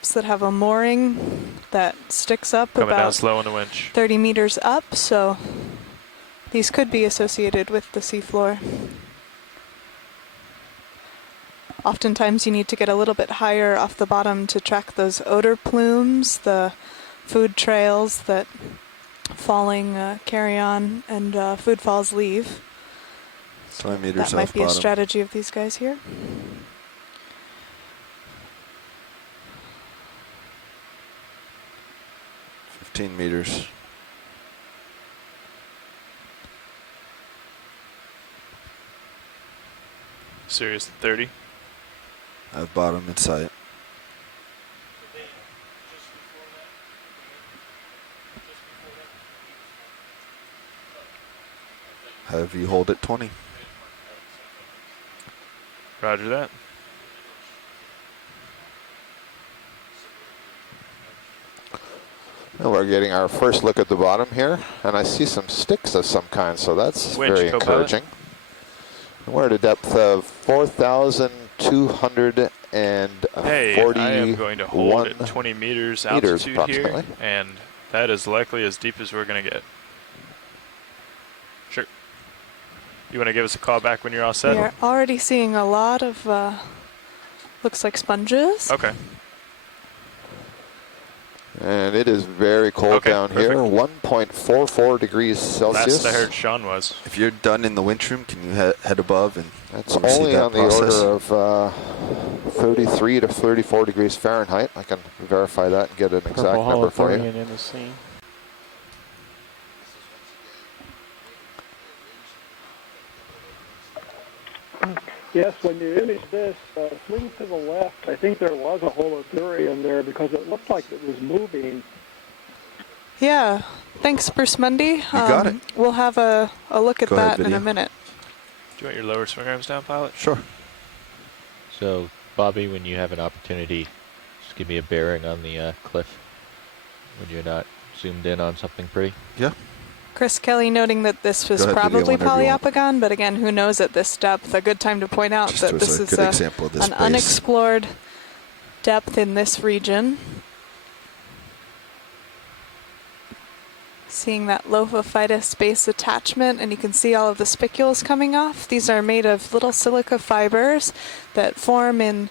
traps that have a mooring that sticks up Coming down about slow on the winch. 30 meters up, so these could be associated with the seafloor. Oftentimes you need to get a little bit higher off the bottom to track those odor plumes, the food trails that falling carrion and food falls leave. 5 meters That might off be a bottom. strategy of these guys here. meters. Sirius 30. I have bottom in sight. Have you hold at 20? Roger that. Well, we're getting our first look at the bottom here, and I see some sticks of some kind, so that's Winch, very co-pilot. encouraging. And we're at a depth of 4,241 Hey, I am going to hold at 20 meters altitude approximately. here, and that is likely as deep as we're going to get. Sure. You want to give us a call back when you're all set? We are already seeing a lot of, looks like sponges. Okay. And it is very cold Okay, down perfect. here, 1.44 degrees Celsius. Last I heard Sean was. If you're done in the winch room, can you head above and That's let me see only that on process? the order of 33 to 34 degrees Fahrenheit. I can verify that and get an exact Purple number for you. Holothurian in the scene. Yes, when you image this, swing to the left. I think there was a holothurian there because it looked like it was moving. Yeah, thanks, Bruce Mundy. You got it. We'll have a look at Go ahead, that in a video. minute. Do you want your lower swing arms down, pilot? Sure. So, Bobby, when you have an opportunity, just give me a bearing on the cliff when you're not zoomed in on something pretty. Yeah. Chris Kelly noting that this was Go ahead, video, probably whenever you want. Poliopogon, but again, who knows at this depth. A good time to point out Just that as this a is good example of this an space. unexplored depth in this region. Seeing that Lophophytus base attachment, and you can see all of the spicules coming off. These are made of little silica fibers that form in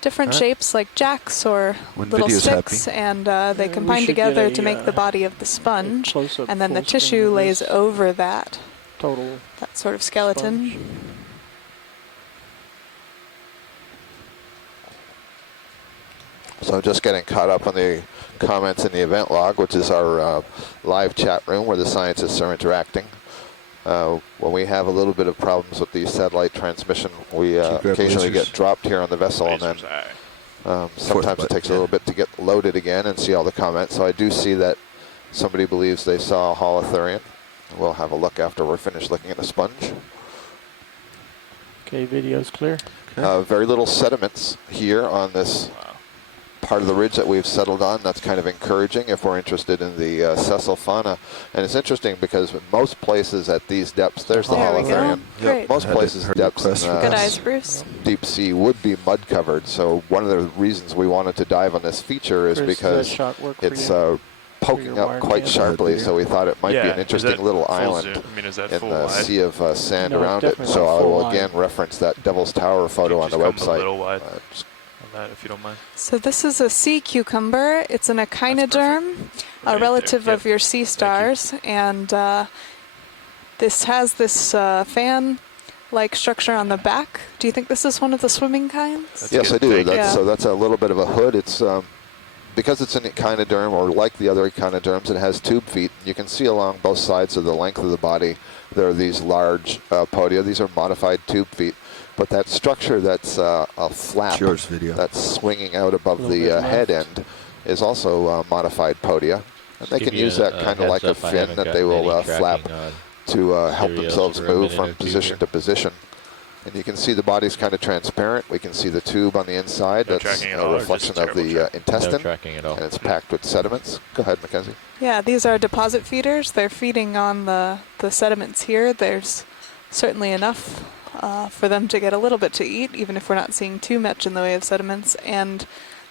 different shapes like jacks or When little video's sticks, happy. and they we combine should get together to make a, the body of the sponge, close-up and then the full screen tissue of lays this over that total sort of skeleton. sponge. So I'm just getting caught up on the comments in the event log, which is our live chat room where the scientists are interacting. When we have a little bit of problems with the satellite transmission, we grab occasionally lasers? get dropped here on the vessel, and then Lasers, aye. sometimes it takes a little bit to get loaded again and see all the comments. So I do see that somebody believes they saw a holothurian. We'll have a look after we're finished looking at the sponge. Okay, video's clear. Very little sediments here on this part of the ridge that we've settled on. That's kind of encouraging if we're interested in the sessile fauna. And it's interesting because in most places at these depths, there's the There we go. holothurian. Great. Most Heard it- places heard the depths in request for Good eyes, Bruce. deep sea would be mud covered. So one of the reasons we wanted to dive on this feature is Chris, does that because shot work for it's you? poking your up wire quite cam? sharply. So we thought it might Yeah, be an is interesting that little full island zoom? I mean, is that in full the wide? sea of sand No, it's around it. definitely So not I full will wide. again reference that Devil's Tower photo on Just the come website. a little wide Just on that, if you don't mind. So this is a sea cucumber. It's an echinoderm, Right a relative there. of your sea stars, and this has this fan-like structure on the back. Do you think this is one of the swimming kinds? That's Yes, good. I do. Thank you. That's, Yeah. So that's a little bit of a hood. It's because it's an echinoderm, or like the other echinoderms, it has tube feet. You can see along both sides of the length of the body, there are these large podia. These are modified tube feet. But that structure that's a flap It's yours, video. that's swinging out above Little the bit head left. end is also modified podia. And they Give can you use that kind of like a heads up, I fin haven't that they gotten will any flap tracking on to help Sirius themselves for a move minute from or two position here. to position. And you can see the body's kind of transparent. We can see the tube on the inside. No That's tracking at a all, or reflection just of the terrible tracking? No intestine, tracking at all. and it's packed with sediments. Go ahead, Mackenzie. Yeah, these are deposit feeders. They're feeding on the sediments here. There's certainly enough for them to get a little bit to eat, even if we're not seeing too much in the way of sediments. And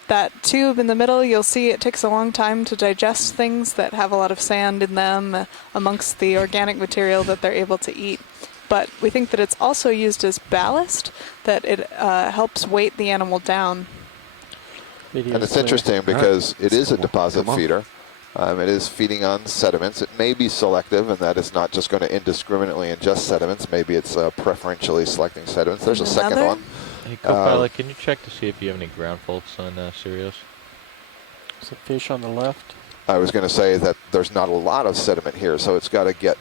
that tube in the middle, you'll see it takes a long time to digest things that have a lot of sand in them amongst the organic material that they're able to eat. But we think that it's also used as ballast, that it helps weight the animal down. And it's interesting because it is a deposit feeder. It is feeding on sediments. It may be selective in that it's not just going to indiscriminately ingest sediments. Maybe it's preferentially selecting sediments. There's a second one. Hey, co-pilot, can you check to see if you have any ground faults on Sirius? Is the fish on the left? I was going to say that there's not a lot of sediment here, so it's got to get,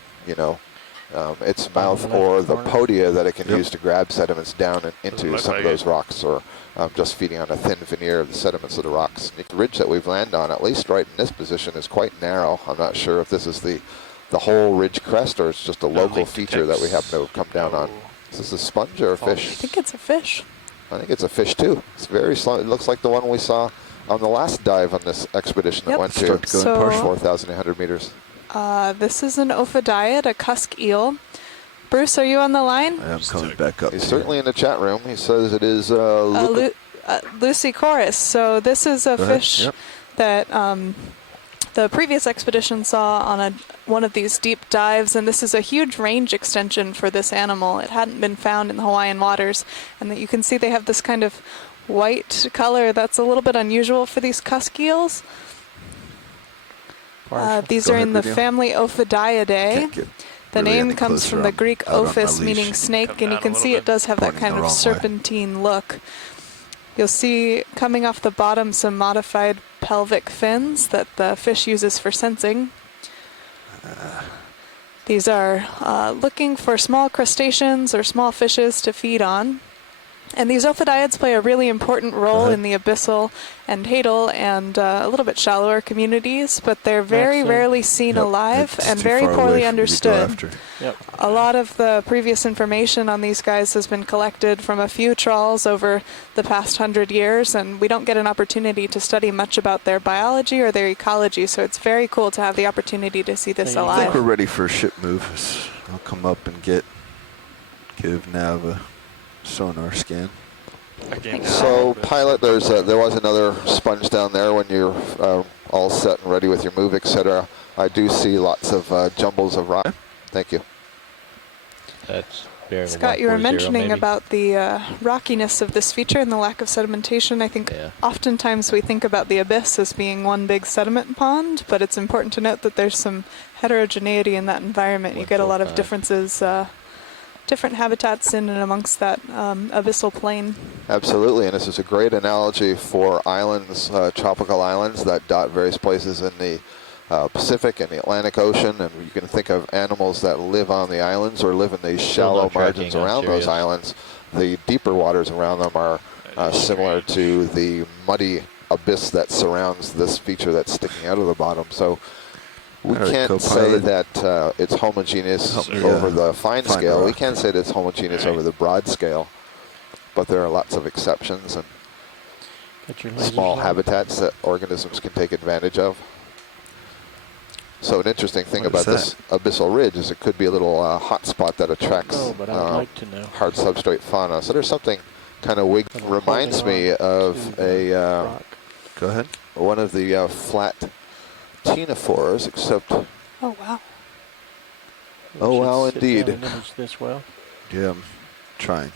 its mouth or the podia that it can use to grab sediments down and into some of those rocks, or just feeding on a thin veneer of the sediments of the rocks. The ridge that we've landed on, at least right in this position, is quite narrow. I'm not sure if this is the whole ridge crest or it's just a local feature that we happen to have come down on. Is this a sponge or a fish? I think it's a fish. I think it's a fish too. It's very slow. It looks like the one we saw on the last dive on this expedition that went to 4,800 meters. This is an ophidioid, a cusk eel. Bruce, are you on the line? I'm coming back up. He's certainly in the chat room. He says it is Lucicorus. So this is a fish that the previous expedition saw on one of these deep dives, and this is a huge range extension for this animal. It hadn't been found in the Hawaiian waters, and that you can see they have this kind of white color that's a little bit unusual for these cusk eels. These are in the family Ophidioidae. The name comes from the Greek ophis, meaning snake, and you can see it does have that kind of serpentine look. You'll see coming off the bottom some modified pelvic fins that the fish uses for sensing. These are looking for small crustaceans or small fishes to feed on. And these ophidioids play a really important role in the abyssal and hadal and a little bit shallower communities, but they're very rarely seen alive and very poorly understood. A lot of the previous information on these guys has been collected from a few trawls over the past 100 years, and we don't get an opportunity to study much about their biology or their ecology, so it's very cool to have the opportunity to see this alive. I think we're ready for a ship move. I'll come up and give Nav a sonar scan. So, pilot, there was another sponge down there when you're all set and ready with your move, etc. I do see lots of jumbles of rock. Thank you. That's bearing Scott, you were mentioning about the rockiness of this feature and the lack of sedimentation. I think oftentimes we think about the abyss as being one big sediment pond, but it's important to note that there's some heterogeneity in that environment. You get a lot of differences, different habitats in and amongst that abyssal plain. Absolutely, and this is a great analogy for islands, tropical islands that dot various places in the Pacific and the Atlantic Ocean, and you can think of animals that live on the islands or live in these shallow margins around those islands. The deeper waters around them are similar to the muddy abyss that surrounds this feature that's sticking out of the bottom. So we can't say that it's homogeneous over the fine scale. We can say that it's homogeneous over the broad scale, but there are lots of exceptions and small habitats that organisms can take advantage of. So an interesting thing about this abyssal ridge is it could be a little hot spot that attracts hard substrate fauna. So there's something kind of reminds me of a one of the flat ctenophores, except oh wow, indeed. This well. Yeah, I'm trying.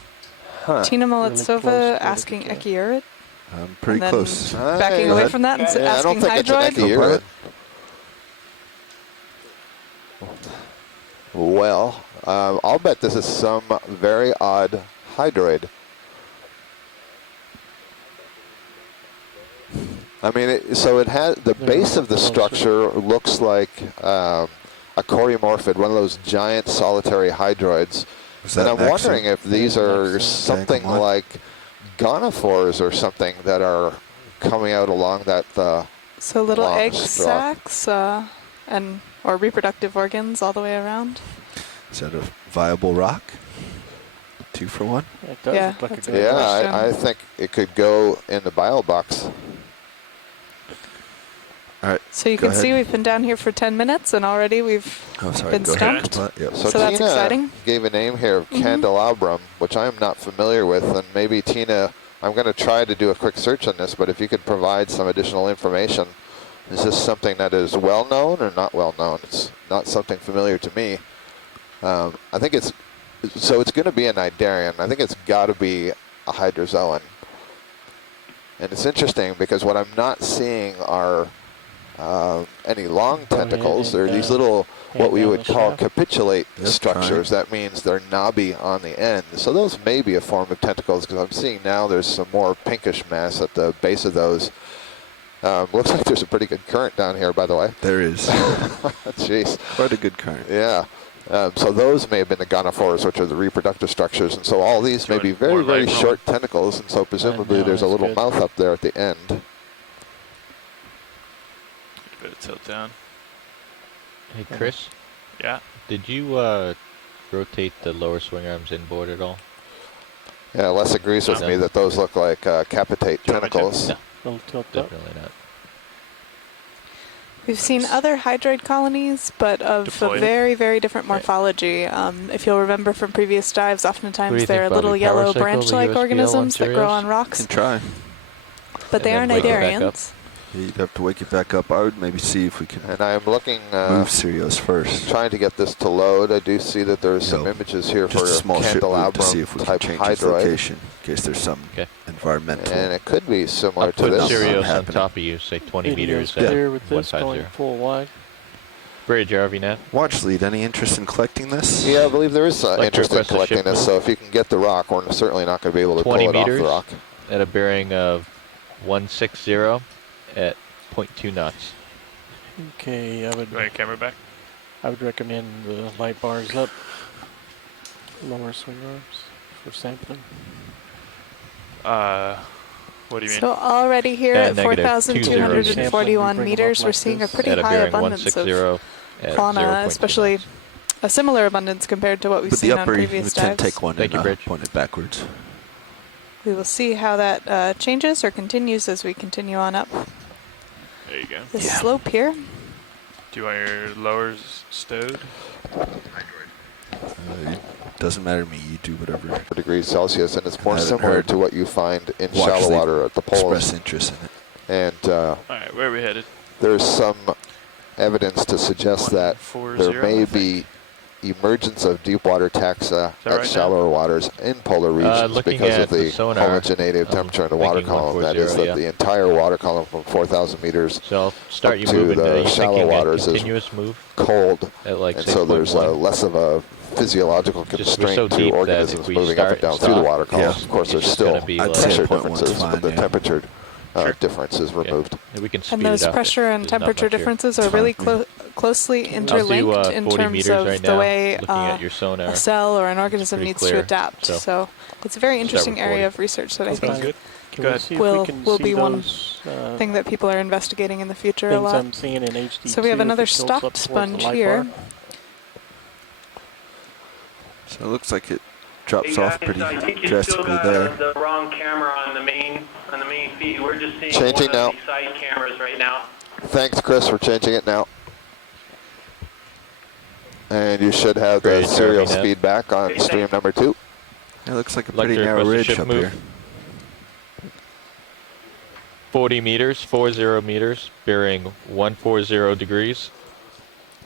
Tina Molitsova asking Echiurid. I'm pretty close. Backing away from that and asking I don't think hydroid. it's an Echiurid. Well, I'll bet this is some very odd hydroid. I mean, so it has the base of the structure looks like a choreomorphid, one of those giant solitary hydroids. And I'm wondering if these are something like gonophores or something that are coming out along that. So little egg sacs or reproductive organs all the way around. Is that a viable rock? 2 for 1? It does look like a good question. I think it could go in the bio box. All right. So you can see we've been down here for 10 minutes and already we've been stumped. Yep. So that's Tina exciting. Gave a name here of candelabrum, which I'm not familiar with, and maybe Tina I'm going to try to do a quick search on this, but if you could provide some additional information, is this something that is well known or not well known? It's not something familiar to me. I think it's going to be a cnidarian. I think it's got to be a hydrozoan. And it's interesting because what I'm not seeing are any long tentacles. They're these little, what we would call capitulate structures. That means they're knobby on the end. So those may be a form of tentacles, because I'm seeing now there's some more pinkish mass at the base of those. Looks like there's a pretty good current down here, by the way. There is. Jeez. Quite a good current. Yeah. So those may have been the gonophores, which are the reproductive structures. And so all these may be very, very short tentacles. And so presumably there's a little mouth up there at the end. Give it a tilt down. Hey, Chris? Yeah? Did you rotate the lower swing arms inboard at all? Yeah, Les agrees with me that those look like capitate tentacles. No. Little tilt up. Definitely not. We've seen other hydroid colonies, but of a very, very different morphology. If you'll remember from previous dives, oftentimes they're little yellow branch-like organisms that grow on rocks. Can try. But they are cnidarians. You'd have to wake it back up. I would maybe see if we can And I'm looking, move Sirius first. trying to get this to load. I do see that there's some images here for Just a small ship move to see if we can candelabrum-type change its hydroid. location in case there's some environmental. And it could be similar I'll to put this. Sirius on happening. top of you, say 20 meters at Clear with this 150. going full wide. Bridge, RV nav. Watch lead. Any interest in collecting this? Yeah, I believe there is Like to interest in request a collecting ship this, move? so if you can get the rock, we're certainly not going to be able to pull 20 it off meters the rock. at a bearing of 160 at 0.2 knots. Okay, I would Right, camera back. recommend the light bars up, lower swing arms for sampling. What do you mean? So already here Yeah, at negative 4,241 20. meters, we're seeing a pretty At a high bearing abundance 160 of at fauna, 0.2 especially knots. a similar abundance compared to what we've But seen the on upper, you previous tend to dives. take one Thank and you, Bridge. point it backwards. We will see how that changes or continues as we continue on up There you go. this slope here. Do you want your lowers stowed? Doesn't matter to me. You do whatever. Degrees Celsius, and it's more haven't similar heard to what you find in Watch shallow the water at the Express poles. interest in it. And All right, where are we headed? there's some evidence to suggest that 140, there may I think. be emergence of deep water taxa that at right shallower waters in polar regions looking because at of the the sonar, homogeneity temperature in the water thinking column. That is 140, that the entire water column from 4,000 meters So I'll start up you to moving. the You shallow thinking waters a is continuous move cold, at like and so there's 6.1? less of a physiological Just we're constraint so to deep that organisms if we moving up and down through the water column. Yeah. Of course, It's there's just still gonna be I'd like- say pressure 0.1's differences, fine, but the yeah. temperature Sure. difference is removed. We can speed And those it up. pressure and There's not temperature much here. differences are really closely I'll do interlinked in 40 terms meters of right the now, way looking at your sonar. a cell or an organism pretty needs to clear, adapt. so So it's a very interesting with area 40. of research that I Okay. think Sounds good. Can Go we ahead. see if will we can will see be one those thing that people are investigating in the future a things lot. I'm seeing in HD2? So we have if another it tilts stocked up towards the sponge light here. bar? So it looks like it drops Hey off guys, pretty I think you drastically still got there. the wrong camera on the main feed. We're just seeing Changing one now. of the side cameras right now. Thanks, Chris, for changing it now. And you should have the Great, serial Jeremy, now. speed back on stream number 2. It looks like a Like pretty to narrow request a ridge ship up move? here. 40 meters, 40 meters, bearing 140 degrees.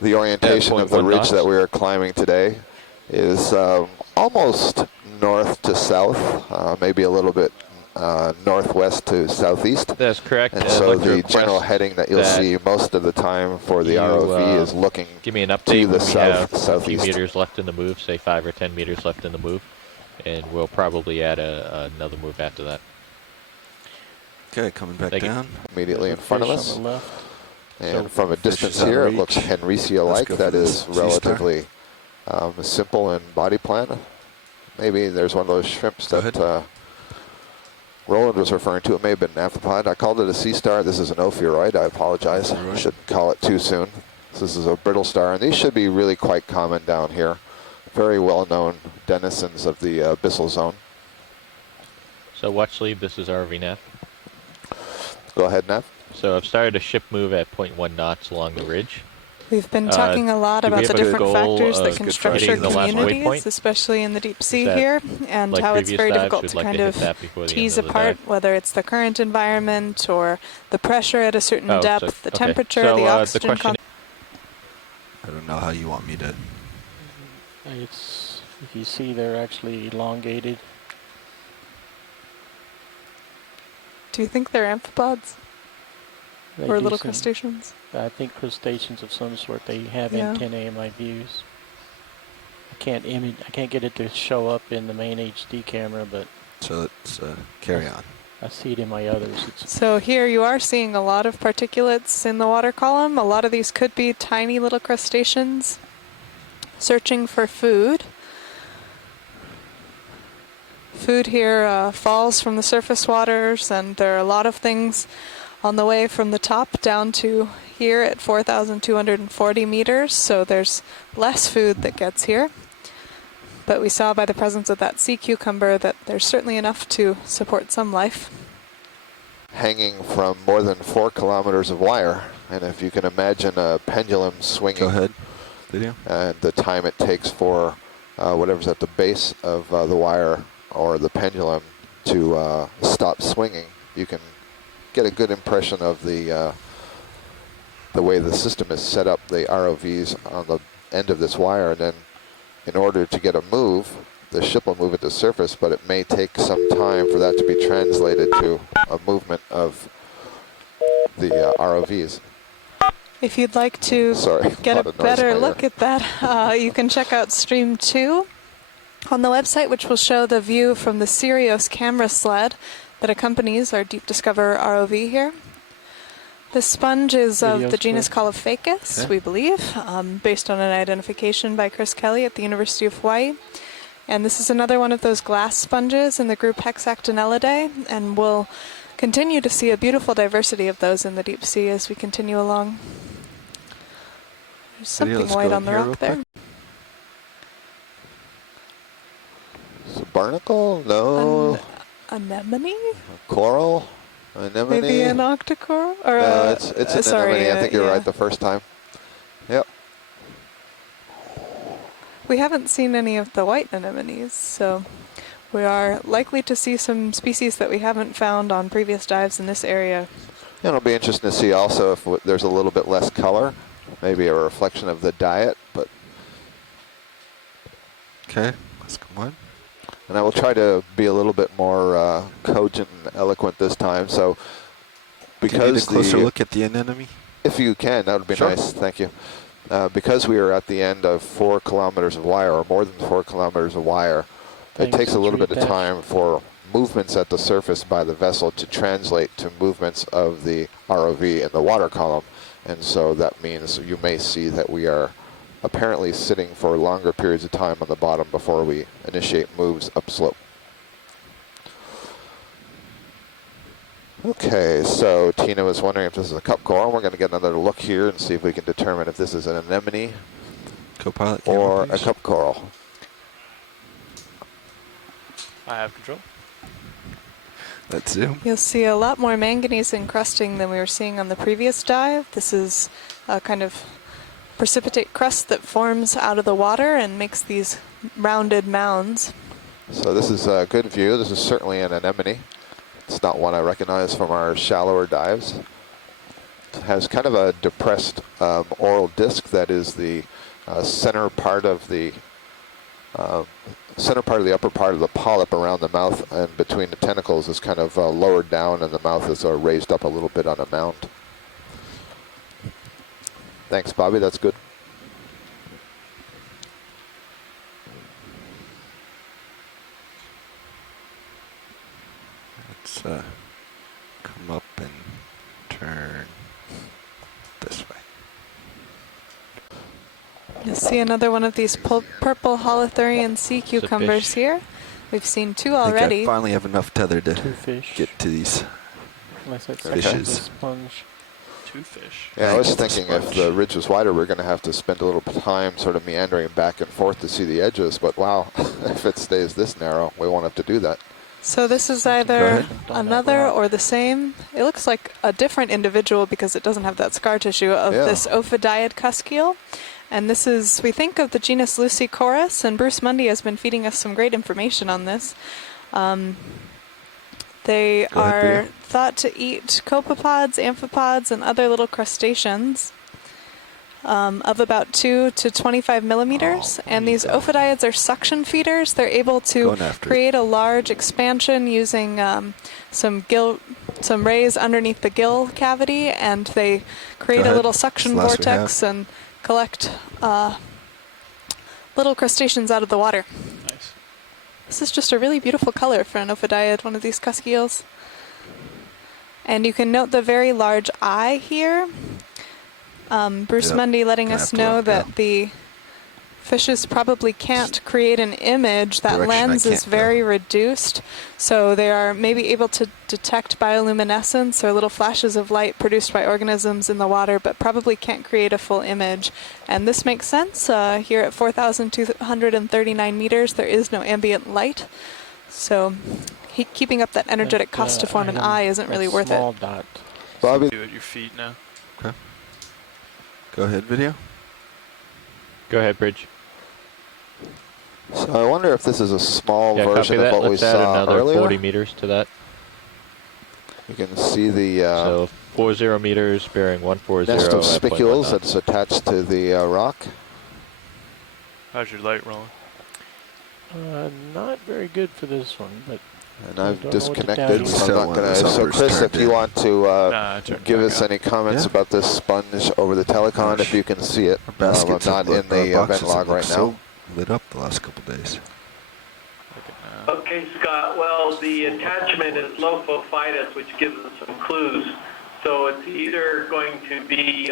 The orientation of the 0.1 ridge knots. that we are climbing today is almost north to south, maybe a little bit northwest to southeast. That's correct. And I'd so like to the request general heading that you'll that see most of the time for the you, ROV is looking give me an to update the when we south, have a few southeast. meters left in the move, say 5 or 10 meters left in the move, and we'll probably add another move after that. Okay, coming back Thank you. down. immediately in There's a front of fish us. on the left. And So from a fish distance is out of here, it reach. looks Henricia-like. Let's go That for is this sea-star. relatively simple in body plan. Maybe there's one of those shrimps Go that Roland was referring to. It may have been an amphipod. I called it a sea star. This is an ophiuroid. I apologize. I shouldn't call it too soon. This is a brittle star, and these should be really quite common down here. Very well-known denizens of the abyssal zone. So watch lead, this is RV nav. Go ahead, Nev. So I've started a ship move at 0.1 knots along the ridge. We've been talking a lot do we about the have a different goal factors that of can good structure hitting the last communities, waypoint? especially in the deep sea that here, and like how it's previous very dives, difficult we'd to like kind to hit of that before the tease end of the apart dive. whether it's the current environment or the pressure at a certain Oh, so- depth, the okay. temperature, So, the the oxygen question I don't know how you want me to. It's, if you see, they're actually elongated. Do you think they're amphipods They or do little seem- crustaceans? I think crustaceans of some sort. They have Yeah. antennae in my views. I can't get it to show up in the main HD camera, but So let's carry on. I see it in my others. It's So here you are seeing a lot of particulates in the water column. A lot of these could be tiny little crustaceans searching for food. Food here falls from the surface waters, and there are a lot of things on the way from the top down to here at 4,240 meters, so there's less food that gets here. But we saw by the presence of that sea cucumber that there's certainly enough to support some life. Hanging from more than 4 kilometers of wire, and if you can imagine a pendulum swinging, Go ahead, video. and the time it takes for whatever's at the base of the wire or the pendulum to stop swinging, you can get a good impression of the way the system is set up, the ROVs on the end of this wire, and then in order to get a move, the ship will move it to surface, but it may take some time for that to be translated to a movement of the ROVs. If you'd like to Sorry, get lot a of noise better in my look ear. at that, you can check out Stream 2 on the website, which will show the view from the Sirius camera sled that accompanies our Deep Discover ROV here. The sponge is of the Video's genus clear. Caulophacus, Okay. we believe, based on an identification by Chris Kelly at the University of Hawaii. And this is another one of those glass sponges in the group Hexactinellidae, and we'll continue to see a beautiful diversity of those in the deep sea as we continue along. There's Video, something let's white go on in the here rock real there. quick. It's a barnacle? No. Anemone? Coral? Anemone? Maybe an octocoral? Or No, it's an sorry, anemone. I think you're yeah. right the first time. Yep. We haven't seen any of the white anemones, so we are likely to see some species that we haven't found on previous dives in this area. It'll be interesting to see also if there's a little bit less color, maybe a reflection of the diet, but Okay, let's come on. and I will try to be a little bit more cogent and eloquent this time. So Can you because get a closer look at the anemone? if you can, that would be Sure. nice. Thank you. Because we are at the end of 4 kilometers of wire, or more than 4 kilometers of wire, Thanks, it takes a little read bit of that. time for movements at the surface by the vessel to translate to movements of the ROV in the water column. And so that means you may see that we are apparently sitting for longer periods of time on the bottom before we initiate moves upslope. Okay, so Tina was wondering if this is a cup coral. We're going to get another look here and see if we can determine if this is an anemone Co-pilot camera, or a please. cup coral. I have control. Let's zoom. You'll see a lot more manganese encrusting than we were seeing on the previous dive. This is a kind of precipitate crust that forms out of the water and makes these rounded mounds. So this is a good view. This is certainly an anemone. It's not one I recognize from our shallower dives. It has kind of a depressed oral disc that is the center part of the upper part of the polyp around the mouth, and between the tentacles is kind of lowered down, and the mouth is raised up a little bit on a mound. Thanks, Bobby. That's good. Let's come up and turn this way. You'll see another one of these purple holothurian sea cucumbers fish. here. We've seen 2 I think I already. finally have enough tether to 2 fish. get to these. Unless it's Fishes. a sponge. 2 fish. Yeah, I was Thanks, thinking if sponge. the ridge was wider, we're going to have to spend a little time sort of meandering back and forth to see the edges, but wow, if it stays this narrow, we won't have to do that. So this is Go either ahead. another or the same. It looks like a different individual because it doesn't have that scar tissue of this ophidioid cuskeel. And this is, we think, of the genus Lucicorus, and Bruce Mundy has been feeding us some great information on this. They are thought to eat copepods, amphipods, and other little crustaceans. Of about 2 to 25 millimeters, and these ophidioids are suction feeders. They're able to create a large expansion using some rays underneath the gill cavity, and they create a little suction vortex and collect little crustaceans out of the water. Nice. This is just a really beautiful color for an ophidioid, one of these cuskeels. And you can note the very large eye here. Bruce Mundy letting us know that the fishes probably can't create an image. That lens is very reduced, so they are maybe able to detect bioluminescence or little flashes of light produced by organisms in the water, but probably can't create a full image. And this makes sense. Here at 4,239 meters, there is no ambient light, so keeping up that energetic cost to form an eye isn't really worth it. Dot. Bobby, Do it at your feet now. Okay. Go ahead, video. Go ahead, Bridge. so I wonder if this is a small Yeah, version copy that. of what we Let's add saw another earlier. 40 meters to that. You can see the So 40 meters, bearing 140. nest of at spicules 0.1 that's attached to the rock. How's your light rolling? Not very good for this one, but And I I've don't know what to disconnected, tell so you. I'm not going to. So, Chris, if you want to Nah, turn it give back us on. any comments about this sponge over the telecon, if you can see it. I'm Baskets not in the event log right now. Lit up the last couple days. Okay, Scott. Well, the attachment is Lophophytus, which gives us some clues. So it's either going to be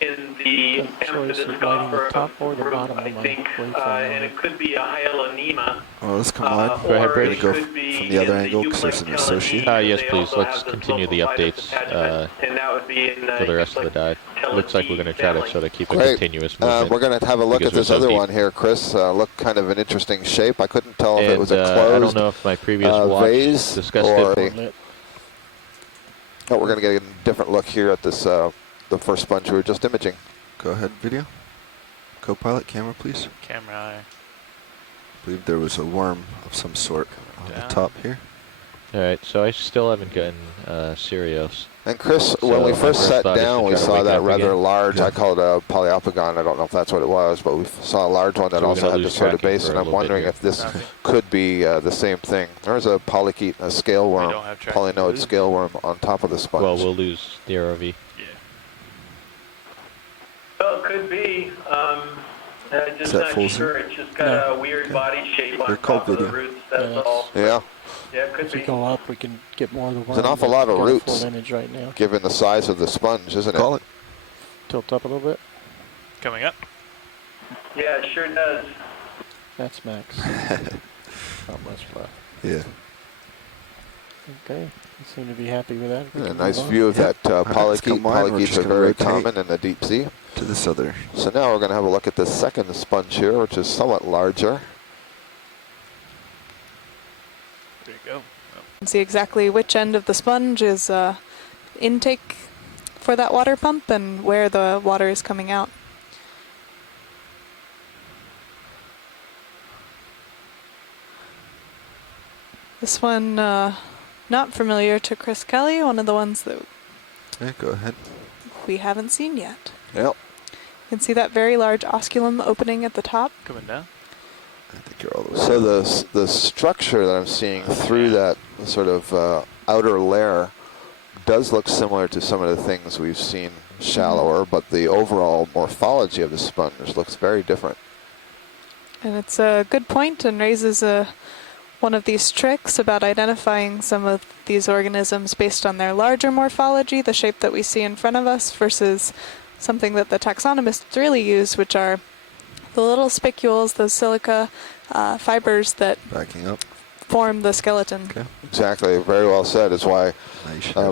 in the amphitoscopper top or the group, bottom I of my think, waveform. and it could be a hyalinema. Oh, let's come on. Go ahead, Or Brady. it Go could be from the other in angle, 'cause there's an associate. Euplectelodine, Yes, they please. also Let's have this continue the Lophophytus updates attachment, and that would be in for the rest of the dive. Looks like we're going to try to sort of keep a Great. continuous movement. We're going to have a look because at this we're so other deep. one here, Chris. Looked kind of an interesting shape. I couldn't tell if it was a And, closed I don't know if my previous watch vase discussed or it. Oh, we're going to get a different look here at this the first sponge we were just imaging. Go ahead, video. Co-pilot, camera, please. Camera eye. I believe there was a worm of some sort on Down. the top here. All right, so I still haven't gotten Sirios. And Chris, So when we my first first sat thought is to down, we try to saw wake that up rather again. large, Yeah. I call it a polyopogon, I don't know if that's what it was, but we saw a large one that So we're also gonna had lose this sort of tracking base, for and a I'm little bit wondering here. if this Copy. could be the same thing. There's a polychaete, a scale worm, don't have tracking. polynode scale worm on top of the sponge. Well, we'll lose the ROV. Yeah. Well, it could be. Just that not full sure. It's just got a weird body shape on They're top of the called roots. That's Yeah, all. Yeah, Yeah, it could As we be. go up, we can get more of the worm. There's an awful but lot of got a roots. full image right now. given the size of the sponge, isn't Call it. Tilt up a little bit. Coming up. Yeah, it sure does. That's max. Not much left. Yeah. Okay, you seem to be happy with that. We A can nice move on. view of that let's come on. We're Polychaete just are gonna very rotate. common in the deep sea. To this other. So now we're going to have a look at the second sponge here, which is somewhat larger. There you go. Oh. See exactly which end of the sponge is intake for that water pump and where the water is coming out. This one, not familiar to Chris Kelly, one of the ones that Yeah, go ahead. we haven't seen yet. Yep. You can see that very large osculum opening at the top. Coming down. I think you're all the way. So down. the structure that I'm seeing through that sort of outer layer does look similar to some of the things we've seen shallower, but the overall morphology of the sponge looks very different. And it's a good point and raises one of these tricks about identifying some of these organisms based on their larger morphology, the shape that we see in front of us, versus something that the taxonomists really use, which are the little spicules, those silica fibers that Backing up. form the skeleton. Okay. Exactly, very well said. It's why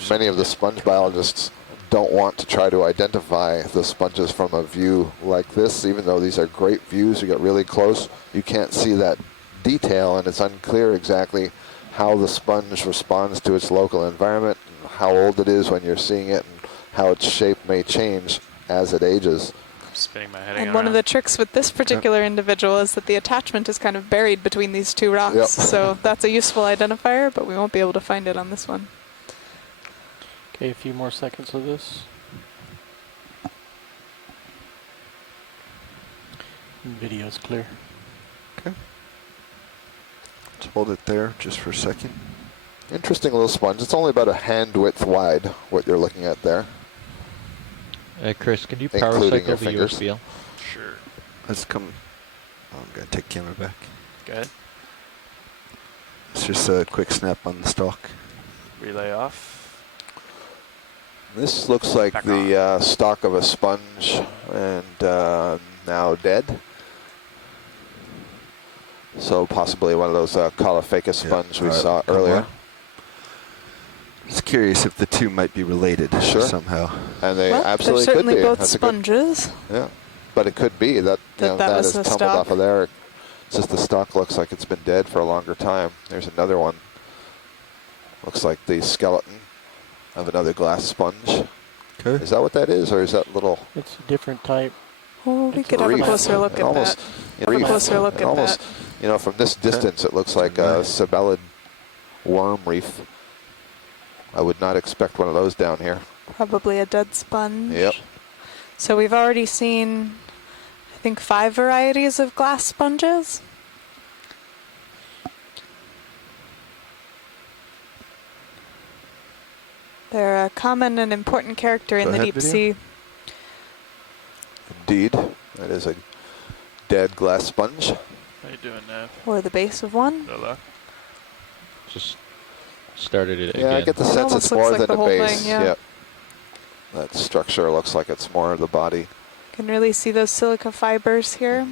many of the sponge biologists don't want to try to identify the sponges from a view like this, even though these are great views. You get really close, you can't see that detail, and it's unclear exactly how the sponge responds to its local environment, and how old it is when you're seeing it, and how its shape may change as it ages. Spinning my head And one of the tricks with this particular individual is that the attachment is kind of buried between these two rocks. Yep. So that's a useful identifier, but we won't be able to find it on this one. Okay, a few more seconds of this. Video's clear. Okay. Let's hold it there just for a second. Interesting little sponge. It's only about a hand width wide, what you're looking at there. Chris, can you power Including cycle your the fingers. USBL? Sure. Let's come. Oh, I'm going to take camera back. Go ahead. It's just a quick snap on the stock. Relay off. This looks like Back the stalk of a sponge, and now dead. So possibly one of those Caulophacus sponge we saw earlier. Just curious if the two might be related somehow. And they Well, absolutely they're could certainly be. both That's sponges. Yeah, but it could be that That that was is the tumbled stalk. off of there. It's just the stalk looks like it's been dead for a longer time. There's another one. Looks like the skeleton of another glass sponge. Okay. Is that what that is, or is that little? It's a different type. Oh, we It's could a have a reef. closer look at almost, that. Have a closer look at almost, that. you know, from this distance, it looks like a sabellid worm reef. I would not expect one of those down here. Probably a dead sponge. Yep. So we've already seen, I think, 5 varieties of glass sponges. They're a common and important character in Go the ahead, deep video. sea. Indeed, that is a dead glass sponge. How you doing, Nav? Or the base of one. No luck? Just started it Yeah, again. I get the It sense almost it's looks more like than the a whole base. thing, yeah. Yep. That structure looks like it's more of the body. Can really see those silica fibers here.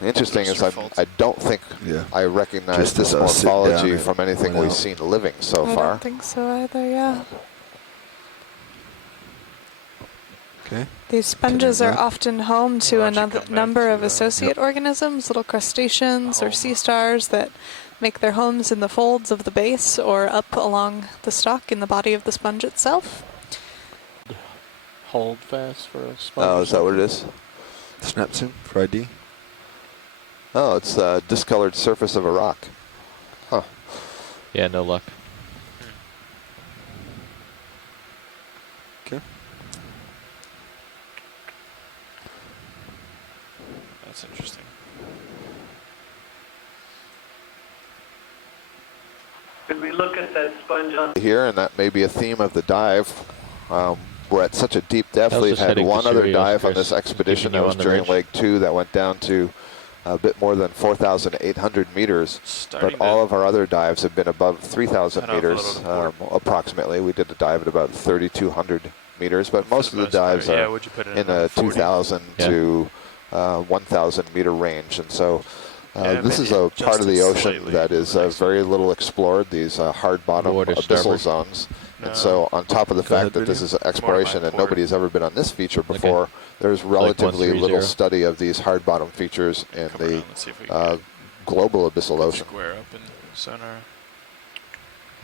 The interesting Those is are faulty. I don't think Yeah. I recognize Just this as I sit down morphology and from anything went we've out. seen living so I far. don't think so either, yeah. Okay. These sponges are back. often home to Why don't you another come back number to, of associate organisms, little crustaceans or home. sea stars that make their homes in the folds of the base or up along the stalk in the body of the sponge itself. Hold fast for a sponge. Oh, is that what it is? Snap zoom for ID. Oh, it's the discolored surface of a rock. Huh. Yeah, no luck. Okay. That's interesting. Could we look at that sponge on? Here, and that may be a theme of the dive. We're at such a deep depth. I was We've just had heading to one other Sirius, dive on Chris. this expedition. Keeping you That was on the during ridge. leg 2 that went down to a bit more than 4,800 meters. Starting But all to- of our other dives have been above 3,000 Cut off a meters, little bit. approximately. We did a dive at about 3,200 meters, but most of the most part, dives yeah, are would you put it in another a 40? 2,000 Yeah. to 1,000 meter range. And so Yeah, this is maybe a part of the just ocean slightly that is next very little explored, these hard bottom Water abyssal starboard. zones. No. And so on top of the Go fact ahead, that this video. is exploration and port. nobody has ever been on this feature before, there's relatively 130. little study of these hard bottom features in Come the around, let's see if we can global abyssal get ocean. square up in sonar.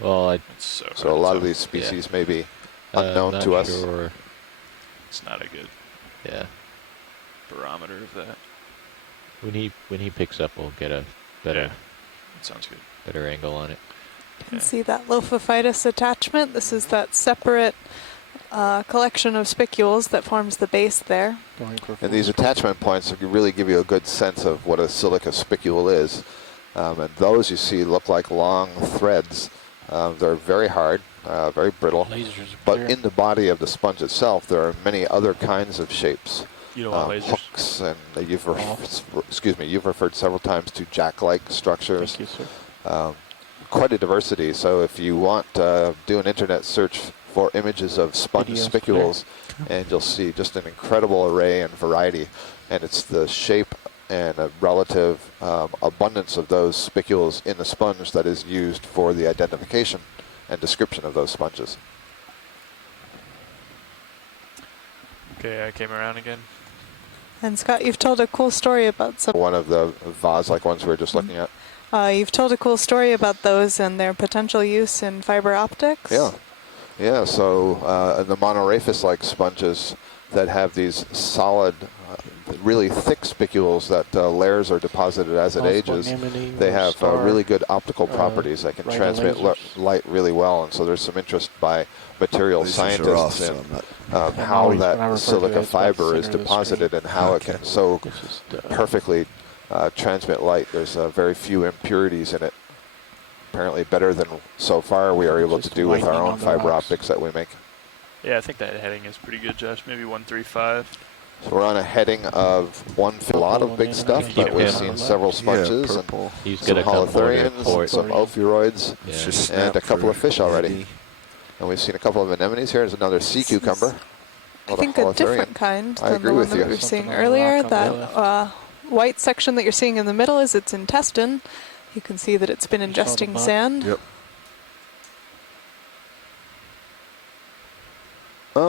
Well, It's so So a hard lot to of tell. these species may be I'm unknown not to us. sure. It's not a good Yeah. barometer of that. When he picks up, we'll get a better Yeah. That sounds good. better angle on it. You can see that Lophophytus attachment. This is that separate collection of spicules that forms the base there. Going for And these attachment points really give you a good sense of what a silica spicule is. And those you see look like long threads. They're very hard, very brittle. lasers are But clear. in the body of the sponge itself, there are many other kinds of shapes. You don't want lasers. Hooks, and you've referred several times to jack-like structures. Thank you, sir. Quite a diversity. So if you want, do an internet search for images of sponge Videos, spicules, and you'll see just an incredible array and variety. And it's the shape and a relative abundance of those spicules in the sponge that is used for the identification and description of those sponges. Okay, I came around again. And Scott, you've told a cool story about some. One of the vase-like ones we were just looking at. You've told a cool story about those and their potential use in fiber optics. Yeah. So the monoraphis-like sponges that have these solid, really thick spicules that layers are deposited as it ages. They have really good optical properties. They can transmit light really well, and so there's some interest by material scientists in how that silica fiber is deposited and how it can so perfectly transmit light. There's very few impurities in it. Apparently better than so far we are able to do with our own fiber optics that we make. Yeah, I think that heading is pretty good, Josh. Maybe 135. So we're on a heading of a lot of big stuff, but we've seen several sponges and some holothurians and some ophiuroids and a couple of fish already. And we've seen a couple of anemones. Here's another sea cucumber. I think a different kind than the one that we were seeing earlier. That white section that you're seeing in the middle is its intestine. You can see that it's been ingesting sand. Yep.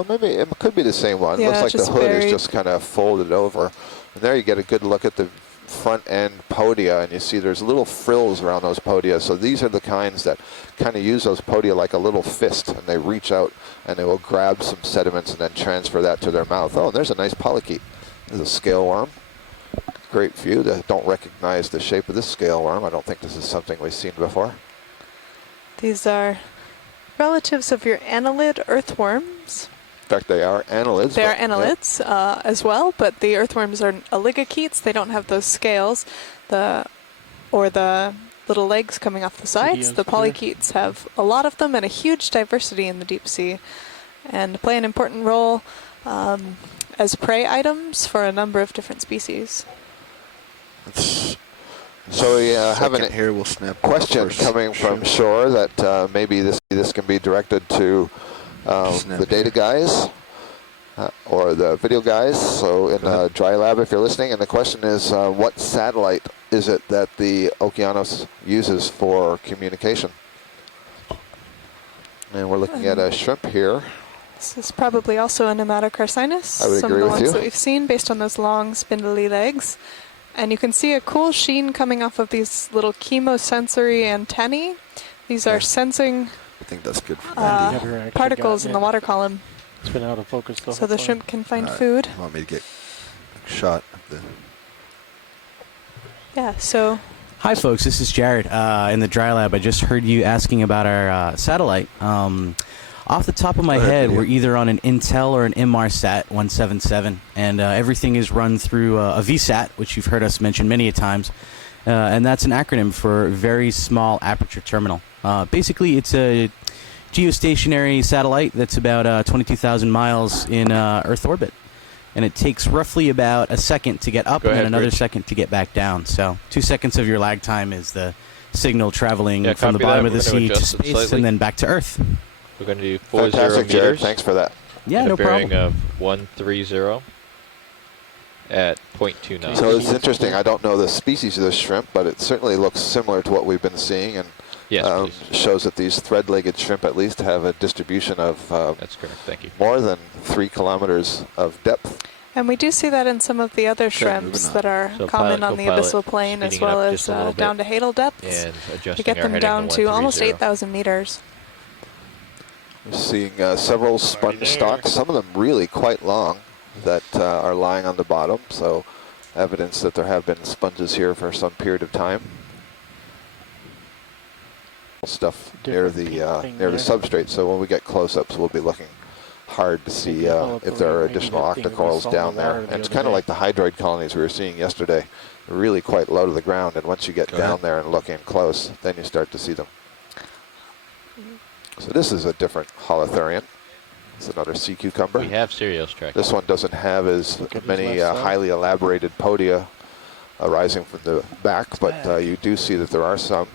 Maybe it could be the same one. Yeah, looks like the hood is just kind of folded over. And there you get a good look at the front end podia, and you see there's little frills around those podia. So these are the kinds that kind of use those podia like a little fist, and they reach out and they will grab some sediments and then transfer that to their mouth. Oh, and there's a nice polychaete. There's a scale worm. Great view. I don't recognize the shape of this scale worm. I don't think this is something we've seen before. These are relatives of your annelid earthworms. In fact, they are annelids. They are annelids as well, but the earthworms are oligochaetes. They don't have those scales, or the little legs coming off the sides. The polychaetes have a lot of them and a huge diversity in the deep sea, and play an important role as prey items for a number of different species. So we have a question coming from shore that maybe this can be directed to the data guys or the video guys. So in Dry Lab, if you're listening, and the question is, what satellite is it that the Okeanos uses for communication? And we're looking at a shrimp here. This is probably also a nematocarcinus. I would some agree of the with ones you. that we've seen based on those long spindly legs. And you can see a cool sheen coming off of these little chemosensory antennae. These are sensing I think that's good for particles in the water column. It's been out of focus the so whole the time. shrimp can find food. You want me to get a shot of the... Yeah, so... Hi folks, this is Jared in the Dry Lab. I just heard you asking about our satellite. Off the top of my head, we're either on an Intel or an Inmarsat 177, and everything is run through a VSAT, which you've heard us mention many a times, and that's an acronym for Very Small Aperture Terminal. Basically, it's a geostationary satellite that's about 22,000 miles in Earth orbit, and it takes roughly about a second to get up and then another second to get back down. So 2 seconds of your lag time is the signal traveling from the bottom of the sea to space and then back to Earth. We're going to do 40 Fantastic, Jared. meters. Thanks for that. Yeah, no problem. A bearing of 130 at 0.29. So it's interesting. I don't know the species of this shrimp, but it certainly looks similar to what we've been seeing, and shows that these thread-legged shrimp at least have a distribution of that's correct. Thank you. More than 3 kilometers of depth. And we do see that in some of the other shrimps that are common on the abyssal plain, as well as down to hadal depths. And we get them down to almost 8,000 meters. We're seeing several sponge stalks, some of them really quite long, that are lying on the bottom, so evidence that there have been sponges here for some period of time. Stuff near the substrate, so when we get close-ups, we'll be looking hard to see if there are additional octocorals down there. And it's kind of like the hydroid colonies we were seeing yesterday, really quite low to the ground, and once you get down there and look in close, then you start to see them. So this is a different holothurian. It's another sea cucumber. We have Sirius track. This one doesn't have as many highly elaborated podia arising from the back, but you do see that there are some.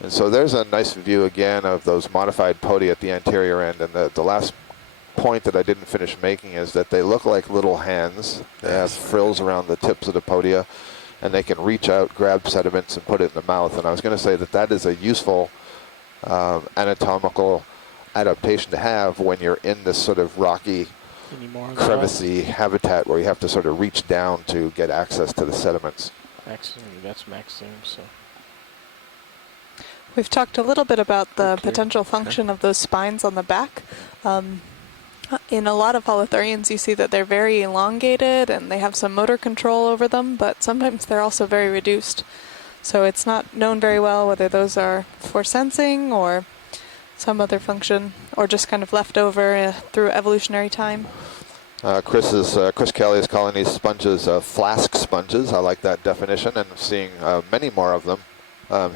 And so there's a nice view again of those modified podia at the anterior end. And the last point that I didn't finish making is that they look like little hands. They have frills around the tips of the podia, and they can reach out, grab sediments, and put it in the mouth. And I was going to say that that is a useful anatomical adaptation to have when you're in this sort of rocky Any more on crevicey habitat where you have to sort of reach down to get access to the sediments. That's Maxime, so. We've talked a little bit about the potential function of those spines on the back. In a lot of holothurians, you see that they're very elongated and they have some motor control over them, but sometimes they're also very reduced. So it's not known very well whether those are for sensing or some other function, or just kind of left over through evolutionary time. Chris Kelly is calling these sponges flask sponges. I like that definition, and seeing many more of them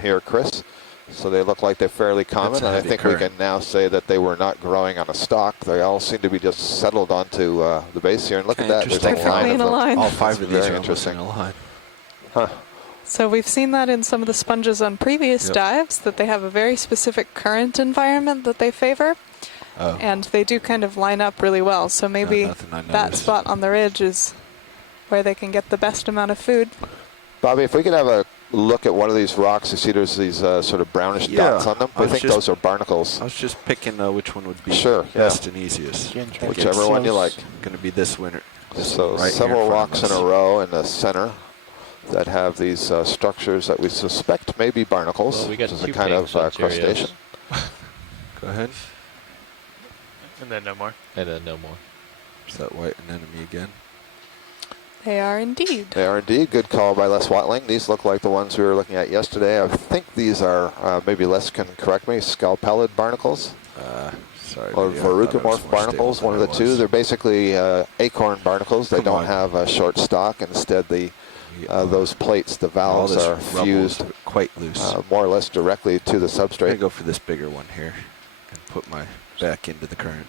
here, Chris. So they look like they're fairly common, and I think we can now say that they were not growing on a stalk. They all seem to be just settled onto the base here. And look at that, there's a line of them. All 5 of these are interesting. in a line. Huh. So we've seen that in some of the sponges on previous dives, that they have a very specific current environment that they favor. Oh. And they do kind of line up really well. So maybe that spot on the ridge is where they can get the best amount of food. Bobby, if we could have a look at one of these rocks, you see there's these sort of brownish dots on them. I think those are barnacles. I was just picking which one would be best and easiest. Whichever one you like. Going to be this winter. So several rocks in a row in the center that have these structures that we suspect may be barnacles, well, we got which is a kind of crustacean. Go ahead. And then no more. And then no more. Is that white anemone again? They are indeed. They are indeed. Good call by Les Watling. These look like the ones we were looking at yesterday. I think these are, maybe Les can correct me, scalpellid barnacles. Sorry. Or verrucomorph barnacles, one of the two. They're basically acorn barnacles. They don't have a short stalk. Instead, those plates, the valves, are fused quite loose, more or less directly to the substrate. I'm going to go for this bigger one here and put my back into the current.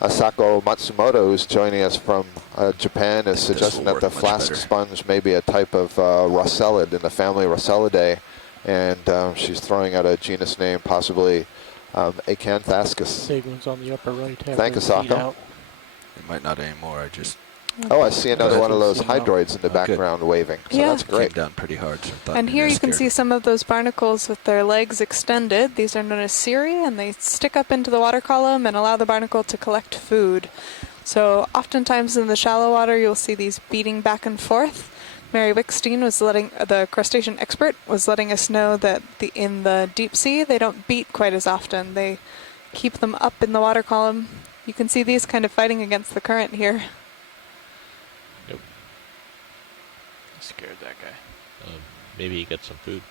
Asako Matsumoto, who's joining us from Japan, is suggesting that the flask sponge may be a type of Rosellid in the family Rosellidae, and she's throwing out a genus name, possibly Acanthascus. Big ones on the upper right. Thank you, Asako. It might not anymore. I just. Oh, I see another one of those hydroids in the background waving. So that's great. Came down pretty hard. So and here you can see some of those barnacles with their legs extended. These are known as cirri, and they stick up into the water column and allow the barnacle to collect food. So oftentimes in the shallow water, you'll see these beating back and forth. Mary Wickstein was the crustacean expert was letting us know that in the deep sea, they don't beat quite as often. They keep them up in the water column. You can see these kind of fighting against the current here. Nope. Scared that guy. Maybe he gets some food.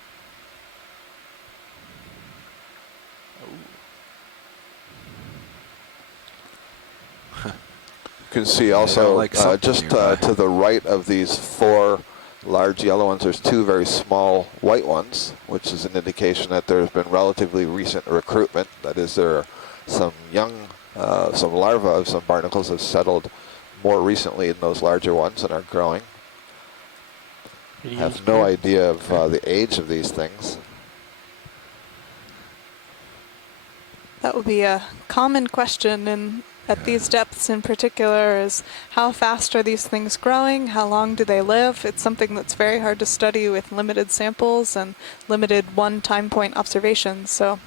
You can see also just to the right of these 4 large yellow ones, there's 2 very small white ones, which is an indication that there's been relatively recent recruitment. That is, there are some young, some larvae of some barnacles have settled more recently in those larger ones and are growing. I have no idea of the age of these things. That would be a common question at these depths in particular, is how fast are these things growing? How long do they live? It's something that's very hard to study with limited samples and limited one time point observations. So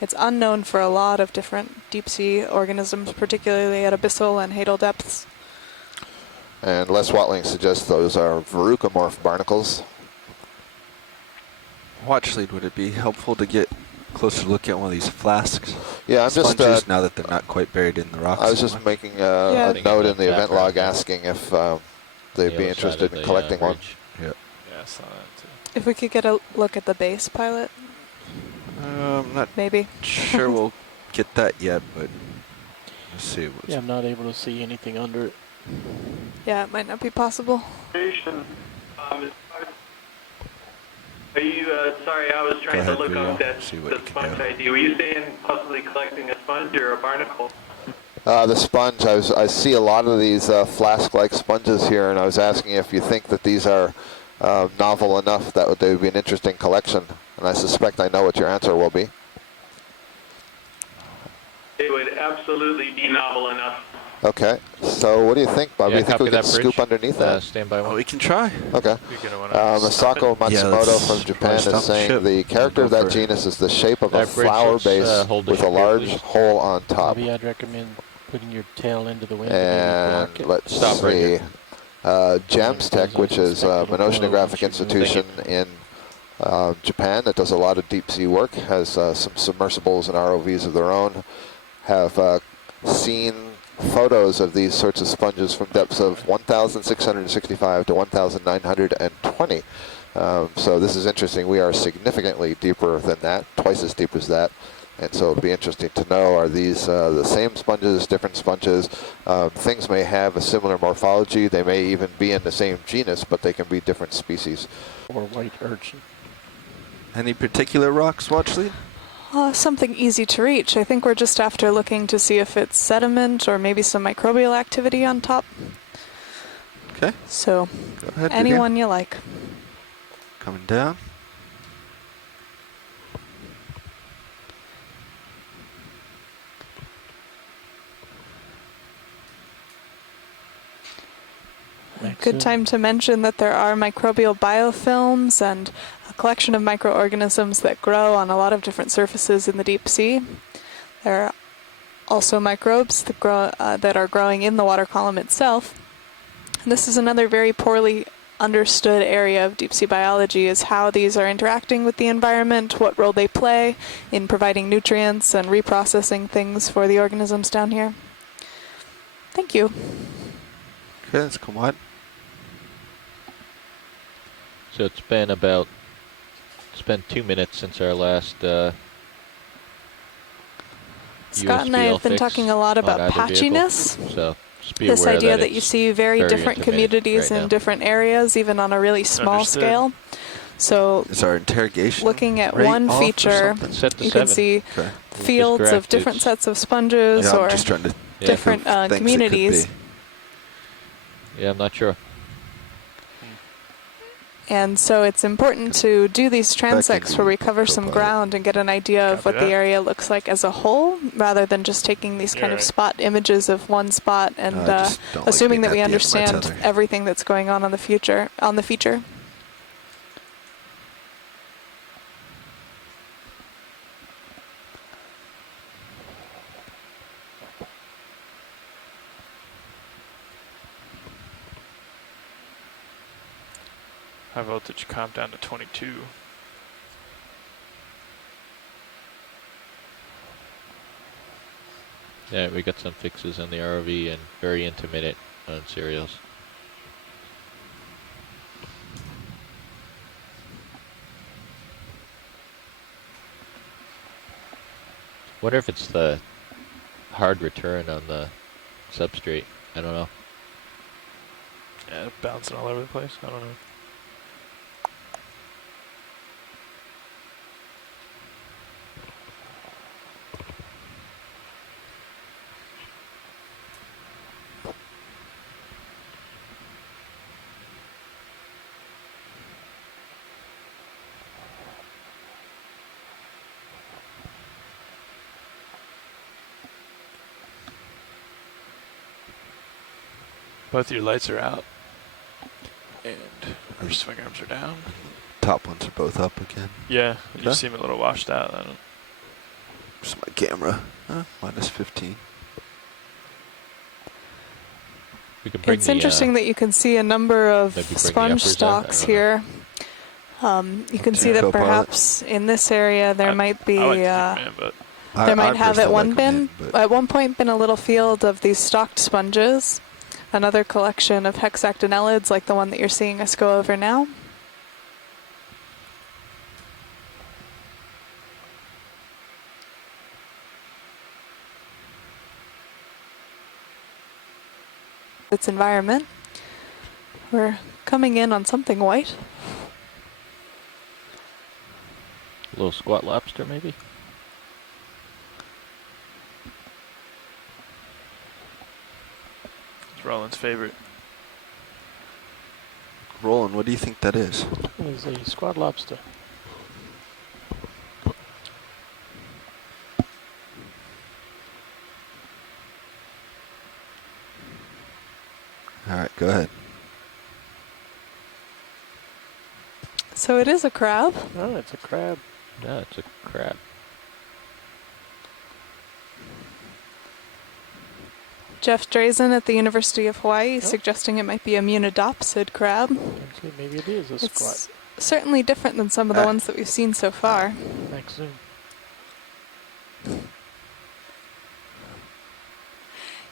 it's unknown for a lot of different deep sea organisms, particularly at abyssal and hadal depths. And Les Watling suggests those are verrucomorph barnacles. Watch lead, would it be helpful to get a closer look at one of these flasks? Yeah, I'm sponges, just now that they're not quite buried in the rocks. I was just making a note in the event log asking if they'd be interested in collecting one. Yep. Yeah, I saw that too. If we could get a look at the base, pilot. I'm not maybe sure we'll get that yet, but let's see. Yeah, I'm not able to see anything under it. Yeah, it might not be possible. Are you, sorry, I was trying to look up the sponge ID. Were you saying possibly collecting a sponge or a barnacle? The sponge, I see a lot of these flask-like sponges here, and I was asking if you think that these are novel enough that they would be an interesting collection. And I suspect I know what your answer will be. It would absolutely be novel enough. Okay, so what do you think, Bob? Yeah, you think we can bridge. scoop underneath that? Stand by one. Oh, we can try. Okay. Masako Matsumoto from Japan is saying the character of that genus is the shape of a flower base with a large hole on top. Maybe I'd recommend Putting your tail into the wind And block it. let's Stop right see. here. GEMS Tech, which is an oceanographic institution in Japan that does a lot of deep sea work, has some submersibles and ROVs of their own, have seen photos of these sorts of sponges from depths of 1,665 to 1,920. So this is interesting. We are significantly deeper than that, twice as deep as that. And so it'll be interesting to know, are these the same sponges, different sponges? Things may have a similar morphology. They may even be in the same genus, but they can be different species. Or white urchin. Any particular rocks, Watchley? Something easy to reach. I think we're just after looking to see if it's sediment or maybe some microbial activity on top. Okay. So, Go ahead, anyone you like. Coming down. Good time to mention that there are microbial biofilms and a collection of microorganisms that grow on a lot of different surfaces in the deep sea. There are also microbes that grow that are growing in the water column itself. And this is another very poorly understood area of deep sea biology, is how these are interacting with the environment, what role they play in providing nutrients and reprocessing things for the organisms down here. Thank you. Okay, let's come on. So it's been 2 minutes since our last Scott and I have been talking a lot about patchiness. So just be This aware idea that it's you see very different communities right in now. different areas, even on a really small scale. So Is our interrogation looking at rate one off or feature, something? Set to you 7. can see Okay. fields of correct, different it's- sets of sponges Yeah, or I'm just trying to different think of things it could communities. be. Yeah, I'm not sure. And so it's important to do these transects where we cover some co-pilot. ground and get an idea of Copy what the that. area looks like as a whole, rather than just taking these kind of right. spot images of one spot and I just don't like assuming being that we at the end of my understand tether. everything that's going on the feature. High voltage comp down to 22. Yeah, we got some fixes on the ROV and very intermittent on serials. Wonder if it's the hard return on the substrate. I don't know. Yeah, bouncing all over the place. I don't know. Both your lights are out, and your swing arms are down. Top ones are both up again. Yeah, you Okay. seem a little washed out. I don't. Just my camera. Minus 15. We could bring It's interesting that you can see a number of maybe bring the sponge uppers out, stalks I don't here. You can see that Co-pilot. perhaps in this area there might be I like to keep them in, but there might have at one at one point been a little field of these stalked sponges, another collection of hexactinellids like the one that you're seeing us go over now. Its environment. We're coming in on something white. a little squat lobster, maybe. it's Roland's favorite. Roland, what do you think that is? It is a squat lobster. All right, go ahead. So it is a crab. Oh, it's a crab. No, it's a crab. Jeff Drazen at the University of Hawaii suggesting it might be a munidopsid crab. Actually, maybe it is a squat. It's certainly different than some of the ones that we've seen so far. Max zoom.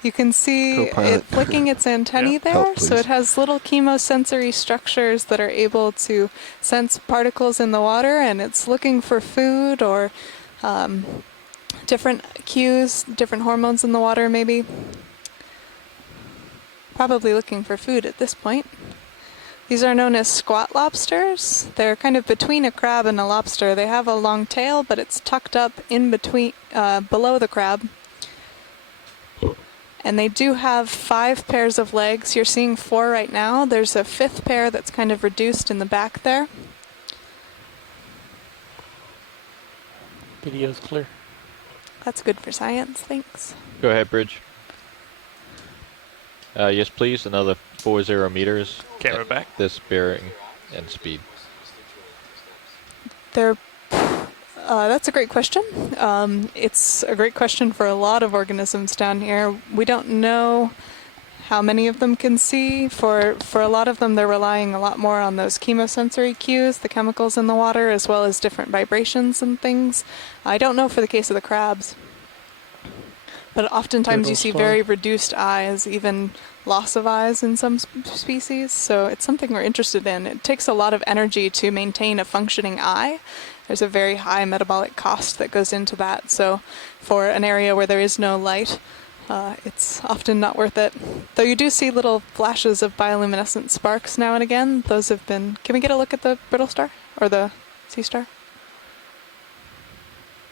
You can see Co-pilot. it flicking its antennae Yeah. there, Help, so please. it has little chemosensory structures that are able to sense particles in the water, and it's looking for food or different cues, different hormones in the water maybe. Probably looking for food at this point. These are known as squat lobsters. They're kind of between a crab and a lobster. They have a long tail, but it's tucked up in between, below the crab. And they do have 5 pairs of legs. You're seeing 4 right now. There's a 5th pair that's kind of reduced in the back there. Video's clear. That's good for science, thanks. Go ahead, Bridge. Yes, please. Another 40 meters. Camera at back. This bearing and speed. That's a great question. It's a great question for a lot of organisms down here. We don't know how many of them can see. For a lot of them, they're relying a lot more on those chemosensory cues, the chemicals in the water, as well as different vibrations and things. I don't know for the case of the crabs. But oftentimes you see very reduced eyes, even loss of eyes in some species. So it's something we're interested in. It takes a lot of energy to maintain a functioning eye. There's a very high metabolic cost that goes into that. So for an area where there is no light, it's often not worth it. Though you do see little flashes of bioluminescent sparks now and again. Those have been... Can we get a look at the brittle star? Or the sea star?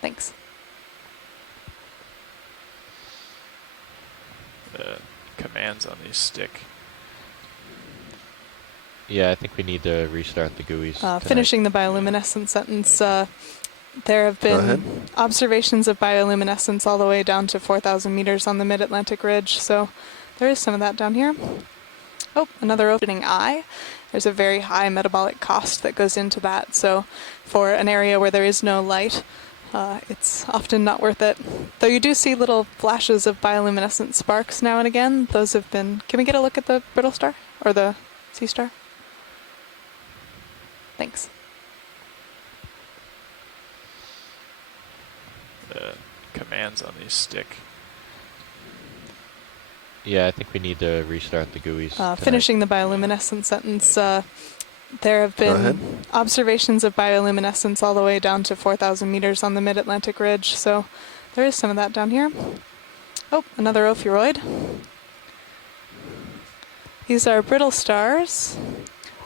Thanks. The commands on these stick. Yeah, I think we need to restart the GUIs. tonight. Finishing the bioluminescent sentence, there have been observations of bioluminescence all the way down to 4,000 meters on the mid-Atlantic ridge, so there is some of that down here. Oh, another opening eye. There's a very high metabolic cost that goes into that, so for an area where there is no light, it's often not worth it. Though you do see little flashes of bioluminescent sparks now and again. Those have been... Can we get a look at the brittle star? Or the sea star? Thanks. The commands on these stick. Yeah, I think we need to restart the GUIs. tonight. Finishing the bioluminescent sentence, there have been observations of bioluminescence all the way down to 4,000 meters on the mid-Atlantic ridge, so there is some of that down here. Oh, another ophiuroid. These are brittle stars.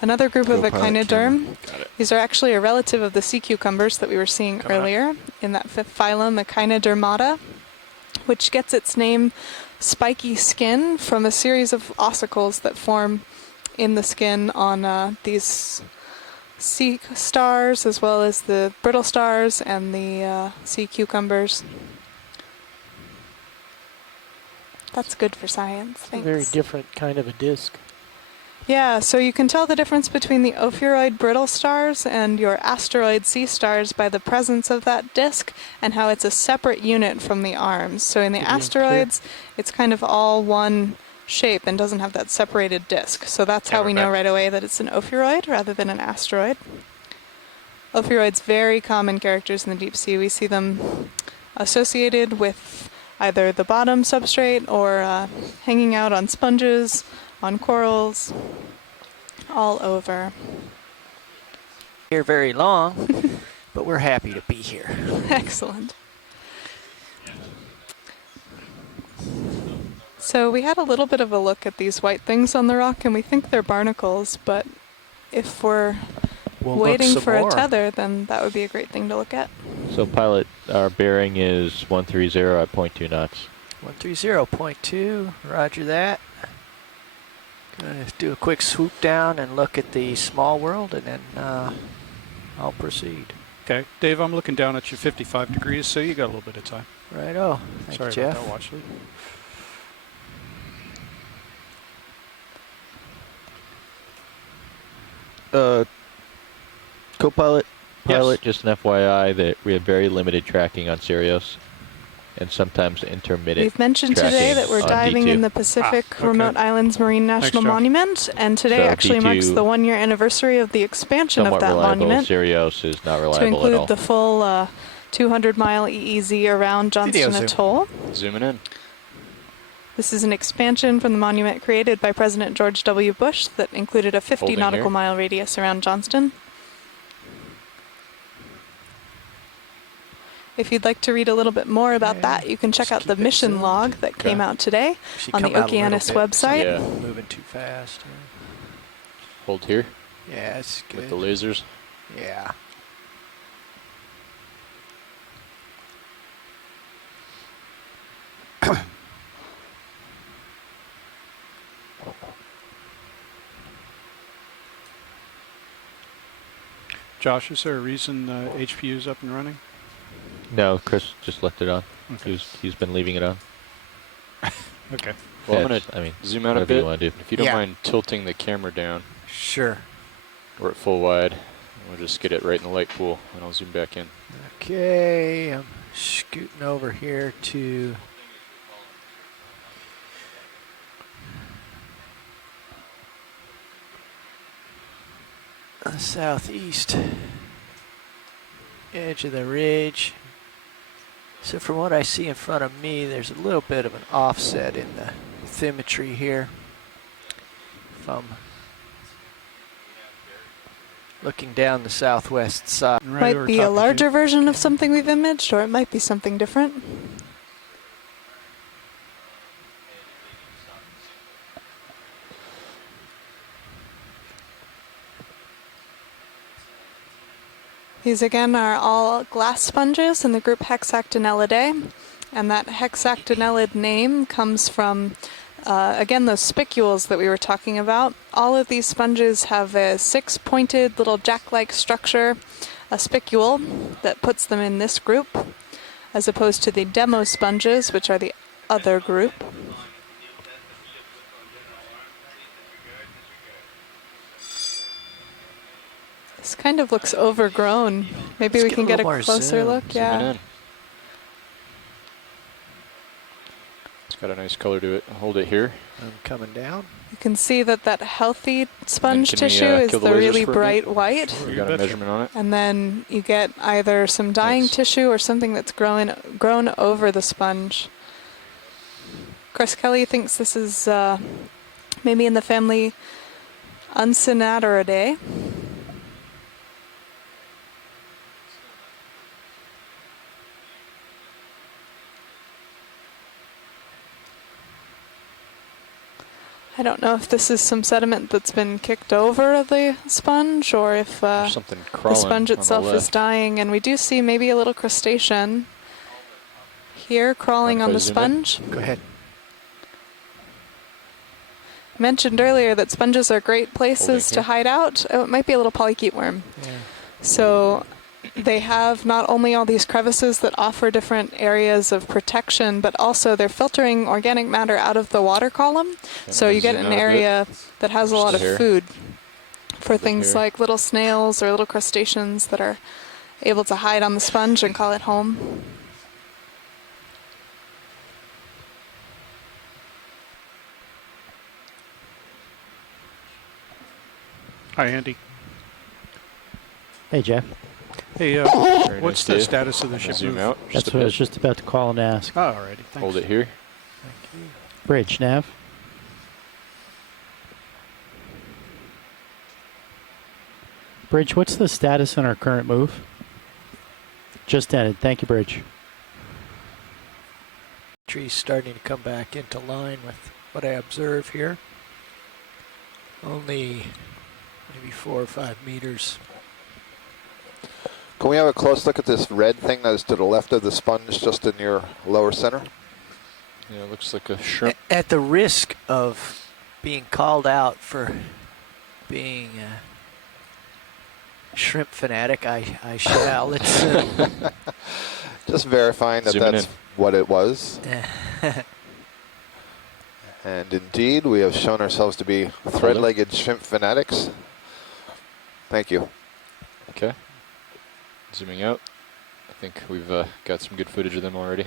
Another group of echinoderm. Got it. These are actually a relative of the sea cucumbers that we were seeing earlier in that 5th phylum, Echinodermata, which gets its name, spiky skin, from a series of ossicles that form in the skin on these sea stars, as well as the brittle stars and the sea cucumbers. That's good for science, It's a thanks. very different kind of a disc. Yeah, so you can tell the difference between the ophiuroid brittle stars and your asteroid sea stars by the presence of that disk and how it's a separate unit from the arms. So in the asteroids, it's kind of all one shape and doesn't have that separated disk. So that's how we know right away that it's an ophiuroid rather than an asteroid. Ophiuroids, very common characters in the deep sea. We see them associated with either the bottom substrate or hanging out on sponges, on corals, all over. Here very long, but we're happy to be here. Excellent. So we had a little bit of a look at these white things on the rock, and we think they're barnacles, but if we're waiting for a tether, then that would be a great thing to look at. So, pilot, our bearing is 130 at 0.2 knots. 130.2, roger that. Gonna do a quick swoop down and look at the small world, and then I'll proceed. Okay, Dave, I'm looking down at you 55 degrees, so you got a little bit of time. Righto. Thank Sorry you, Jeff. about that, Watchley. Co-pilot, Yes. pilot, just an FYI that we have very limited tracking on Sirius. and sometimes intermittent. We've mentioned today that we're on diving D2. in the Pacific okay. Remote Islands Marine National Josh. Monument, and today So actually marks D2 the 1-year anniversary of the expansion Somewhat of that reliable. monument Sirius is not to reliable at include all. the full 200-mile EEZ around Johnston zoom. Atoll. Zooming in. This is an expansion from the monument created by President George W. Bush that included a 50 Holding nautical here. mile radius around Johnston. If you'd like to read a little bit more about that, you can check out the mission log that came out today on the Okeanos website. Yeah. Moving too fast. Hold here Yeah, it's good. with the lasers. Yeah. Josh, is there a reason HPU is up and running? No, Chris just left it on. Okay. He's been leaving it on. Okay. Well, I'm Yeah, gonna I mean, zoom out a whatever you bit. wanna do. If you don't Yeah. mind tilting the camera down, Sure. we're at full wide. We'll just get it right in the light pool, and I'll zoom back in. Okay, I'm scooting over here to the southeast edge of the ridge. So from what I see in front of me, there's a little bit of an offset in the bathymetry here. If I'm looking down the southwest side. And right, we're Might be a talking to- larger version of something we've imaged, or it might be something different. These again are all glass sponges in the group Hexactinellidae, and that hexactinellid name comes from, again, those spicules that we were talking about. All of these sponges have a 6-pointed little jack-like structure, a spicule, that puts them in this group, as opposed to the demo sponges, which are the other group. This kind of looks overgrown. Maybe Let's we get can a get a little more closer zoom. look. Zooming Yeah. in. It's got a nice color to it. Hold it here. I'm coming down. You can see that that healthy sponge can we, tissue is kill the the lasers really for a bright bit? white. We got a betcha. measurement on it. And then you get either some dying Thanks. tissue or something that's grown over the sponge. Chris Kelly thinks this is maybe in the family Uncinnatoridae. I don't know if this is some sediment that's been kicked over the sponge, or if There's something the crawling sponge on the itself is left. dying. And we do see maybe a little crustacean here crawling Mind on if the I zoom in? sponge. Go ahead. I mentioned earlier that sponges are great places Holding to here. hide out. Oh, it might be a little polychaete worm. Yeah. So they have not only all these crevices that offer different areas of protection, but also they're filtering organic matter out of the water column. So you get zoom an out a bit. area that has a lot of Just here. food for bit things here. like little snails or little crustaceans that are able to hide on the sponge and call it home. Hi, Andy. Hey, Jeff. Hey, Very what's nice, the Dave. status of the I'm gonna ship zoom move? out. That's Just a what I was bit. just about to call and ask. Oh, alrighty. Thanks. Hold it here. Bridge, nav. Bridge, what's the status on our current move? Just ended. Thank you, Bridge. Tree's starting to come back into line with what I observe here. Only maybe 4 or 5 meters. Can we have a close look at this red thing that is to the left of the sponge, just in your lower center? Yeah, it looks like a shrimp. At the risk of being called out for being a shrimp fanatic, I shall. It's Just verifying that Zooming that's in. what it was. And indeed, we have shown ourselves to be thread-legged shrimp fanatics. Thank you. Okay. Zooming out. I think we've got some good footage of them already.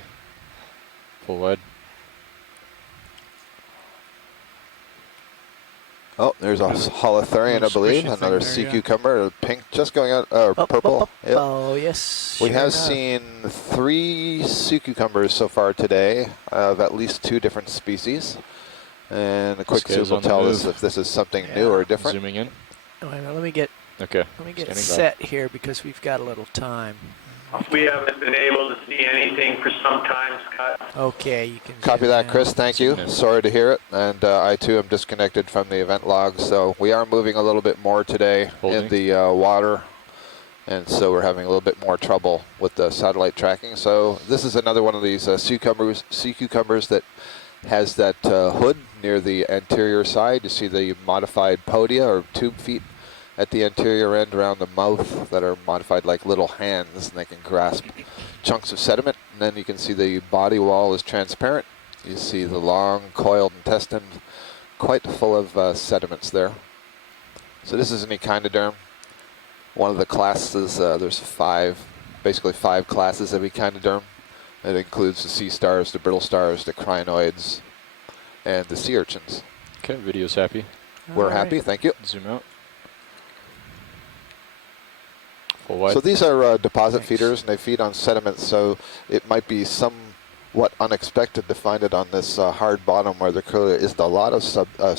Full wide. Oh, there's a holothurian, I Little believe. squishy Another thing sea there, yeah. cucumber, pink, just going out, purple. Yep. Oh, yes. We sure have enough. seen 3 sea cucumbers so far today of at least 2 different species. And a quick This zoom guy's will on the tell us move. if this is something new or different. Zooming in. Wait a minute, let me get Okay. it Standing by. set here because we've got a little time. We haven't been able to see anything for some time, Scott. Okay, you can Copy zoom that, in. Chris. Thank you. Sorry to hear it. And I, too, am disconnected from the event log. So we are moving a little bit more today Holding. in the water. And so we're having a little bit more trouble with the satellite tracking. So this is another one of these sea cucumbers that has that hood near the anterior side. You see the modified podia or tube feet at the anterior end around the mouth that are modified like little hands, and they can grasp chunks of sediment. And then you can see the body wall is transparent. You see the long coiled intestine, quite full of sediments there. So this is an echinoderm. One of the classes, there's basically five classes of echinoderm. It includes the sea stars, the brittle stars, the crinoids, and the sea urchins. Okay, video's happy. We're happy, thank you. Zoom out. Full wide. So these are deposit feeders, and they feed on sediment, so it might be somewhat unexpected to find it on this hard bottom where there clearly isn't a lot of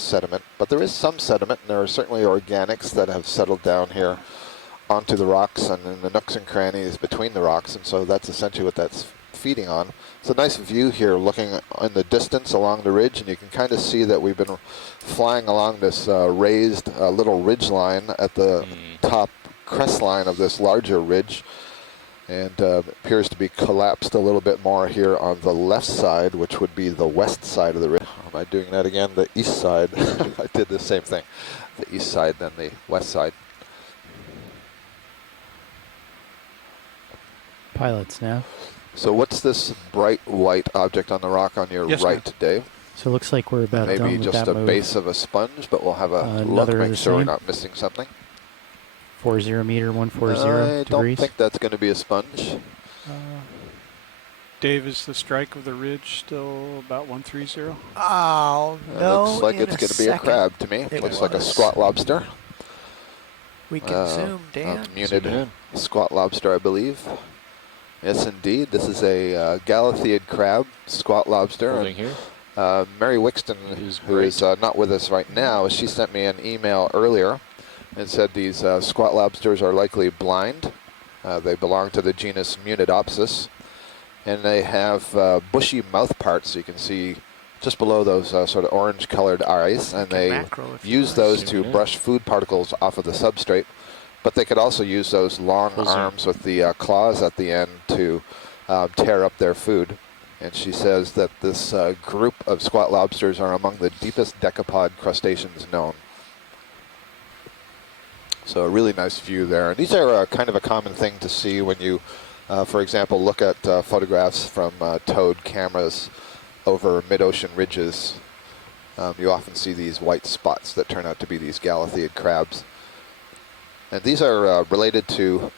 sediment, but there is some sediment, and there are certainly organics that have settled down here onto the rocks and in the nooks and crannies between the rocks, and so that's essentially what that's feeding on. It's a nice view here looking in the distance along the ridge, and you can kind of see that we've been flying along this raised little ridge line at the top crest line of this larger ridge, and appears to be collapsed a little bit more here on the left side, which would be the west side of the ridge. Am I doing that again? The east side. I did the same thing. The east side, then the west side. Pilots now. So what's this bright white object on the rock on your Yes, right, ma'am. Dave? So it looks like we're about done Maybe with just that a move. base of a sponge, but we'll have a look, Another make the sure we're same. not missing something. 40 meter, 140 I don't degrees. think that's going to be a sponge. Dave, is the strike of the ridge still about 130? Oh, It no. looks like in it's a going to be a second. crab to me. It Looks like a was. squat lobster. We can zoom, Dan. A munid squat lobster, I believe. Yes, indeed. This is a Galatheid crab, squat lobster. Holding here. Mary Wixton, who is not with us right now, she sent me an email earlier and said these squat lobsters are likely blind. They belong to the genus Munidopsis, and they have bushy mouth parts, so you can see just below those sort of orange-colored eyes, and they macro if you use like. those to brush food particles off of the substrate. But they could also use those long arms with the claws at the end to tear up their food. And she says that this group of squat lobsters are among the deepest decapod crustaceans known. So a really nice view there. And these are kind of a common thing to see when you, for example, look at photographs from towed cameras over mid-ocean ridges. You often see these white spots that turn out to be these Galatheid crabs. And these are related to,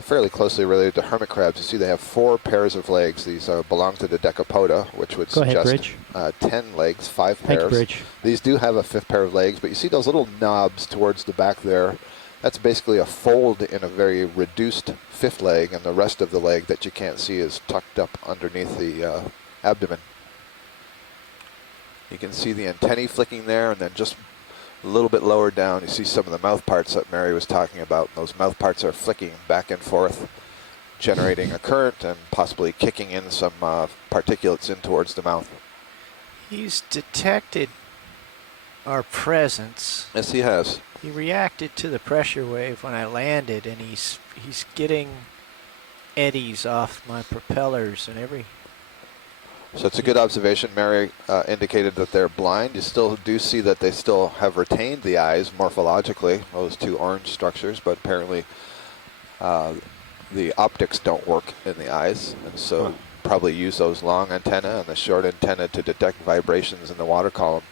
fairly closely related to hermit crabs. You see they have 4 pairs of legs. These belong to the Decapoda, which would Go ahead, suggest 10 legs, 5 Thank pairs. you, Bridge. These do have a 5th pair of legs, but you see those little knobs towards the back there. That's basically a fold in a very reduced 5th leg, and the rest of the leg that you can't see is tucked up underneath the abdomen. You can see the antennae flicking there, and then just a little bit lower down, you see some of the mouth parts that Mary was talking about. Those mouth parts are flicking back and forth, generating a current and possibly kicking in some particulates in towards the mouth. He's detected our presence. Yes, he has. He reacted to the pressure wave when I landed, and he's getting eddies off my propellers and every. So it's a good observation. Mary indicated that they're blind. You still do see that they still have retained the eyes morphologically, those 2 orange structures, but apparently the optics don't work in the eyes, and so probably use those long antenna and the short antenna to detect vibrations in the water column.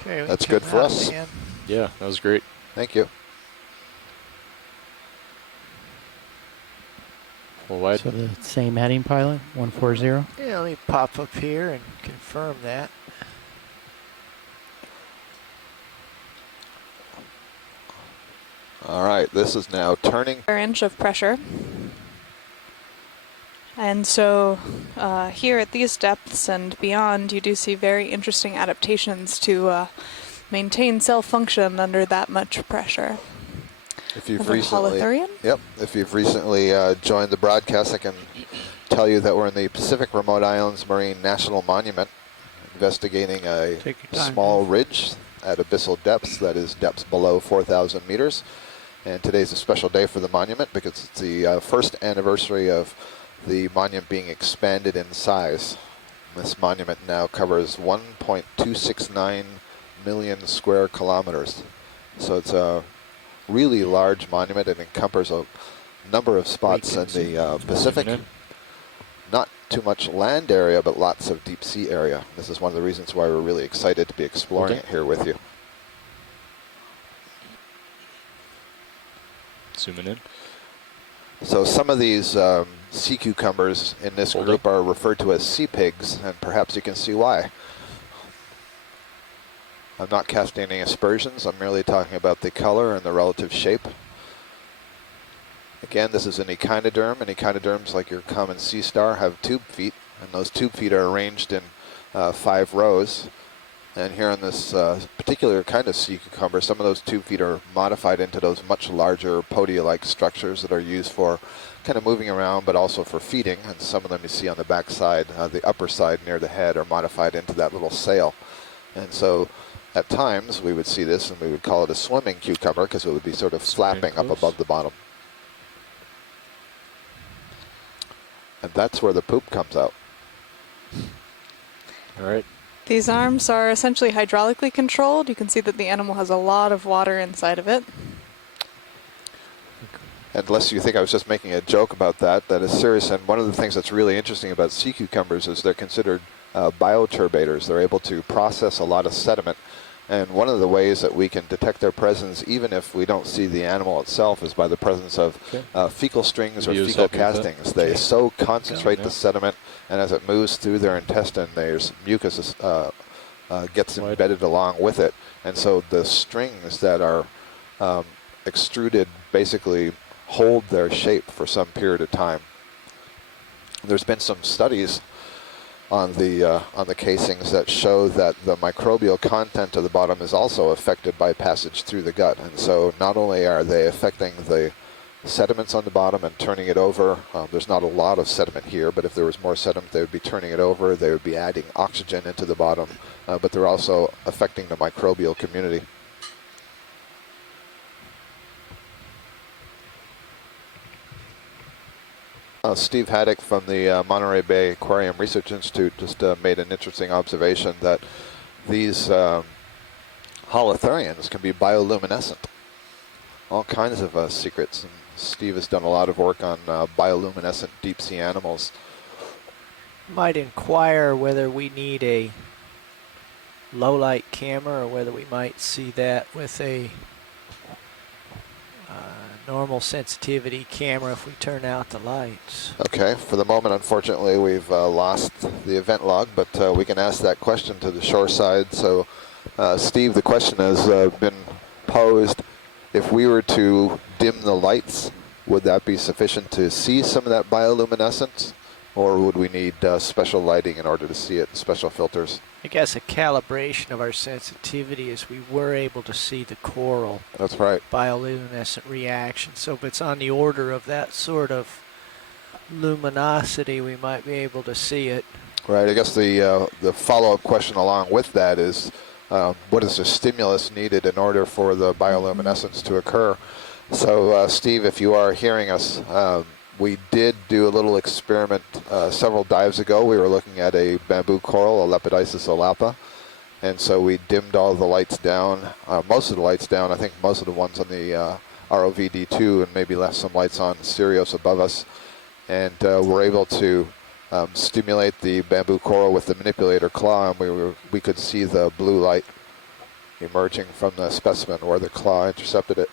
Okay, we That's come good for out, us. Dan. Yeah, that was great. Thank you. Full wide. So the same heading pilot, 140. Yeah, let me pop up here and confirm that. All right, this is now turning. Inch of pressure. And so here at these depths and beyond, you do see very interesting adaptations to maintain cell function under that much pressure. If you've Of a recently, holothurian? yep, if you've recently joined the broadcast, I can tell you that we're in the Pacific Remote Islands Marine National Monument, investigating a Take your time, small Dave. ridge at abyssal depths, that is depths below 4,000 meters. And today's a special day for the monument because it's the first anniversary of the monument being expanded in size. This monument now covers 1.269 million square kilometers. So it's a really large monument and encompasses a number of spots in the Pacific. Not too much land area, but lots of deep sea area. This is one of the reasons why we're really excited to be exploring it here with you. Zooming in. So some of these sea cucumbers in this group are referred to as sea pigs, and perhaps you can see why. I'm not casting any aspersions, I'm merely talking about the color and the relative shape. Again, this is an echinoderm, and echinoderms, like your common sea star, have tube feet, and those tube feet are arranged in 5 rows. And here on this particular kind of sea cucumber, some of those tube feet are modified into those much larger podia-like structures that are used for kind of moving around, but also for feeding. And some of them you see on the back side, the upper side near the head, are modified into that little sail. And so at times we would see this and we would call it a swimming cucumber because it would be sort of flapping up above the bottom. And that's where the poop comes out. All right. These arms are essentially hydraulically controlled. You can see that the animal has a lot of water inside of it. Unless you think I was just making a joke about that, that is serious. And one of the things that's really interesting about sea cucumbers is they're considered bioturbators. They're able to process a lot of sediment. And one of the ways that we can detect their presence, even if we don't see the animal itself, is by the presence of fecal strings or fecal castings. They so concentrate the sediment, and as it moves through their intestine, there's mucus gets embedded along with it. And so the strings that are extruded basically hold their shape for some period of time. There's been some studies on the casings that show that the microbial content of the bottom is also affected by passage through the gut. And so not only are they affecting the sediments on the bottom and turning it over, there's not a lot of sediment here, but if there was more sediment, they would be turning it over, they would be adding oxygen into the bottom, but they're also affecting the microbial community. Steve Haddock from the Monterey Bay Aquarium Research Institute just made an interesting observation that these holothurians can be bioluminescent. All kinds of secrets. And Steve has done a lot of work on bioluminescent deep sea animals. Might inquire whether we need a low light camera or whether we might see that with a normal sensitivity camera if we turn out the lights. Okay, for the moment, unfortunately, we've lost the event log, but we can ask that question to the shore side. So, Steve, the question has been posed. If we were to dim the lights, would that be sufficient to see some of that bioluminescence? Or would we need special lighting in order to see it, special filters? I guess a calibration of our sensitivity is we were able to see the coral. That's right. Bioluminescent reaction. So if it's on the order of that sort of luminosity, we might be able to see it. Right. I guess the follow-up question along with that is, what is the stimulus needed in order for the bioluminescence to occur? So, Steve, if you are hearing us, we did do a little experiment several dives ago. We were looking at a bamboo coral, a Lepidopsis olapa, and so we dimmed all the lights down, most of the lights down, I think most of the ones on the ROV-D2, and maybe left some lights on Sirius above us, and we're able to stimulate the bamboo coral with the manipulator claw, and we could see the blue light emerging from the specimen where the claw intercepted it.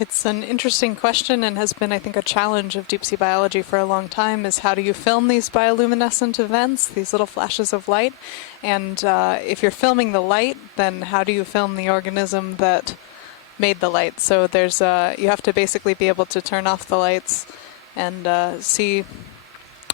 It's an interesting question and has been, I think, a challenge of deep sea biology for a long time, is how do you film these bioluminescent events, these little flashes of light? And if you're filming the light, then how do you film the organism that made the light? So there's you have to basically be able to turn off the lights and see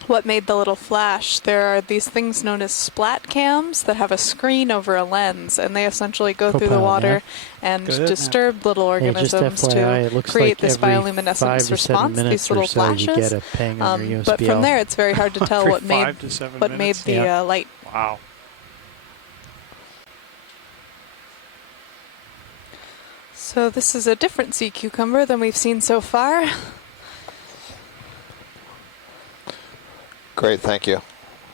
what made the little flash. There are these things known as splat cams that have a screen over a lens, and they essentially go through the water and disturb little organisms to create this bioluminescence response, these little flashes. But from there, it's very hard to tell what made the light. Wow. So this is a different sea cucumber than we've seen so far. Great, thank you. A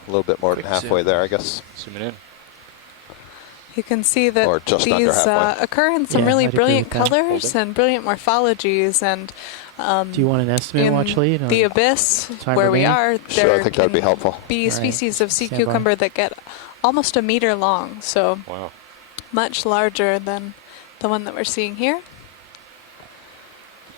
little bit more than halfway there, I guess. Zooming in. You can see that these occur in some really brilliant colors and brilliant morphologies. And do you want an estimate, watch lead? The abyss, where we are, there I think that'd be helpful. Be species of sea cucumber that get almost 1 meter long, so much larger than the one that we're seeing here.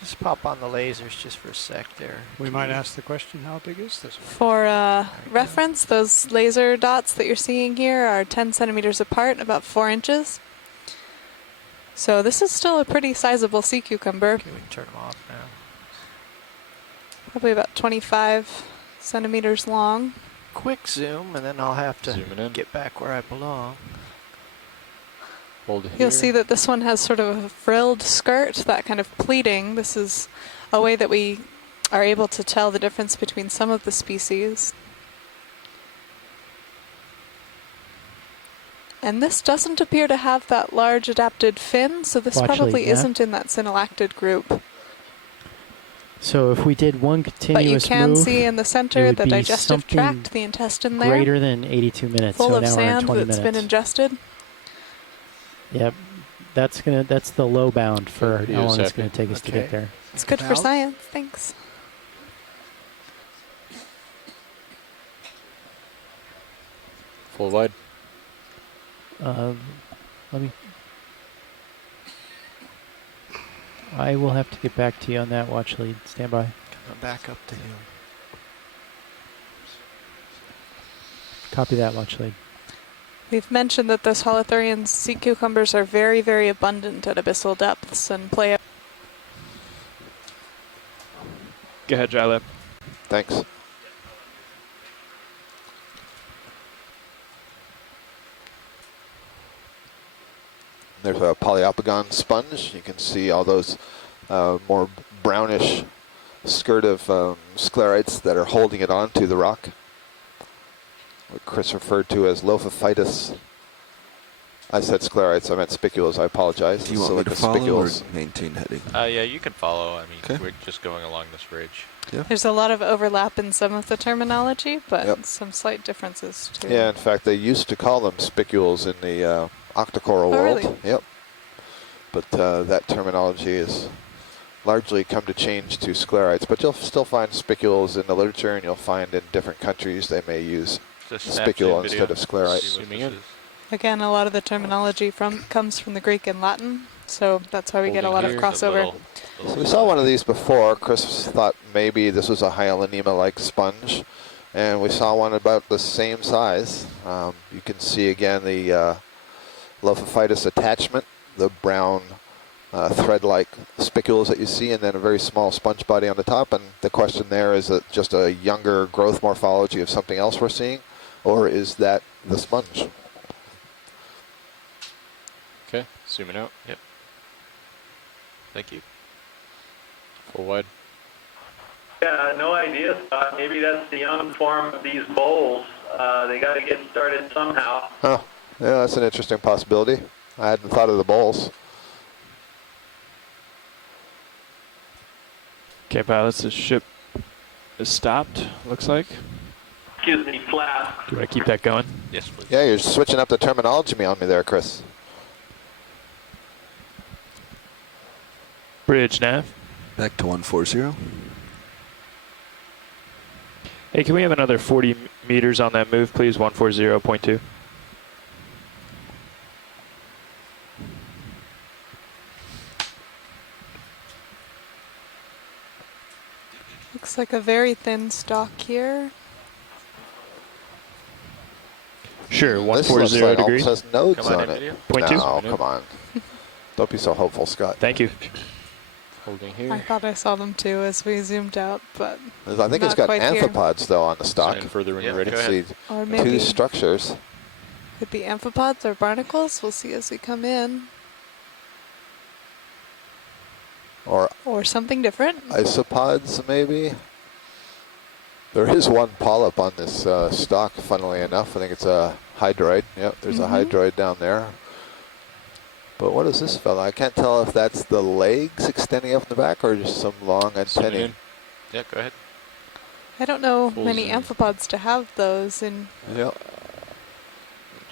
Just pop on the lasers just for a sec there. We might ask the question, how big is this one? For reference, those laser dots that you're seeing here are 10 centimeters apart, about 4 inches. So this is still a pretty sizable sea cucumber. Okay, we can turn them off now. Probably about 25 centimeters long. Quick zoom, and then I'll have to get back where I belong. You'll see that this one has sort of a frilled skirt, that kind of pleating. This is a way that we are able to tell the difference between some of the species. And this doesn't appear to have that large adapted fin, so this probably isn't in that synallactid group. So if we did one continuous move, but you can see in the center the digestive tract, the intestine there, greater than 82 minutes, full so of an hour and sand 20 that's minutes. been ingested. Yep, that's the low bound for how long it's gonna take us to get there. It's good for science. Thanks. Full wide. Let me. I will have to get back to you on that. Watch lead. Stand by. Coming back up the hill. Copy that. Watch lead. We've mentioned that those holothurian sea cucumbers are very, very abundant at abyssal depths and play a... Go ahead, Dry Lab. Thanks. There's a polyopogon sponge. You can see all those more brownish skirt of sclerites that are holding it onto the rock. What Chris referred to as lophophytus. I said sclerites, I meant spicules, I apologize. Do you want me to follow or maintain heading? Yeah, you can follow. I mean, we're just going along this ridge. Yeah. There's a lot of overlap in some of the terminology, but some slight differences too. Yeah, in fact, they used to call them spicules in the octocoral world. Really? Yep. But that terminology has largely come to change to sclerites. But you'll still find spicules in the literature, and you'll find in different countries they may use spicule instead of sclerite. Again, a lot of the terminology comes from the Greek and Latin, so that's why we get a lot of crossover. So we saw one of these before. Chris thought maybe this was a Hyalonema-like sponge, and we saw one about the same size. You can see again the lophophytus attachment, the brown thread-like spicules that you see, and then a very small sponge body on the top. And the question there, is it just a younger growth morphology of something else we're seeing, or is that the sponge? Okay, zooming out. Yep. Thank you. Full wide. Yeah, no idea, Scott. Maybe that's the young form of these bowls. They got to get started somehow. Oh, yeah, that's an interesting possibility. I hadn't thought of the bowls. Okay, pilots, the ship is stopped, looks like. Excuse me, flask. Do you want to keep that going? Yes, please. Yeah, you're switching up the terminology on me there, Chris. Bridge nav. Back to 140. Hey, can we have another 40 meters on that move, please? 140.2. Looks like a very thin stalk here. Sure, This 140 looks like degrees. almost has nodes Come on on in, it. video. Point two. No, come on. Don't be so hopeful, Scott. Thank you. Holding I here. thought I saw them too as we zoomed out, but I think it's not got quite here. amphipods, though, on the stock. Sign further when Yeah, you're ready. go ahead. See Or two maybe structures. could be amphipods or barnacles. We'll see as we come in. Or something different. isopods, maybe. There is one polyp on this stock, funnily enough. I think it's a hydroid. Yep, there's a hydroid down there. But what is this fella? I can't tell if that's the legs extending up in the back or just some long antennae. Yeah, go ahead. I don't know Pulls many in. amphipods to have those in. Yep.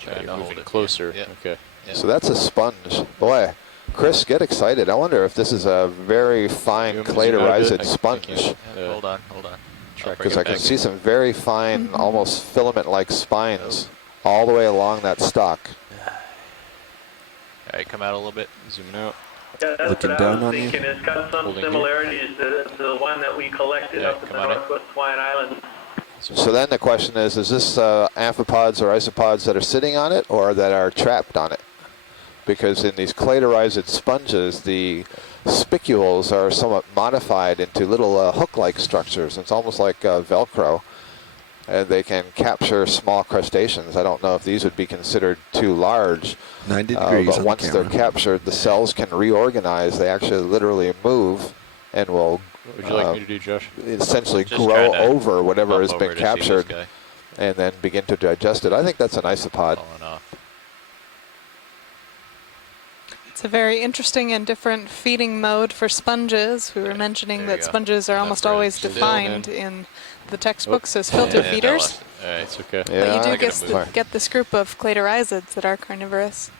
Trying to hold moving it closer. here. Okay. Yeah. So that's a sponge. Boy, Chris, get excited. I wonder if this is a very fine You want me to zoom out a bit? cladorized I can't. sponge. Yeah, hold on. I'll bring Because it I can back. see some very fine, almost filament-like spines all the way along that stock. All right, come out a little bit. Zooming out. Yeah, that's Looking what I down was on you. thinking. It's got some Holding here. similarities to the one that we collected Yeah, up in come the on in. Northwest Hawaiian Islands. So then the question is this amphipods or isopods that are sitting on it or that are trapped on it? Because in these cladorized sponges, the spicules are somewhat modified into little hook-like structures. It's almost like Velcro, and they can capture small crustaceans. I don't know if these would be considered too large, 90 degrees but on once the they're camera. captured, the cells can reorganize. They actually literally move and will What would you like me to do, Josh? essentially Just grow trying to over whatever bump has over been to see this captured guy and then begin to digest it. I think that's an isopod. falling off. It's a very interesting and different feeding mode for sponges. We were mentioning there that you go. sponges are Enough almost for it. always Still defined in the textbooks as filter Yeah, that feeders. lost it. All right. It's okay. But Yeah, you do I gotta move. get this group of cladorhizids that are carnivorous.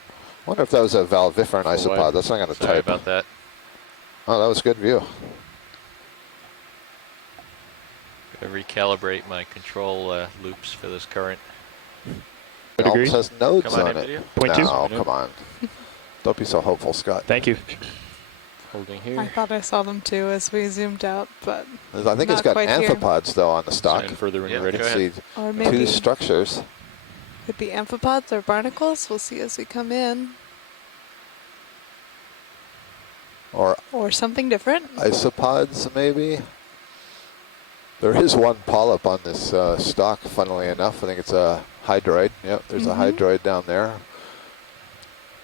I wonder if that was a valviferan Full isopod. wide. That's not going to Sorry type. about that. Oh, that was a good view. Gotta recalibrate my control loops for this current. It almost has nodes Come on on in, it. video. Point two. No, come on. Don't be so hopeful, Scott. Thank you. Holding I here. thought I saw them too as we zoomed out, but I think it's not got quite here. amphipods, though, on the stock. Sign further when Yeah, you're ready. go ahead. See or two maybe structures. could be amphipods or barnacles. We'll see as we come in. Or something different. isopods, maybe. There is one polyp on this stock, funnily enough. I think it's a hydroid. Yep, there's a hydroid down there.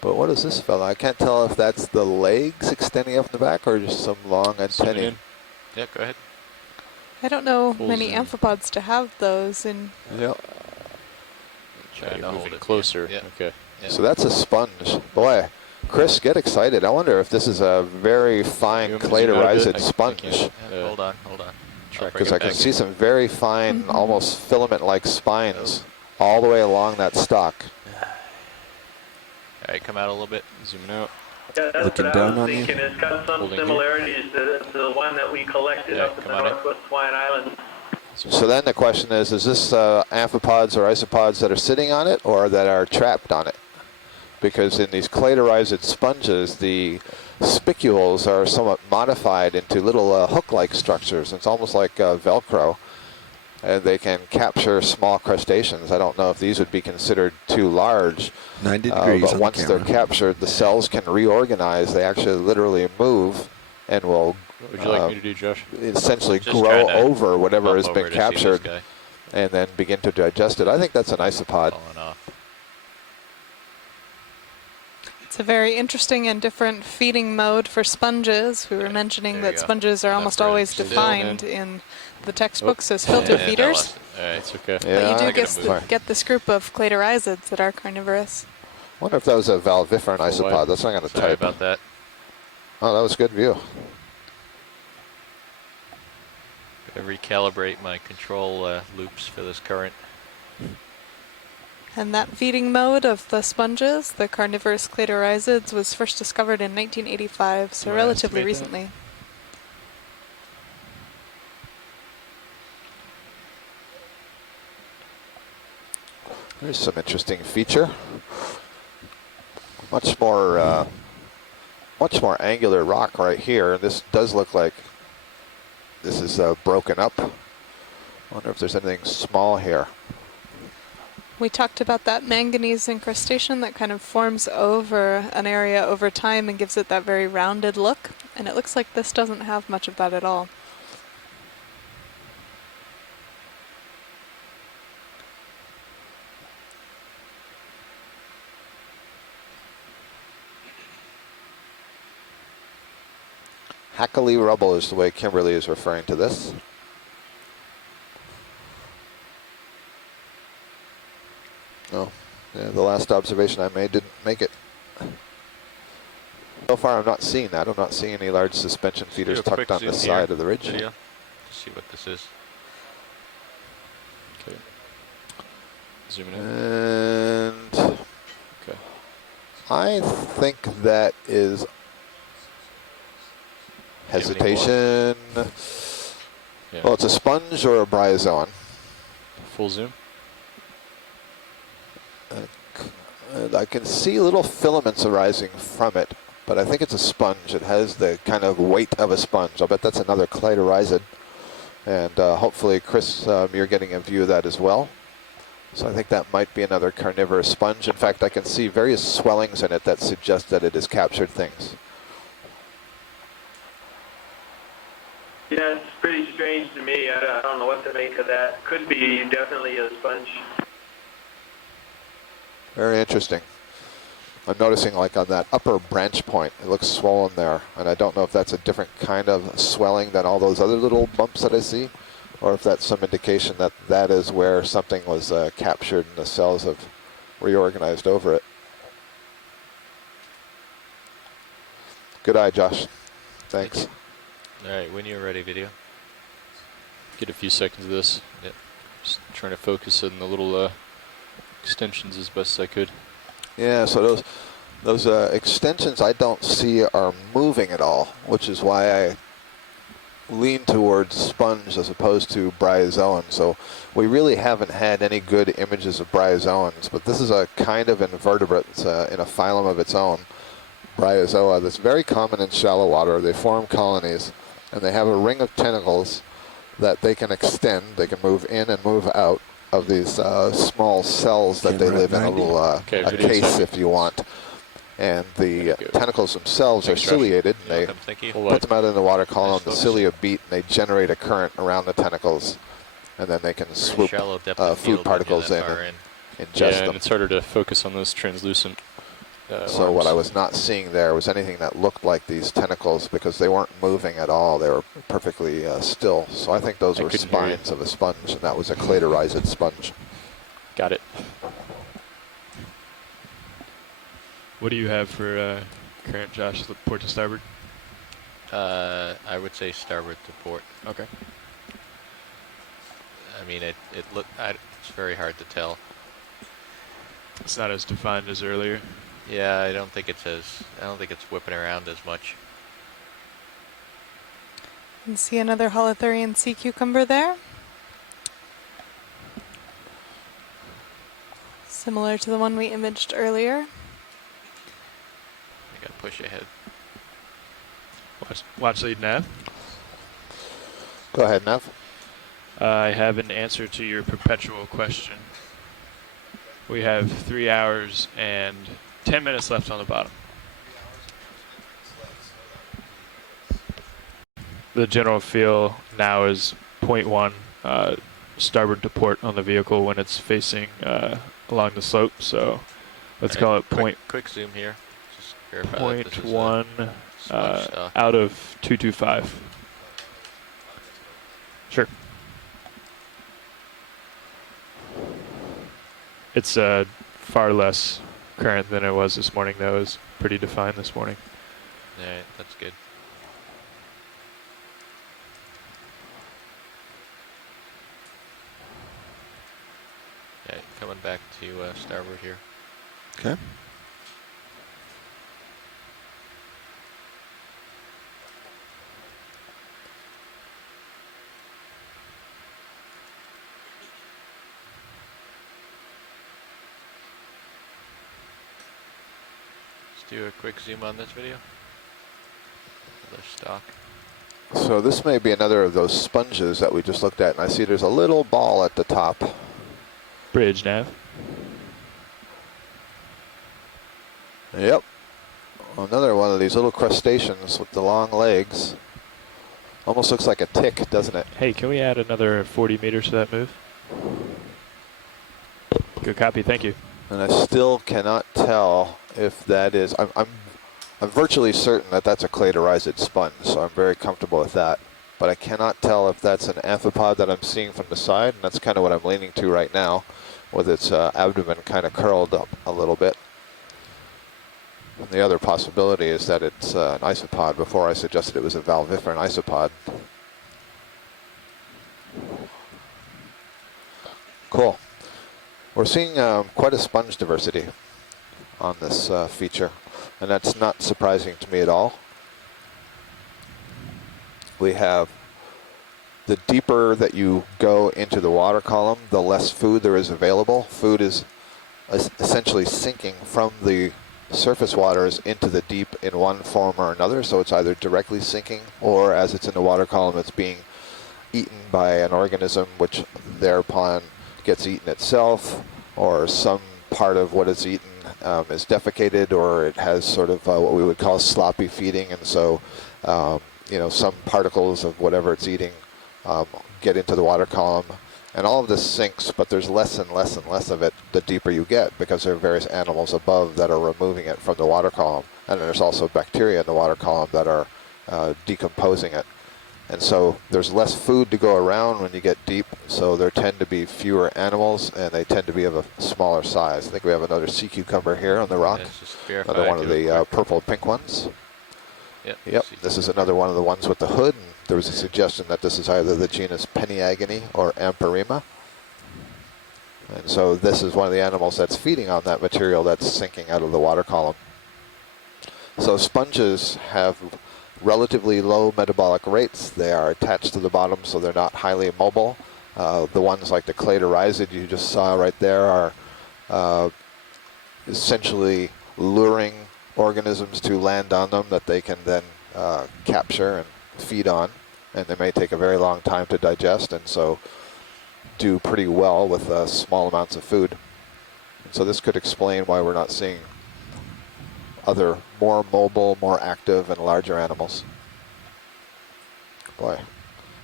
But what is this fella? I can't tell if that's the legs extending up in the back or just some long Zooming antennae. in. Yeah, go ahead. I don't know Pulls many in. amphipods to have those in. Yep. Trying to Moving hold it closer. here. Okay. Yeah. So that's a sponge. Boy, Chris, get excited. I wonder if this is a very fine You want me to zoom out a bit? cladorized I sponge. can't. Yeah, hold on. I'll bring Because it I can back. see some very fine, almost filament-like spines all the way along that stock. All right, come out a little bit. Zooming out. Yeah, that's Looking what I down was on you. thinking. It's got some Holding here. similarities to the one that we collected Yeah, up in come the on in. Northwest Hawaiian Islands. So then the question is this amphipods or isopods that are sitting on it or that are trapped on it? Because in these cladorized sponges, the spicules are somewhat modified into little hook-like structures. It's almost like Velcro, and they can capture small crustaceans. I don't know if these would be considered too large, 90 degrees but on once the they're camera. captured, the cells can reorganize. They actually literally move and will What would you like me to do, Josh? essentially Just grow trying to over whatever bump has over been to see this captured guy and then begin to digest it. I think that's an isopod. falling off. It's a very interesting and different feeding mode for sponges. We were mentioning there that you go. sponges are Enough almost for it. always Still defined in the textbooks as filter Yeah, that feeders. lost it. All right. It's okay. But Yeah, you I do gotta get this group of cladorhizids that are carnivorous. wonder if that was a valviferan Full isopod. wide. That's not going to Sorry type. about that. Oh, that was a good view. Gotta recalibrate my control loops for this current. And that feeding mode of the sponges, the carnivorous cladorhizids, was first discovered in 1985, so Do I relatively estimate that? recently. There's some interesting feature. Much more angular rock right here. This does look like this is broken up. I wonder if there's anything small here. We talked about that manganese incrustation that kind of forms over an area over time and gives it that very rounded look. And it looks like this doesn't have much of that at all. Hackly rubble is the way Kimberly is referring to this. No, yeah, the last observation I made didn't make it. So far I'm not seeing that. I'm not seeing any large suspension feeders tucked on the side of the ridge. Video to see what this is. Okay. Zooming in. And Okay. I think that is hesitation. Yeah. Well, it's a sponge or a bryozoan. Full zoom. I can see little filaments arising from it, but I think it's a sponge. It has the kind of weight of a sponge. I'll bet that's another clitorizid. And hopefully, Chris, you're getting a view of that as well. So I think that might be another carnivorous sponge. In fact, I can see various swellings in it that suggest that it has captured things. Yeah, it's pretty strange to me. I don't know what to make of that. Could be definitely a sponge. Very interesting. I'm noticing like on that upper branch point, it looks swollen there. And I don't know if that's a different kind of swelling than all those other little bumps that I see, or if that's some indication that that is where something was captured and the cells have reorganized over it. Good eye, Josh. Thanks. All right, when you're ready, video. Get a few seconds of this. Yep. Just trying to focus on the little extensions as best as I could. Yeah, so those extensions I don't see are moving at all, which is why I lean towards sponge as opposed to bryozoan. So we really haven't had any good images of bryozoans, but this is a kind of invertebrate. It's in a phylum of its own, bryozoa, that's very common in shallow water. They form colonies, and they have a ring of tentacles that they can extend. They can move in and move out of these small cells that they live in, a little a case, if you want. And the tentacles themselves are ciliated. And they put them out in the water column, the cilia beat, and they generate a current around the tentacles. And then they can swoop food particles in and ingest them. And it's harder to focus on those translucent So arms. what I was not seeing there was anything that looked like these tentacles, because they weren't moving at all. They were perfectly still. So I think those were spines of a sponge, and that was a clitorizid sponge. Got it. What do you have for current, Josh? Port to starboard? I would say starboard to port. Okay. I mean, it's very hard to tell. It's not as defined as earlier. Yeah, I don't think it's whipping around as much. And see another holothurian sea cucumber there. Similar to the one we imaged earlier. I gotta push ahead. Watch lead, Nav. Go ahead, Nav. I have an answer to your perpetual question. We have 3 hours and 10 minutes left on the bottom. The general feel now is 0.1 starboard to port on the vehicle when it's facing along the slope. So let's call it quick zoom here. Just verify that this is 0.1 stock. out of 225. Sure. It's far less current than it was this morning, though. It was pretty defined this morning. Alright, that's good. Okay, coming back to starboard here. Okay. Do a quick zoom on this video. Another stock. So this may be another of those sponges that we just looked at, and I see there's a little ball at the top. Bridge nav. Yep. Another one of these little crustaceans with the long legs. Almost looks like a tick, doesn't it? Hey, can we add another 40 meters to that move? Good copy, thank you. And I still cannot tell if that is. I'm virtually certain that that's a cladorized sponge, so I'm very comfortable with that. But I cannot tell if that's an amphipod that I'm seeing from the side, and that's kind of what I'm leaning to right now, with its abdomen kind of curled up a little bit. And the other possibility is that it's an isopod. Before I suggested it was a valviferan isopod. Cool. We're seeing quite a sponge diversity on this feature, and that's not surprising to me at all. We have the deeper that you go into the water column, the less food there is available. Food is essentially sinking from the surface waters into the deep in one form or another, so it's either directly sinking or as it's in the water column it's being eaten by an organism which thereupon gets eaten itself, or some part of what is eaten is defecated, or it has sort of what we would call sloppy feeding, and so you know, some particles of whatever it's eating get into the water column. And all of this sinks, but there's less and less and less of it the deeper you get, because there are various animals above that are removing it from the water column. And there's also bacteria in the water column that are decomposing it. And so there's less food to go around when you get deep, so there tend to be fewer animals, and they tend to be of a smaller size. I think we have another sea cucumber here on the rock, another one of the purple pink ones. Yep, this is another one of the ones with the hood. And there was a suggestion that this is either the genus Peniagone or Amperima. And so this is one of the animals that's feeding on that material that's sinking out of the water column. So sponges have relatively low metabolic rates. They are attached to the bottom, so they're not highly mobile. The ones like the cladorized you just saw right there are essentially luring organisms to land on them that they can then capture and feed on, and they may take a very long time to digest, and so do pretty well with small amounts of food. And so this could explain why we're not seeing other more mobile, more active, and larger animals. Boy,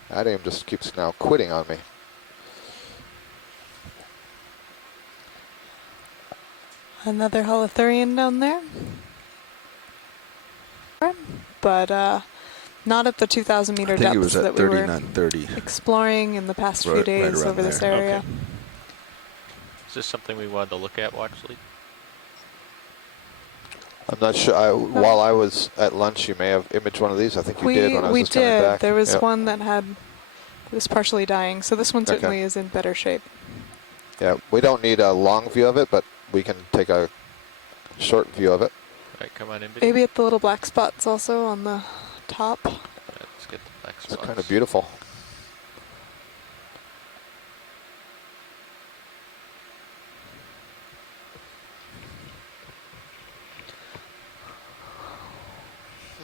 that aim just keeps now quitting on me. Another holothurian down there. But not at the 2,000 meter I think depths it was at that we were 3930. exploring in the past few Right days around over this there. area. Okay. Is this something we wanted to look at, Watchley? I'm not sure. While I was at lunch, you may have imaged one of these. I think you did when I was just coming back. There was Yep. one that was partially dying, so this one Okay. certainly is in better shape. Yeah, we don't need a long view of it, but we can take a short view of it. All right, come on in. Maybe at the little black spots also on the top. Let's get the black spots. It's kind of beautiful.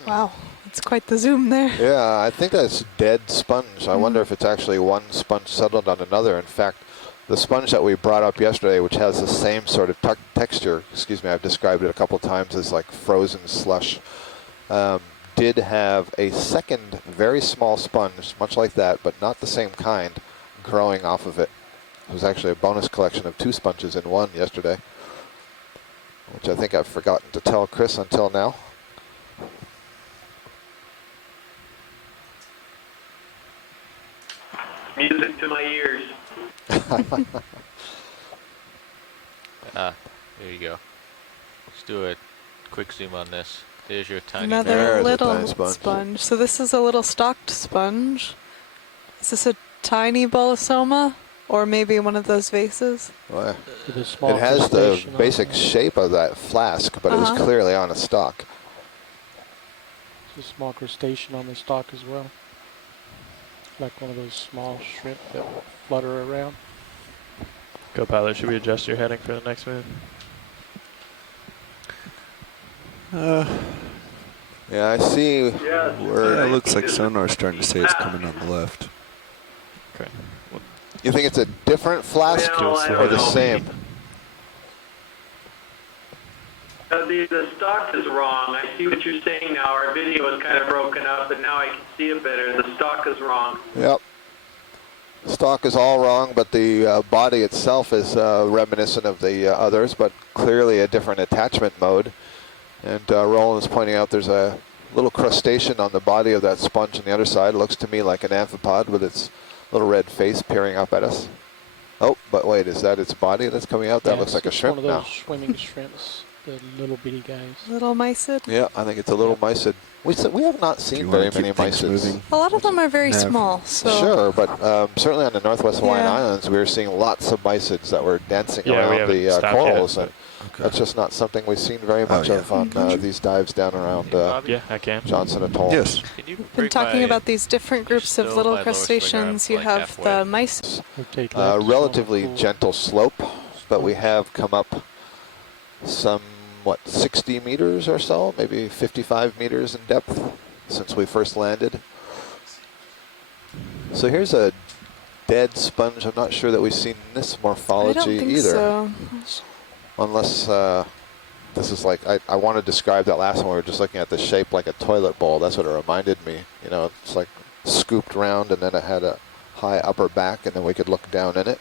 Wow, it's quite the zoom there. Yeah, I think that's dead sponge. I wonder if it's actually one sponge settled on another. In fact, the sponge that we brought up yesterday, which has the same sort of texture, excuse me, I've described it a couple times as like frozen slush, did have a second very small sponge, much like that, but not the same kind, growing off of it. It was actually a bonus collection of 2 sponges in one yesterday, which I think I've forgotten to tell Chris until now. Music to my ears. There you go. Let's do a quick zoom on this. There's your tiny Another There's a little tiny sponge. So this is a little stalked sponge. Is this a tiny bolosoma? Or maybe one of those vases? Well, With a small it has the crustacean on basic it. shape of that flask, but it was clearly on a stalk. There's a small crustacean on the stalk as well. Like one of those small shrimp that flutter around. Co-pilot, should we adjust your heading for the next move? Yeah, I see Yes. where. Yeah, it looks like sonar's starting to say it's coming on the left. Okay. You think it's a different flask Well, I or don't the know. same? The stock is wrong. I see what you're saying now. Our video is kind of broken up, but now I can see it better. The stock is wrong. Yep. Stock is all wrong, but the body itself is reminiscent of the others, but clearly a different attachment mode. And Roland is pointing out there's a little crustacean on the body of that sponge on the other side. It looks to me like an amphipod with its little red face peering up at us. Oh, but wait, is that its body that's coming out? That looks like a shrimp one of those now. swimming shrimps, the little bitty guys. Little mysid. Yeah, I think it's a little mysid. We have not seen very many mysids. A lot of them are very small. So Sure, but certainly on the Northwest Hawaiian Yeah. Islands, we were seeing lots of mysids that were dancing Yeah, we around haven't the stopped corals. yet, And that's just not something we've seen very much of on these dives down around Yeah, I can. Johnson Atoll. Yes. Can you been talking about these different groups of still little by lower swing crustaceans. arms, You like have halfway? the mice. Rotate left, Relatively cool. gentle slope, but we have come up some, 60 meters or so, maybe 55 meters in depth since we first landed. So here's a dead sponge. I'm not sure that we've seen this morphology I don't think either. so. Unless this is like, I want to describe that last one. We were just looking at the shape like a toilet bowl. That's what it reminded me. You know, it's like scooped round and then it had a high upper back and then we could look down in it.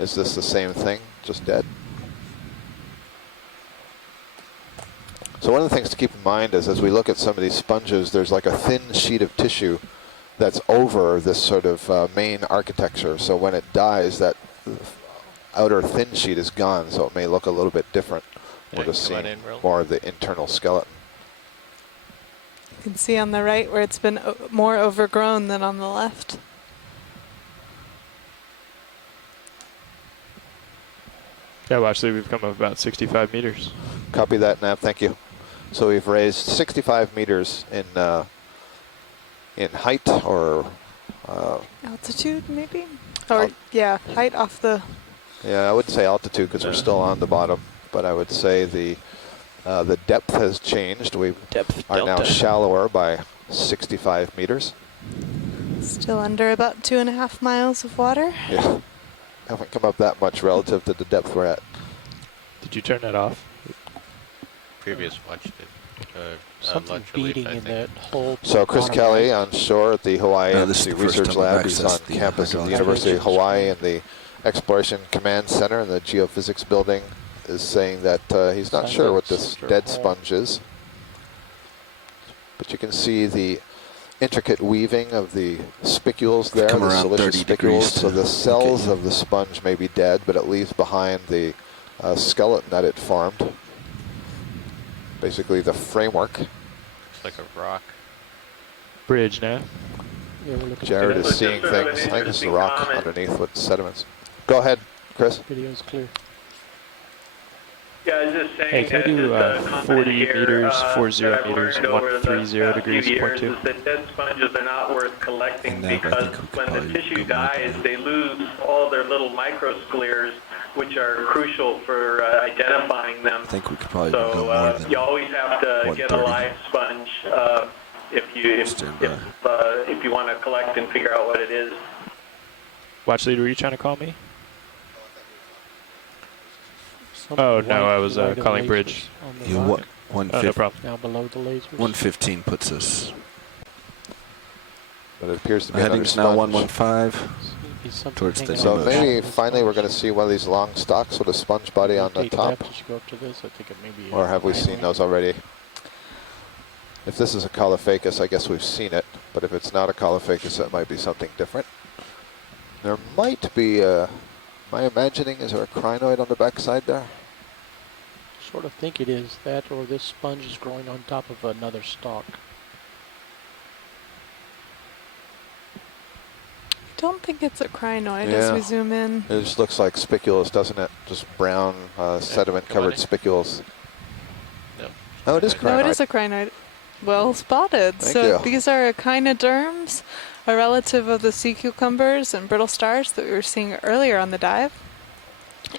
Is this the same thing, just dead? So one of the things to keep in mind is as we look at some of these sponges, there's like a thin sheet of tissue that's over this sort of main architecture. So when it dies, that outer thin sheet is gone, so it may look a little bit different. We're just come on seeing in, Will. more of the internal skeleton. You can see on the right where it's been more overgrown than on the left. Yeah, well, actually, we've come up about 65 meters. Copy that, Nav. Thank you. So we've raised 65 meters in height or Altitude, maybe? Or, yeah, height off the... yeah, I wouldn't say altitude because we're still on the bottom, but I would say the depth has changed. We are now shallower by 65 meters. Still under about 2.5 miles of water. Yeah, haven't come up that much relative to the depth we're at. Did you turn that off? Previous watch did. Something lunch relief, beating I in think. that whole. So Chris bottom Kelly right. on shore at the Hawaii this is Embassy the first Research time Lab. we've He's on accessed the campus of the hydraulic University of engines. Hawaii in the Exploration Command Center in the Geophysics building, is saying that he's not sure what this dead sponge is. But you can see the intricate weaving of the spicules there, Come the around silicious 30 degrees spicules. So to the cells look at of the sponge may be dead, but it leaves behind the skeleton that it formed. Basically the framework. It's like a rock. Bridge now. Yeah, we're looking Jared at is seeing things. I think this is the rock underneath with sediments. Go ahead, Chris. Video's clear. Yeah, I was just saying Hey, can I that do just a comment 40 here, meters, 40 that I've meters, learned over the 130 past degrees, few years 0.2? is that dead sponges are not worth collecting And now I because think we could when the probably tissue go more dies, down. they lose all their little microscleres, which are crucial for identifying them. I think we could probably go So more than you always have to get a 130. live sponge if you want to collect and figure out what it is. Watch leader, were you trying to call me? Something Oh, no, white I was light of calling lasers bridge. on the Yeah, rock. what, Oh, no 150, problem. Now below the lasers. 115 puts us. But it appears to be Our another heading's now sponge. 115. Be something towards the hanging So on the maybe top of the finally we're sponge. going to see one of these long stalks with a sponge body on the Rotate top. left as you go up to this. I think it may be Or have we right seen way. those already? If this is a Caulophacus, I guess we've seen it. But if it's not a Caulophacus, that might be something different. There might be my imagining, is there a crinoid on the backside there? Sort of think it is that, or this sponge is growing on top of another stalk. I don't think it's a crinoid as Yeah. we zoom in. It just looks like spicules, doesn't it? Just brown sediment-covered spicules. No. Oh, it is crinoid. No, it is a crinoid. Well spotted. Thank So you. these are echinoderms, a relative of the sea cucumbers and brittle stars that we were seeing earlier on the dive.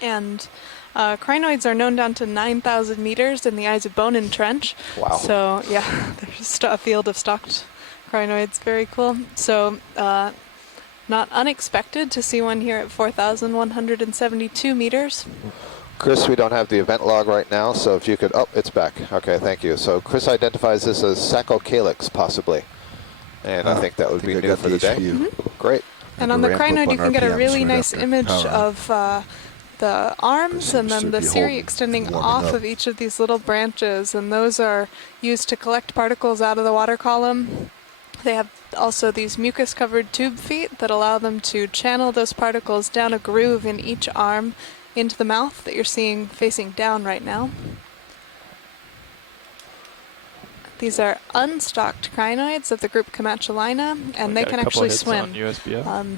And Crinoids are known down to 9,000 meters in the Isebonin Trench. Wow. So, yeah, there's a field of stocked crinoids. Very cool. So, not unexpected to see one here at 4,172 meters. Chris, we don't have the event log right now, so if you could, oh, it's back. Okay, thank you. So Chris identifies this as Saccocalyx, possibly. And I think that would be new for the day. Great. And on the crinoid, you can get a really RPMs nice right image after power. of the arms and then the cirri extending warming off up. of each of these little branches. And those are used to collect particles out of the water column. They have also these mucus-covered tube feet that allow them to channel those particles down a groove in each arm into the mouth that you're seeing facing down right now. These are unstocked crinoids of the group Camachalina, and they can actually swim.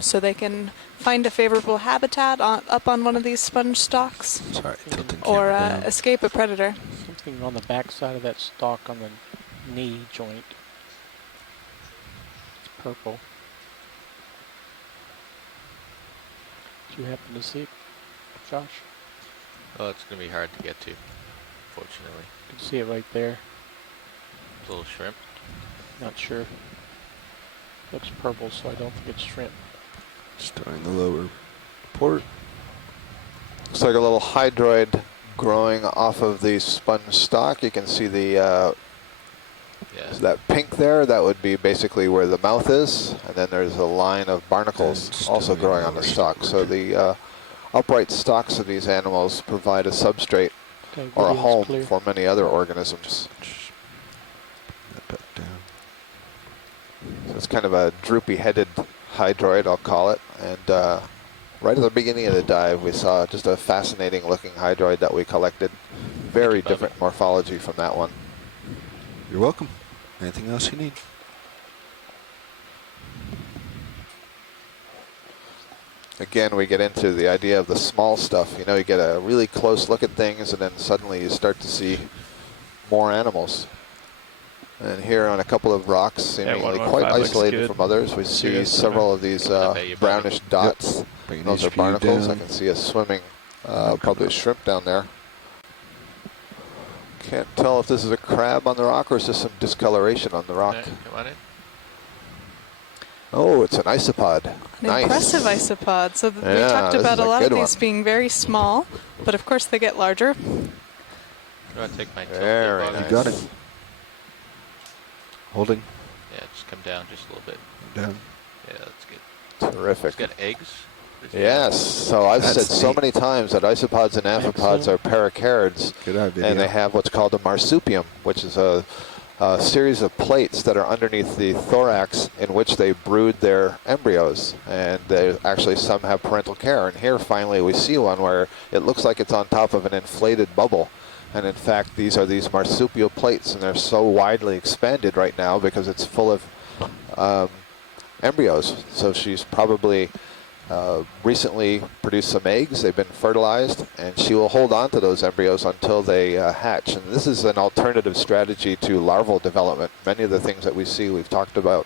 So they can find a favorable habitat up on one of these sponge stalks, Sorry, tilting or camera down. escape a predator. Something on the back side of that stalk on the knee joint. It's purple. Do you happen to see it, Josh? Oh, it's going to be hard to get to, fortunately. You can see it right there. Little shrimp. Not sure. Looks purple, so I don't think it's shrimp. Starting the lower port. Looks like a little hydroid growing off of the sponge stalk. You can see the that pink there. That would be basically where the mouth is, and then there's a line of barnacles also growing on the stalk. So the upright stalks of these animals provide a substrate Okay, or a video's home clear. for many other organisms. Back down. So it's kind of a droopy-headed hydroid, I'll call it. And right at the beginning of the dive, we saw just a fascinating-looking hydroid that we collected. Very different morphology from that one. You're welcome. Anything else you need? Again, we get into the idea of the small stuff. You know, you get a really close look at things, and then suddenly you start to see more animals. And here on a couple of rocks, seemingly quite isolated from others, we see several of these brownish dots. Bring Those are HPU barnacles. I down. can see a swimming, probably a shrimp down there. Can't tell if this is a crab on the rock or is just some discoloration on the rock. Come on in. Oh, it's an isopod. An Nice. impressive isopod. So we Yeah, talked this about is a a lot of good these one. being very small, but of course they get larger. Do I take my tilt Very there, Bobby? nice. You got it. Holding. Yeah, just come down just a little bit. Down. Yeah, that's good. Terrific. It's got eggs. Yes, so I've That's said so neat. many times that isopods and amphipods are paracarids, Good idea. and they have what's called a marsupium, which is a series of plates that are underneath the thorax in which they brood their embryos, and they actually some have parental care. And here finally we see one where it looks like it's on top of an inflated bubble, and in fact these are these marsupial plates, and they're so widely expanded right now because it's full of embryos. So she's probably recently produced some eggs. They've been fertilized, and she will hold on to those embryos until they hatch. And this is an alternative strategy to larval development. Many of the things that we see, we've talked about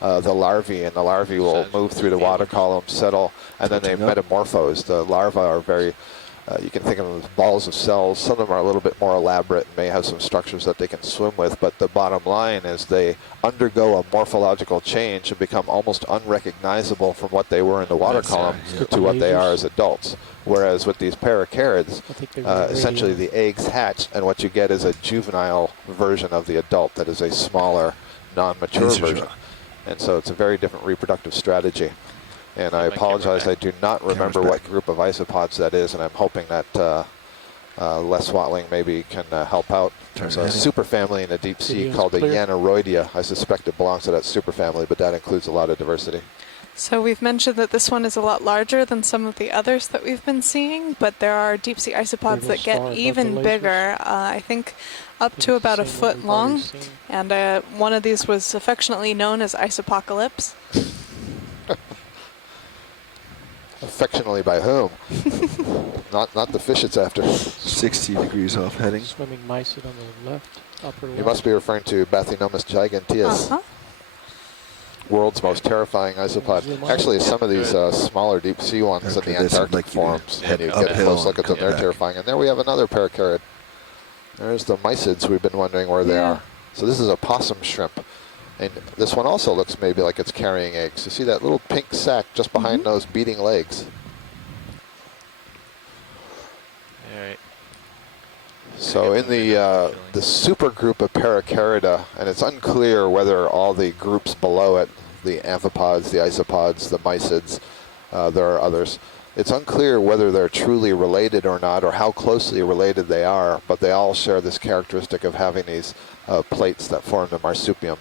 the larvae, and the larvae will move through the water column, settle, and then they metamorphose. The larvae are very, you can think of them as balls of cells. Some of them are a little bit more elaborate and may have some structures that they can swim with, but the bottom line is they undergo a morphological change and become almost unrecognizable from what they were in the water column to what they are as adults. Whereas with these paracarids, essentially the eggs hatch, and what you get is a juvenile version of the adult that is a smaller, non-mature version. And so it's a very different reproductive strategy. And I apologize, I do not remember what group of isopods that is, and I'm hoping that Les Watling maybe can help out. There's a superfamily in the deep sea called the Yanoroidea. I suspect it belongs to that superfamily, but that includes a lot of diversity. So we've mentioned that this one is a lot larger than some of the others that we've been seeing, but there are deep sea isopods that get even bigger. I think up to about a foot long, and one of these was affectionately known as Isopocalypse. Affectionately by whom? not the fish it's after. 60 degrees off heading. Swimming mysid on the left, upper left. You must be referring to Bathynomus giganteus. world's most terrifying isopod. Actually, some of these smaller deep sea ones in the Antarctic forms, and you get a close look at them, they're terrifying. And there we have another paracarid. There's the mysids we've been wondering where they are. So this is a possum shrimp. And this one also looks maybe like it's carrying eggs. You see that little pink sac just behind those beating legs. All right. So in the super group of Paracarida, and it's unclear whether all the groups below it, the amphipods, the isopods, the mysids, there are others. It's unclear whether they're truly related or not, or how closely related they are, but they all share this characteristic of having these plates that form the marsupium.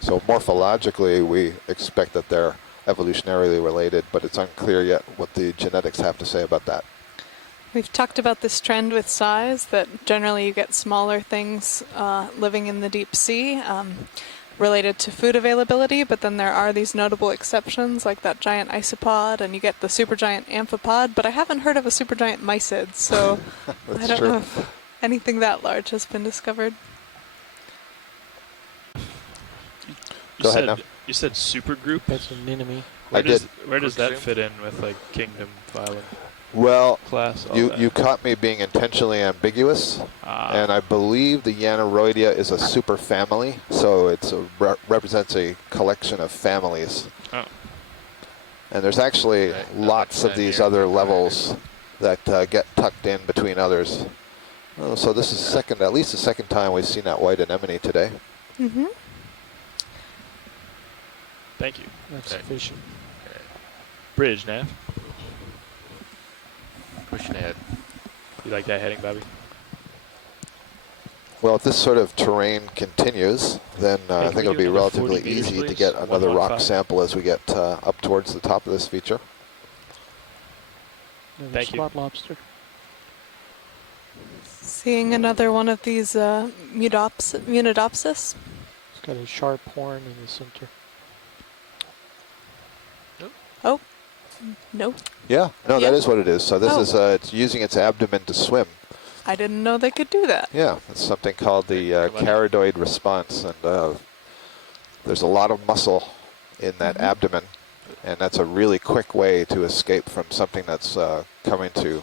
So morphologically, we expect that they're evolutionarily related, but it's unclear yet what the genetics have to say about that. We've talked about this trend with size, that generally you get smaller things living in the deep sea related to food availability, but then there are these notable exceptions like that giant isopod, and you get the supergiant amphipod, but I haven't heard of a supergiant mysid, so I don't know if anything that large has been discovered. Go ahead now. You said supergroup? That's an enemy. Where does that fit in with like kingdom, phylum? Well, class, you caught me being intentionally ambiguous, and I believe the Yaneroidea is a superfamily, so it represents a collection of families. Oh. And there's actually lots of these other levels that get tucked in between others. Oh, so this is at least the second time we've seen that white anemone today. Mm-hmm. Thank you. That's sufficient. Bridge, Nav. Pushing ahead. You like that heading, Bobby? Well, if this sort of terrain continues, then I think it'll be relatively easy to get another rock sample as we get up towards the top of this feature. Thank you. Spot lobster. Seeing another one of these Munidopsis. It's got a sharp horn in the center. Oh, no. Yeah, no, that is what it is. So this is it's using its abdomen to swim. I didn't know they could do that. Yeah, it's something called the caridoid response, and there's a lot of muscle in that abdomen, and that's a really quick way to escape from something that's coming to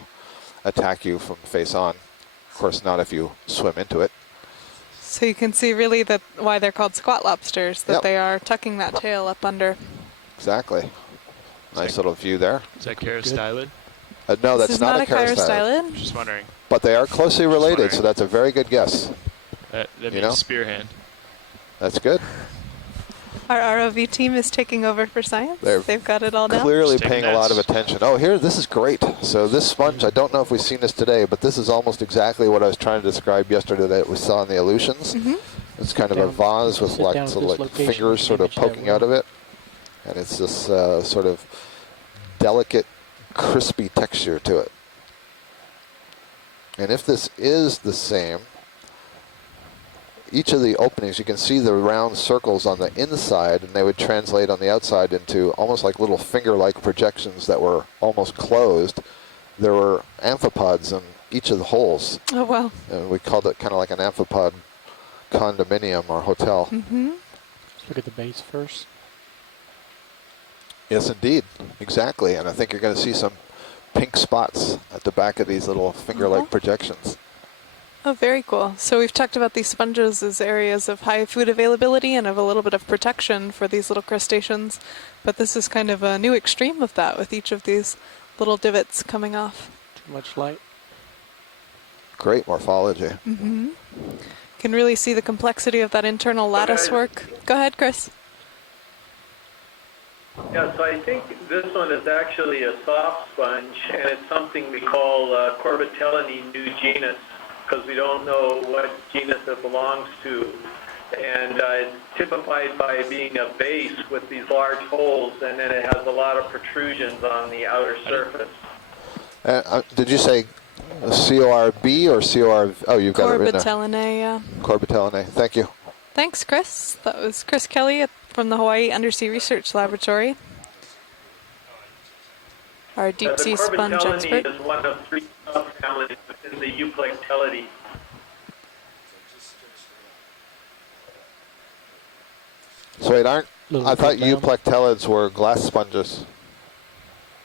attack you from face on. Of course, not if you swim into it. So you can see really that why they're called squat lobsters, that they are tucking that tail up under. Exactly. Nice little view there. Is that Charostylid? No, that's not a Charostylid. Just wondering. But they are closely related, so that's a very good guess. That means spear hand. That's good. Our ROV team is taking over for science. They've got it all down. Clearly paying a lot of attention. Oh, here, this is great. So this sponge, I don't know if we've seen this today, but this is almost exactly what I was trying to describe yesterday that we saw in the Aleutians. It's kind of a vase with lots of like fingers sort of poking out of it. And it's this sort of delicate, crispy texture to it. And if this is the same, each of the openings, you can see the round circles on the inside, and they would translate on the outside into almost like little finger-like projections that were almost closed. There were amphipods in each of the holes. Oh, wow. And we called it kind of like an amphipod condominium or hotel. Let's look at the base first. Yes, indeed. Exactly. And I think you're going to see some pink spots at the back of these little finger-like projections. Oh, very cool. So we've talked about these sponges as areas of high food availability and of a little bit of protection for these little crustaceans. But this is kind of a new extreme of that with each of these little divots coming off. Too much light. Great morphology. Can really see the complexity of that internal lattice work. Go ahead, Chris. Yeah, so I think this one is actually a soft sponge, and it's something we call Corbitellinae new genus, because we don't know what genus it belongs to. And it's typified by being a base with these large holes, and then it has a lot of protrusions on the outer surface. Did you say C-O-R-B or C-O-R? Oh, you've got it written there. Corbitellinae, yeah. Corbitellinae. Thank you. Thanks, Chris. That was Chris Kelly from the Hawaii Undersea Research Laboratory. Our deep sea sponge expert. The Corbitellinae is one of 3 subfamilies within the Euplectellidae. So wait, I thought euplectellids were glass sponges.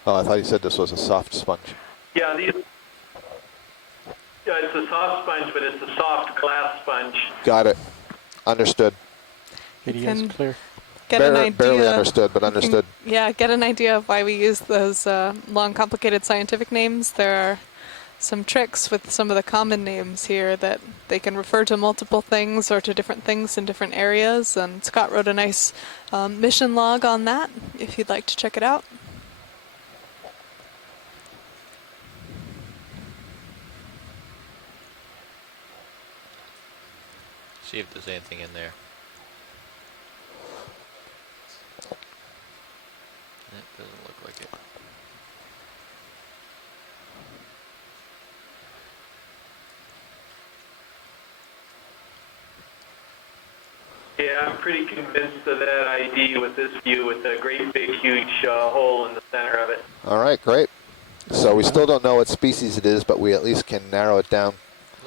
Oh, I thought you said this was a soft sponge. Yeah, it's a soft sponge, but it's a soft glass sponge. Got it. Understood. Video's clear. Get an idea. Barely understood, but understood. Yeah, get an idea of why we use those long, complicated scientific names. There are some tricks with some of the common names here that they can refer to multiple things or to different things in different areas. And Scott wrote a nice mission log on that, if you'd like to check it out. See if there's anything in there. That doesn't look like it. Yeah, I'm pretty convinced of that ID with this view with a great big huge hole in the center of it. All right, great. So we still don't know what species it is, but we at least can narrow it down.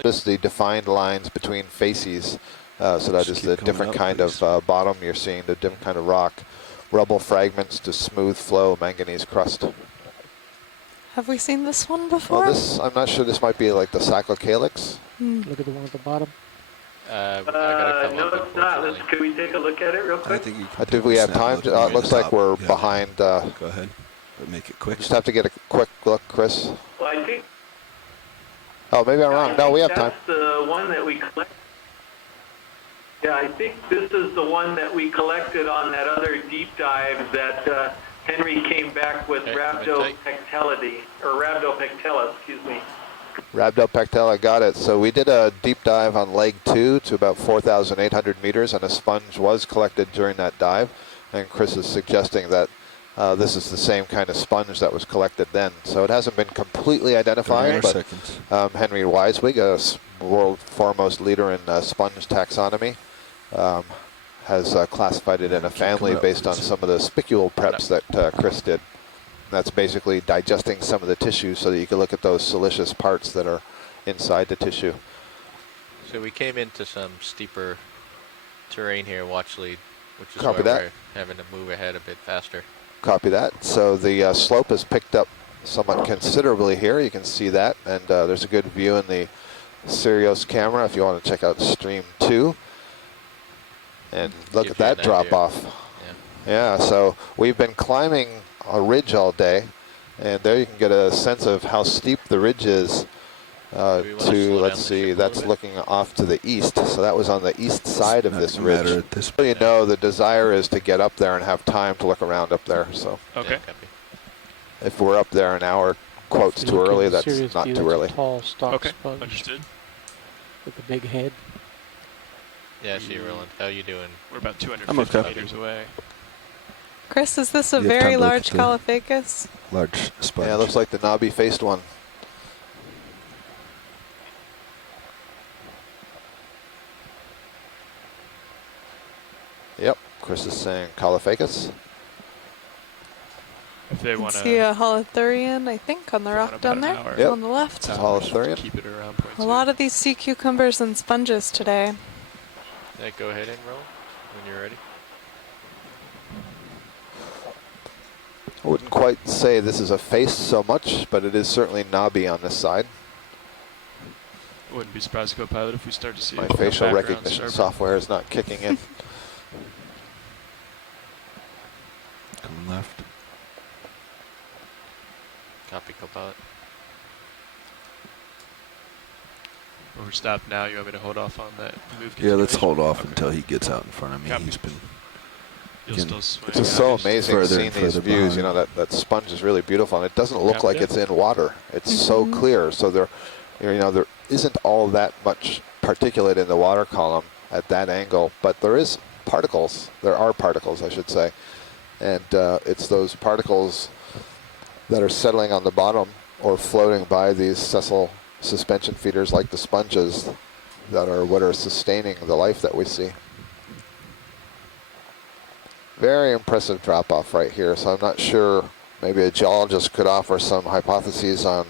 Just the defined lines between facies. So that is the different kind of bottom you're seeing, the different kind of rock. Rubble fragments to smooth flow manganese crust. Have we seen this one before? Well, this, I'm not sure, this might be like the cyclocalyx. Look at the one at the bottom. I gotta come no, up, it's not. Can we take a look at it real quick? Do we have time? It looks like we're behind. Go ahead, but make it quick. Just have to get a quick look, Chris. Well, I think. Oh, maybe I'm wrong. No, we have time. That's the one that we collected. Yeah, I think this is the one that we collected on that other deep dive that Henry came back with rhabdopectellida, or rhabdopectella, excuse me. Rhabdopectella, got it. So we did a deep dive on leg 2 to about 4,800 meters, and a sponge was collected during that dive. And Chris is suggesting that this is the same kind of sponge that was collected then. So it hasn't been completely identified, but Henry Weiswig, a world foremost leader in sponge taxonomy, has classified it in a family based on some of the spicule preps that Chris did. That's basically digesting some of the tissue so that you can look at those siliceous parts that are inside the tissue. So we came into some steeper terrain here, watch lead, which is Copy why that. we're having to move ahead a bit faster. Copy that. So the slope has picked up somewhat considerably here. You can see that, and there's a good view in the Sirius camera if you want to check out stream 2. And look at that drop off. Yeah, so we've been climbing a ridge all day, and there you can get a sense of how steep the ridge is let's see, that's looking off to the east. So that was on the east side of this ridge. So you know the desire is to get up there and have time to look around up there. So okay. If we're up there an hour, quotes too early, that's not too early. Tall stock Okay, sponge understood. with a big head. Yeah, I see you, Roland. How you doing? We're about 250 meters away. Chris, is this a You have very time to look large at the Caulophacus? Large sponge. Yeah, it looks like the knobby-faced one. Yep, Chris is saying Caulophacus. If they want to see a holothurian, I think, on the rock down there, on the left. It's a holothurian. Keep it around A lot of these sea cucumbers and sponges today. Yeah, go ahead and roll when you're ready. I wouldn't quite say this is a face so much, but it is certainly knobby on this side. I wouldn't be surprised, co-pilot, if we start to see My a facial background recognition server. software is not kicking in. Coming left. Copy, co-pilot. We're stopped now. You want me to hold off on that move? Yeah, let's continuation? hold off Okay. until he gets out in front of me. Copy. He's been. You'll Again, still swing. It's just so Just amazing further seeing and these further views. You behind. know, that sponge is really beautiful, and it doesn't look Yeah. like Yeah. it's in water. It's so clear. So there isn't all that much particulate in the water column at that angle, but there is particles. There are particles, I should say, and it's those particles that are settling on the bottom or floating by these sessile suspension feeders like the sponges that are what are sustaining the life that we see. Very impressive drop-off right here, so I'm not sure, maybe a geologist could offer some hypotheses on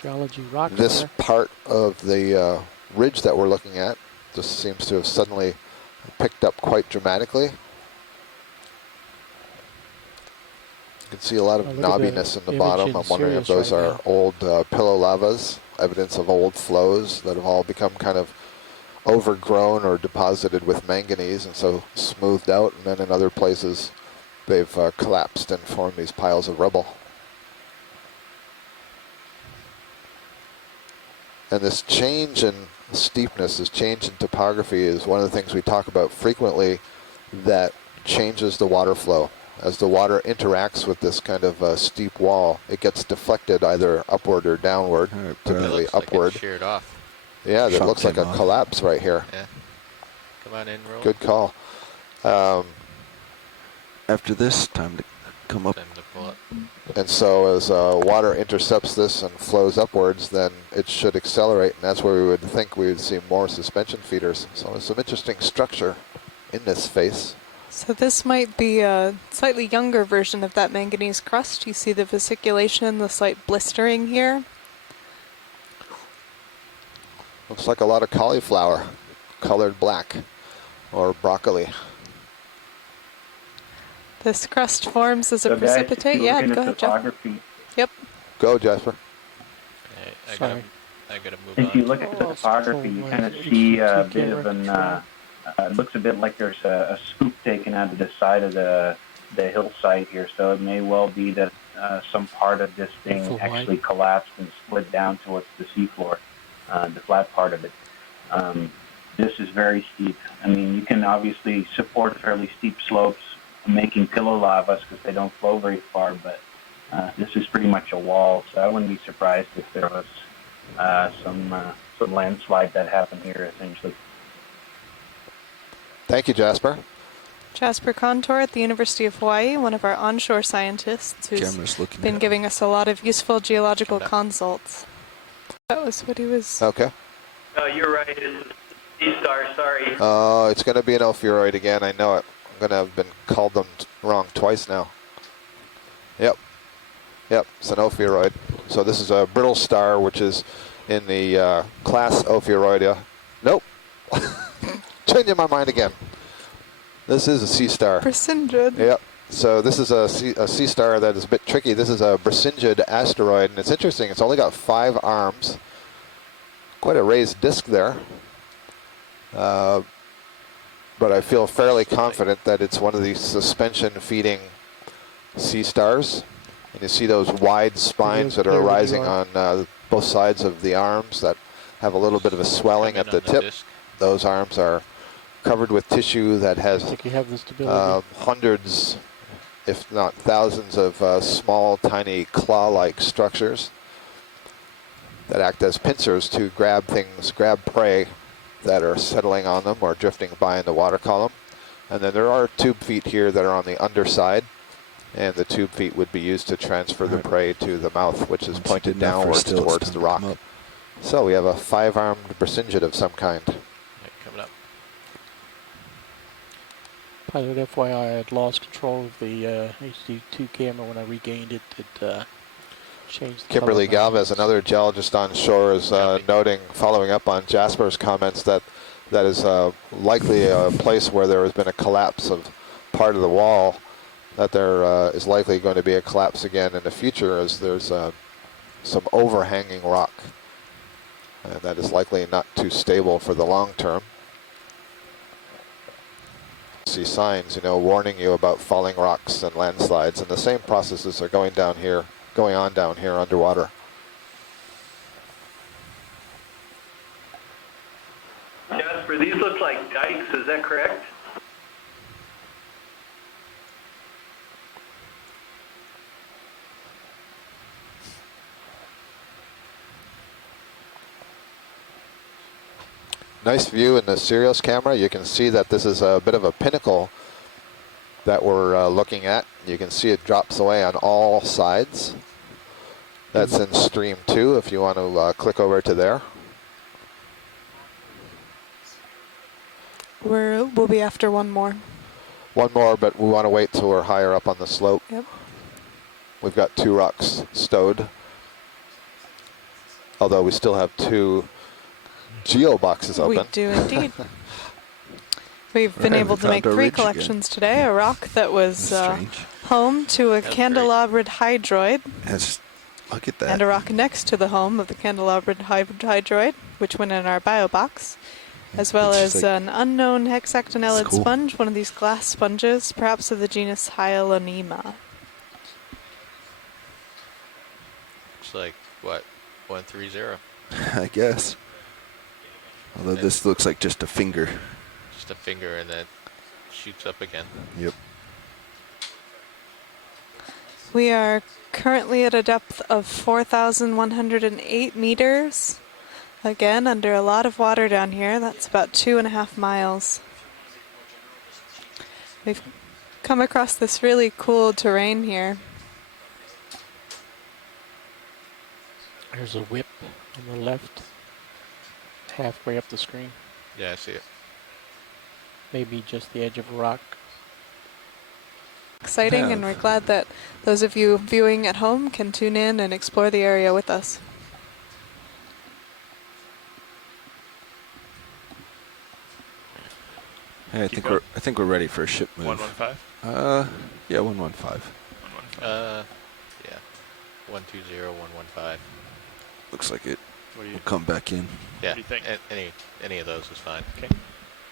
Geology rock this there. part of the ridge that we're looking at. Just seems to have suddenly picked up quite dramatically. You can see a lot of Oh, look at the knobbiness in the image bottom. in I'm wondering if Sirius those right are now. old pillow lavas, evidence of old flows that have all become kind of overgrown or deposited with manganese and so smoothed out, and then in other places they've collapsed and formed these piles of rubble. And this change in steepness, this change in topography is one of the things we talk about frequently that changes the water flow. As the water interacts with this kind of steep wall, it gets deflected either upward or downward, typically upward. Like sheared off. Yeah, that Chunk looks like came a off. collapse right here. Yeah. Come on in, roll. Good call. After this, time to come up. Time to pull up. And so as water intercepts this and flows upwards, then it should accelerate, and that's where we would think we would see more suspension feeders. So there's some interesting structure in this face. So this might be a slightly younger version of that manganese crust. You see the vesiculation, the slight blistering here. Looks like a lot of cauliflower, colored black, or broccoli. This crust forms as a So guys, if precipitate. you Yeah, look at go the ahead, Jeff. topography, Yep. Go, Jasper. Okay, I Sorry. gotta move if you on. look at the Oh, topography, you control kind of my see a HDT bit of an, it looks a bit like there's a scoop taken out of the side of the hillside here. So it may well be that some part of this thing Full actually collapsed and split down towards the seafloor, the flat part of it. This is very steep. I mean, you can obviously support fairly steep slopes, making pillow lavas because they don't flow very far, but this is pretty much a wall, so I wouldn't be surprised if there was some landslide that happened here, essentially. Thank you, Jasper. Jasper Contour at the University of Hawaii, one of our onshore scientists who's Camera's looking been at giving us a lot of useful geological Come back. consults. That was what he was. Okay. No, you're right. It's a C-star, sorry. Oh, it's going to be an ophiuroid again. I know it. I'm going to have been called them wrong twice now. Yep. Yep, it's an ophiuroid. So this is a brittle star, which is in the class Ophiuroidea. Nope. Changing my mind again. This is a C-star. Brisingid. Yep. So this is a C-star that is a bit tricky. This is a Brisingid asteroid, and it's interesting. It's only got 5 arms. Quite a raised disk there. But I feel fairly confident that it's one of these suspension-feeding C-stars. And you see those wide spines that are arising on both sides of the arms that have a little bit of a swelling at the tip. Disc. Those arms are covered with tissue that I has think you have the stability. hundreds, if not thousands, of small, tiny claw-like structures that act as pincers to grab things, grab prey that are settling on them or drifting by in the water column. And then there are tube feet here that are on the underside, and the tube feet would be used to transfer the prey to the mouth, which is Once you pointed get enough for downwards still, it's towards time the to rock. come up. So we have a 5-armed Brisingid of some kind. Yeah, coming up. Pilot FYI, I had lost control of the HD2 camera when I regained it. It changed the Kimberly color Galvez, another geologist on shore, is noting, following up on Jasper's comments, that that is likely a place where there has been a collapse of part of the wall, that there is likely going to be a collapse again in the future as there's some overhanging rock. And that is likely not too stable for the long term. See signs, warning you about falling rocks and landslides, and the same processes are going on down here underwater. Jasper, these look like dikes, is that correct? Nice view in the Sirius camera. You can see that this is a bit of a pinnacle that we're looking at. You can see it drops away on all sides. That's in stream 2 if you want to click over to there. We'll be after one more. One more, but we want to wait till we're higher up on the slope. Yep. We've got 2 rocks stowed, although we still have 2 geo boxes open. We do indeed. We've been Right, able we to make found our 3 ridge again. collections today. A rock that was That's strange. home to a That's candelabred hydroid Yes. Look at that. and a rock next to the home of the candelabred hydroid, which went in our bio box, as well It's as like- an unknown hexactinellid It's cool. sponge, one of these glass sponges, perhaps of the genus Hyalonema. Looks like, what, 130? I guess. Although this looks like just a finger. Just a finger and then shoots up again. Yep. We are currently at a depth of 4,108 meters. Again, under a lot of water down here. That's about 2.5 miles. We've come across this really cool terrain here. There's a whip on the left, halfway up the screen. Yeah, I see it. Maybe just the edge of a rock. Exciting, and we're glad that those of you viewing at home can tune in and explore the area with us. Hey, I think we're ready for a ship move. 115? Yeah, 115. Yeah. 120, 115. Looks like it. What do you will come back in. Yeah. What do you think? Any of those is fine. Okay.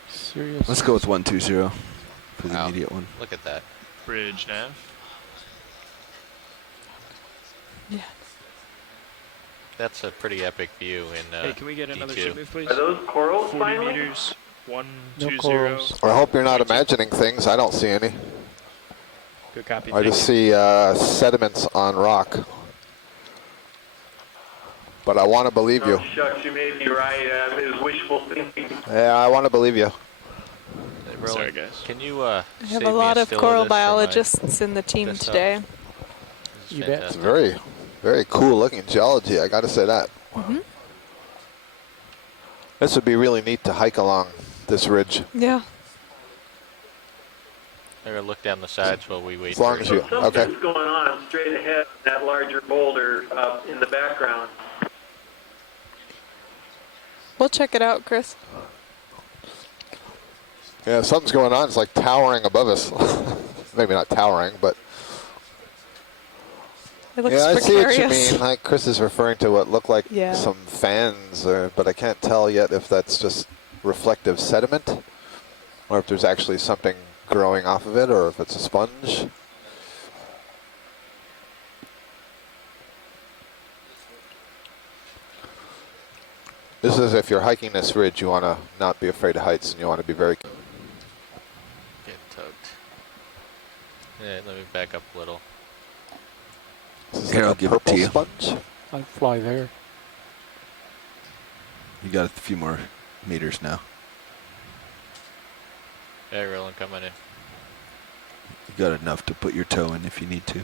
Serious. Let's go with 120 for the Wow. immediate one. Look at that. Bridge nav. Yeah. That's a pretty epic view in Hey, can we get another D2. ship move, please? Are those corals 40 finally? meters. No 120. corals. I hope you're not imagining things. I don't see any. Good copy. I just see sediments on rock. But I want to believe you. Oh, shucks, you may be right. It was wishful thinking. Yeah, I want to believe you. Sorry, guys. Can you I have a lot of coral biologists in the team desktop. today. You bet. It's very, very cool looking geology. I got to say that. Mhm. This would be really neat to hike along this ridge. Yeah. I'm going to look down the sides while we wait. As long for as you. you, okay. Something's going on straight ahead, that larger boulder in the background. We'll check it out, Chris. Yeah, something's going on. It's like towering above us. Maybe not towering, but It looks yeah, I see what you precarious. mean. Like Chris is referring to what look like Yeah. some fans, but I can't tell yet if that's just reflective sediment or if there's actually something growing off of it or if it's a sponge. This is if you're hiking this ridge, you want to not be afraid of heights and you want to be very... Get tugged. Yeah, let me back up a little. This is Here, like I'll a give it to purple you. sponge. I'd fly there. You got a few more meters now. Hey, Roland, coming in. You got enough to put your toe in if you need to.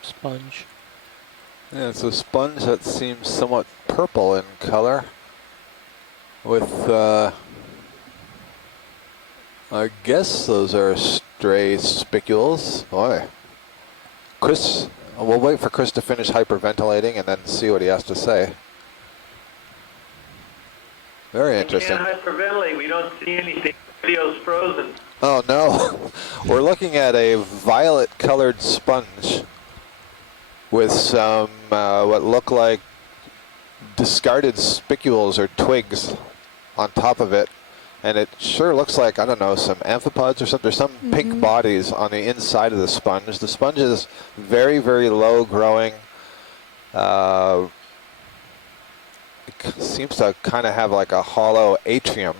Sponge. Yeah, it's a sponge that seems somewhat purple in color with, I guess those are stray spicules. Boy. Chris, we'll wait for Chris to finish hyperventilating and then see what he has to say. Very We interesting. can't hyperventilate. We don't see anything. Video's frozen. Oh no, we're looking at a violet colored sponge with some what look like discarded spicules or twigs on top of it. And it sure looks like, I don't know, some amphipods or something. There's some pink bodies on the inside of the sponge. The sponge is very, very low growing. It seems to kind of have like a hollow atrium,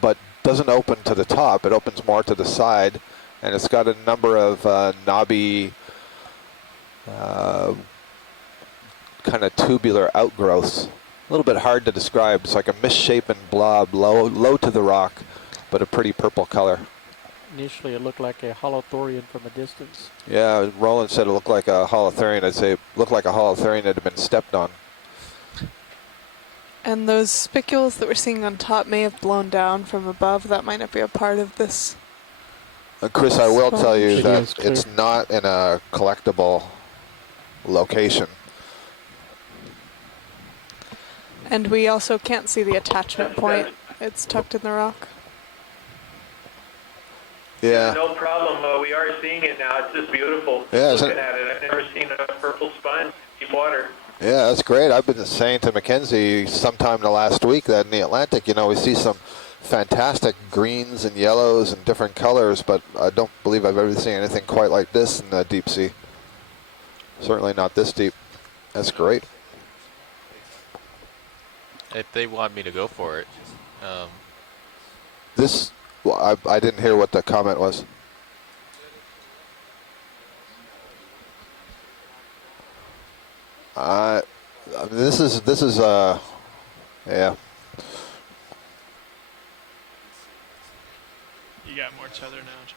but doesn't open to the top. It opens more to the side, and it's got a number of knobby, kind of tubular outgrowths. A little bit hard to describe. It's like a misshapen blob, low to the rock, but a pretty purple color. Initially, it looked like a holothurian from a distance. Yeah, Roland said it looked like a holothurian. I'd say it looked like a holothurian that had been stepped on. And those spicules that we're seeing on top may have blown down from above. That might not be a part of this. Chris, I will tell you Video that is clear. it's not in a collectible location. And we also can't see the attachment point. It's tucked in the rock. Yeah. No problem. We are seeing it now. It's just beautiful. Yeah, Looking at it. I've never seen a purple sponge deep water. Yeah, that's great. I've been saying to Mackenzie sometime the last week that in the Atlantic, you know, we see some fantastic greens and yellows and different colors, but I don't believe I've ever seen anything quite like this in the deep sea. Certainly not this deep. That's great. If they want me to go for it. Well, I didn't hear what the comment was. This is yeah. You got more tether now, Josh.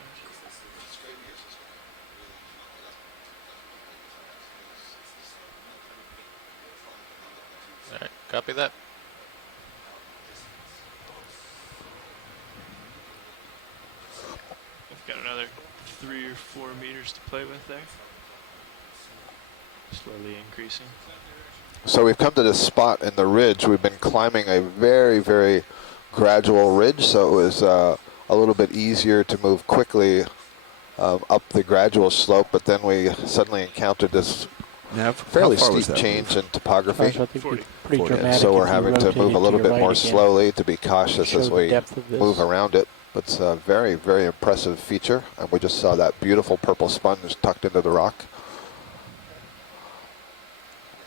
All right, copy that. I've got another 3 or 4 meters to play with there. Slowly increasing. So we've come to this spot in the ridge. We've been climbing a very, very gradual ridge, so it was a little bit easier to move quickly up the gradual slope, but then we suddenly encountered this fairly steep change in topography. Pretty dramatic. So we're having to move a little bit more slowly to be cautious as we move around it. But it's a very, very impressive feature, and we just saw that beautiful purple sponge tucked into the rock.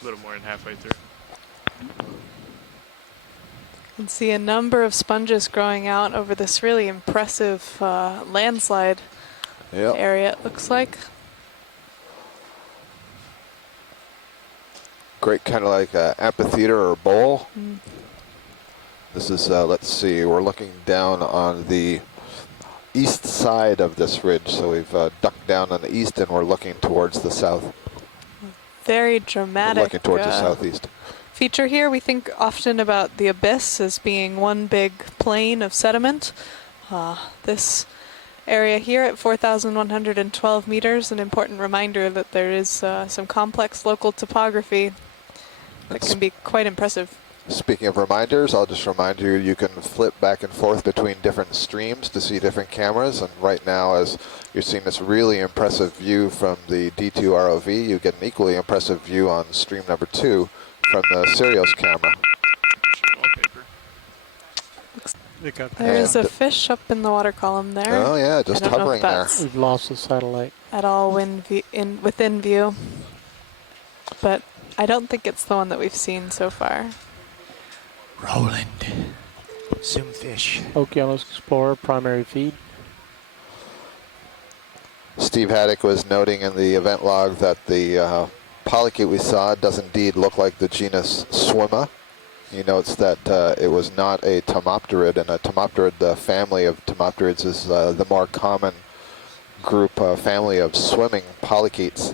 A little more than halfway through. You can see a number of sponges growing out over this really impressive landslide area, it looks like. Great kind of like amphitheater or bowl. This is, let's see, we're looking down on the east side of this ridge. So we've ducked down on the east and we're looking towards the south. Very dramatic. Looking towards the southeast. Feature here, we think often about the abyss as being one big plain of sediment. This area here at 4,112 meters, an important reminder that there is some complex local topography that can be quite impressive. Speaking of reminders, I'll just remind you, you can flip back and forth between different streams to see different cameras. And right now, as you're seeing this really impressive view from the D2 ROV, you get an equally impressive view on stream number 2 from the Sirius camera. There's a fish up in the water column there. Oh yeah, just hovering there. We've lost the satellite. At all within view. But I don't think it's the one that we've seen so far. Roland. Zoom fish. Okeanos Explorer, primary feed. Steve Haddock was noting in the event log that the polychaete we saw does indeed look like the genus Swimma. He notes that it was not a tomopterid, and a tomopterid, the family of tomopterids, is the more common group family of swimming polychaetes.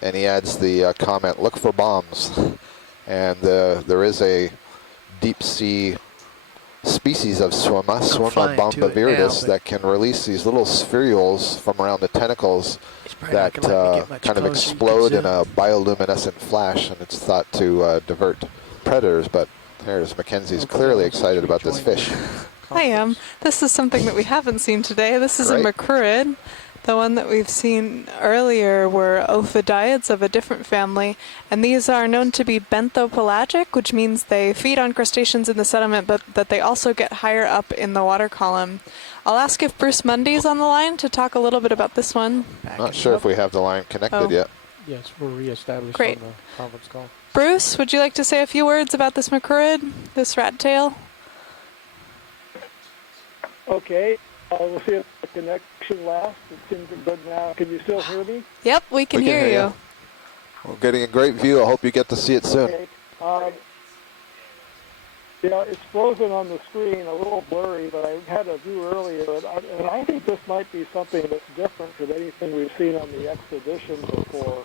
And he adds the comment, look for bombs. And there is a deep sea species of Swimma, Swimma bombaviridis, that can release these little spherules from around the tentacles that kind of explode in a bioluminescent flash, and it's thought to divert predators. But there's Mackenzie's clearly excited about this fish. I am. This is something that we haven't seen today. This is Great. a macrurid. The one that we've seen earlier were ophidiids of a different family, and these are known to be benthopelagic, which means they feed on crustaceans in the sediment, but that they also get higher up in the water column. I'll ask if Bruce Mundy's on the line to talk a little bit about this one. Not sure if we have the line connected yet. Yes, we're reestablished Great. on the conference call. Bruce, would you like to say a few words about this macrurid, this rat tail? Okay. We'll see if the connection lasts. It seems good now. Can you still hear me? Yep, we can hear you. We're getting a great view. I hope you get to see it soon. Okay. Yeah, it's frozen on the screen, a little blurry, but I had a view earlier, and I think this might be something that's different from anything we've seen on the expedition before.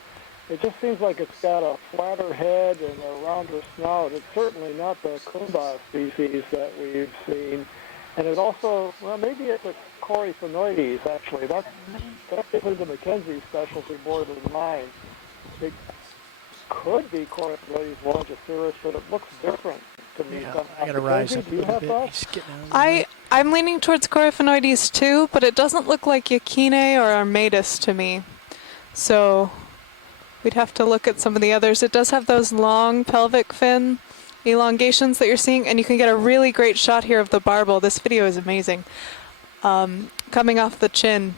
It just seems like it's got a flatter head and a rounder snout. It's certainly not the Kumba species that we've seen. And it also, well, maybe it's a Coryphonoides, actually. That's definitely Mackenzie's specialty more than mine. It could be Coryphonoides longicyrus, but it looks different to me. I gotta rise up do you have thoughts? I I'm leaning towards Coryphonoides too, but it doesn't look like Yachine or Armatus to me. So we'd have to look at some of the others. It does have those long pelvic fin elongations that you're seeing, and you can get a really great shot here of the barbel. This video is amazing. Coming off the chin.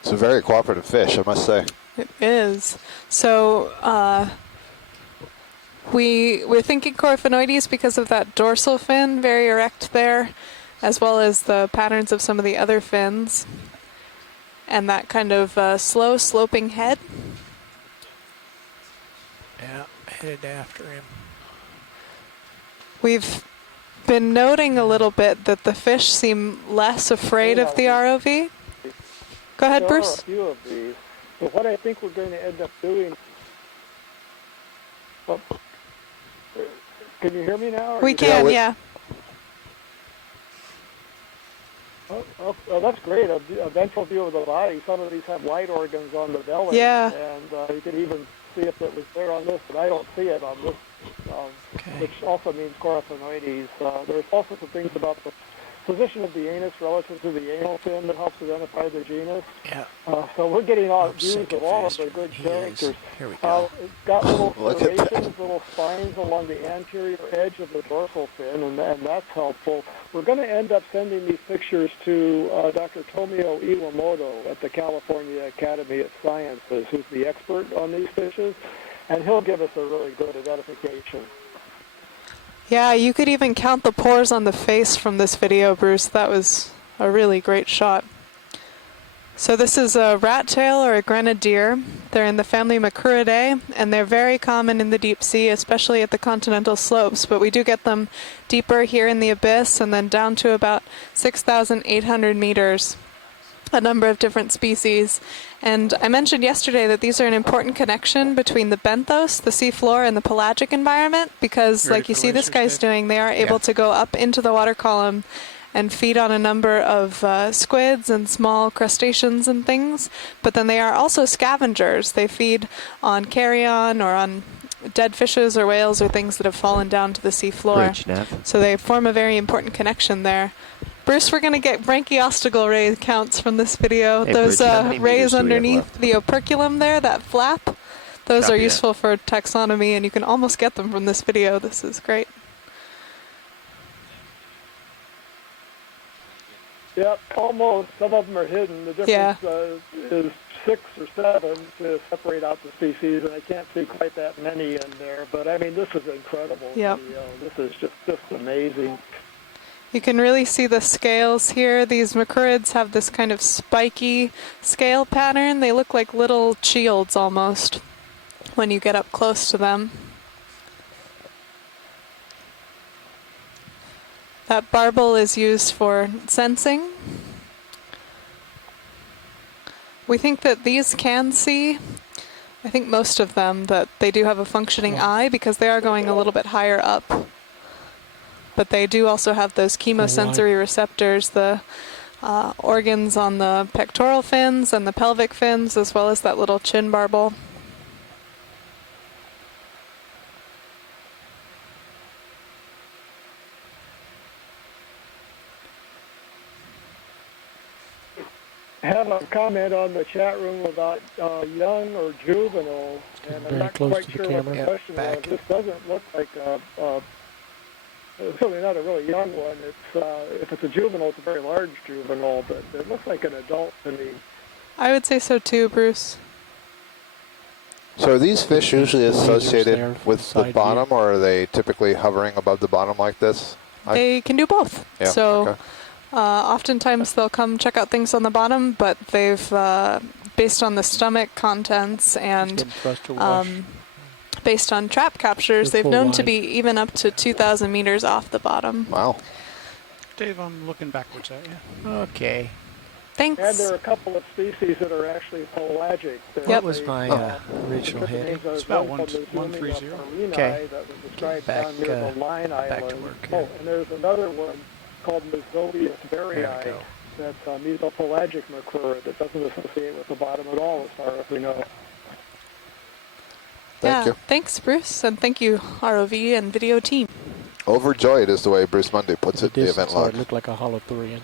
It's a very cooperative fish, I must say. It is. So we're thinking Coryphonoides because of that dorsal fin, very erect there, as well as the patterns of some of the other fins, and that kind of slow sloping head. Yeah, headed after him. We've been noting a little bit that the fish seem less afraid of the ROV. Go ahead, Bruce. There are a few of these. But what I think we're going to end up doing... Oh, can you hear me now? We can, yeah. Oh, that's great. A ventral view of the body. Some of these have light organs on the belly. Yeah. And you can even see if it was there on this, but I don't see it on this, which also means Coryphonoides. There's also some things about the position of the anus relative to the anal fin that helps identify the genus. Yeah. So we're getting all views of all of the good characters. Here we go. It's got little serrations, little spines along the anterior edge of the dorsal fin, and that's helpful. We're going to end up sending these pictures to Dr. Tomio Iwamoto at the California Academy of Sciences, who's the expert on these fishes, and he'll give us a really good identification. Yeah, you could even count the pores on the face from this video, Bruce. That was a really great shot. So this is a rat tail or a grenadier. They're in the family Macrouridae, and they're very common in the deep sea, especially at the continental slopes. But we do get them deeper here in the abyss and then down to about 6,800 meters. A number of different species. And I mentioned yesterday that these are an important connection between the benthos, the seafloor, and the pelagic environment, because like you see this guy's doing, they are able to go up into the water column and feed on a number of squids and small crustaceans and things. But then they are also scavengers. They feed on carrion or on dead fishes or whales or things that have fallen down to the seafloor. So they form a very important connection there. Bruce, we're going to get branchiostegal ray counts from this video. Hey, Those Bridge, rays underneath the operculum there, that flap, those are useful for taxonomy, and you can almost get them from this video. This is great. Yep, almost. Some of them are hidden. The difference is 6 or 7 to separate out the species, and I can't see quite that many in there. But, I mean, this is incredible video. This is just amazing. You can really see the scales here. These macrourids have this kind of spiky scale pattern. They look like little shields almost when you get up close to them. That barbel is used for sensing. We think that these can see, I think most of them, that they do have a functioning eye because they are going a little bit higher up. But they do also have those chemosensory receptors, the organs on the pectoral fins and the pelvic fins, as well as that little chin barbel. I have a comment on the chat room about young or juvenile, and I'm not quite sure what the question was. This doesn't look like it's certainly not a really young one. It's if it's a juvenile, it's a very large juvenile, but it looks like an adult to me. I would say so too, Bruce. So are these fish usually associated with the bottom, or are they typically hovering above the bottom like this? They can do both. Yeah, so oftentimes they'll come check out things on the bottom, but they've, based on the stomach contents and based on trap captures, they've known to be even up to 2,000 meters off the bottom. Wow. Dave, I'm looking backwards at you. Okay. Thanks. And there are a couple of species that are actually pelagic. That was my original heading. It's about 130. Okay. That was described down near the Line Island. To work. And there's another one called Mesobius berrii that's a mesopelagic macrourid that doesn't associate with the bottom at all as far as we know. Thank you. Thanks, Bruce, and thank you, ROV and video team. Overjoyed is the way Bruce Mundy puts it in the event It log. looked like a holothurian.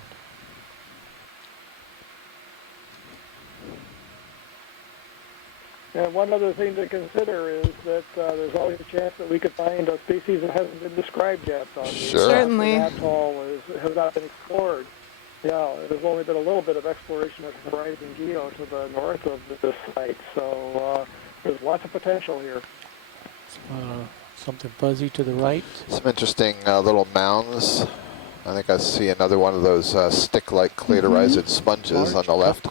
And one other thing to consider is that there's always a chance that we could find a species that hasn't been described yet. On Sure. Certainly. The atoll has not been explored. Yeah, there's only been a little bit of exploration of Horizon Geo to the north of this site, so there's lots of potential here. Something fuzzy to the right. Some interesting little mounds. I think I see another one of those stick-like craterized sponges on the left.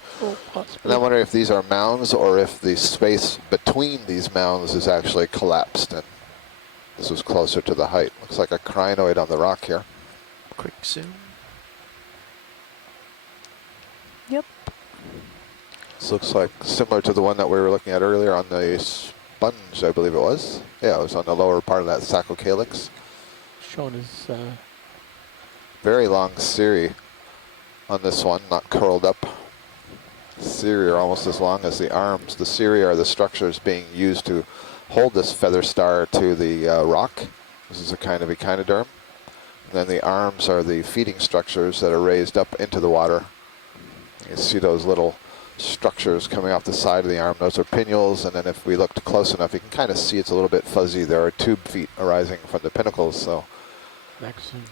And I wonder if these are mounds or if the space between these mounds is actually collapsed and this was closer to the height. Looks like a crinoid on the rock here. Quick zoom. Yep. This looks like similar to the one that we were looking at earlier on the sponge, I believe it was. Yeah, it was on the lower part of that saccocalyx. Showing his Very long cirri on this one, not curled up. Cirri are almost as long as the arms. The cirri are the structures being used to hold this feather star to the rock. This is a kind of echinoderm. And then the arms are the feeding structures that are raised up into the water. You can see those little structures coming off the side of the arm. Those are pinnules, and then if we looked close enough, you can kind of see it's a little bit fuzzy. There are tube feet arising from the pinnacles, so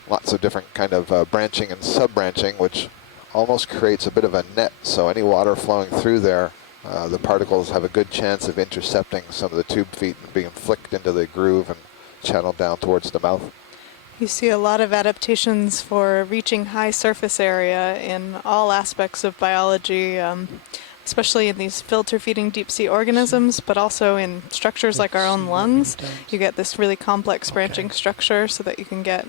lots of different kind of branching and sub-branching, which almost creates a bit of a net. So any water flowing through there, the particles have a good chance of intercepting some of the tube feet and being flicked into the groove and channeled down towards the mouth. You see a lot of adaptations for reaching high surface area in all aspects of biology, especially in these filter-feeding deep-sea organisms, but also in structures like our own lungs. You get this really complex branching structure so that you can get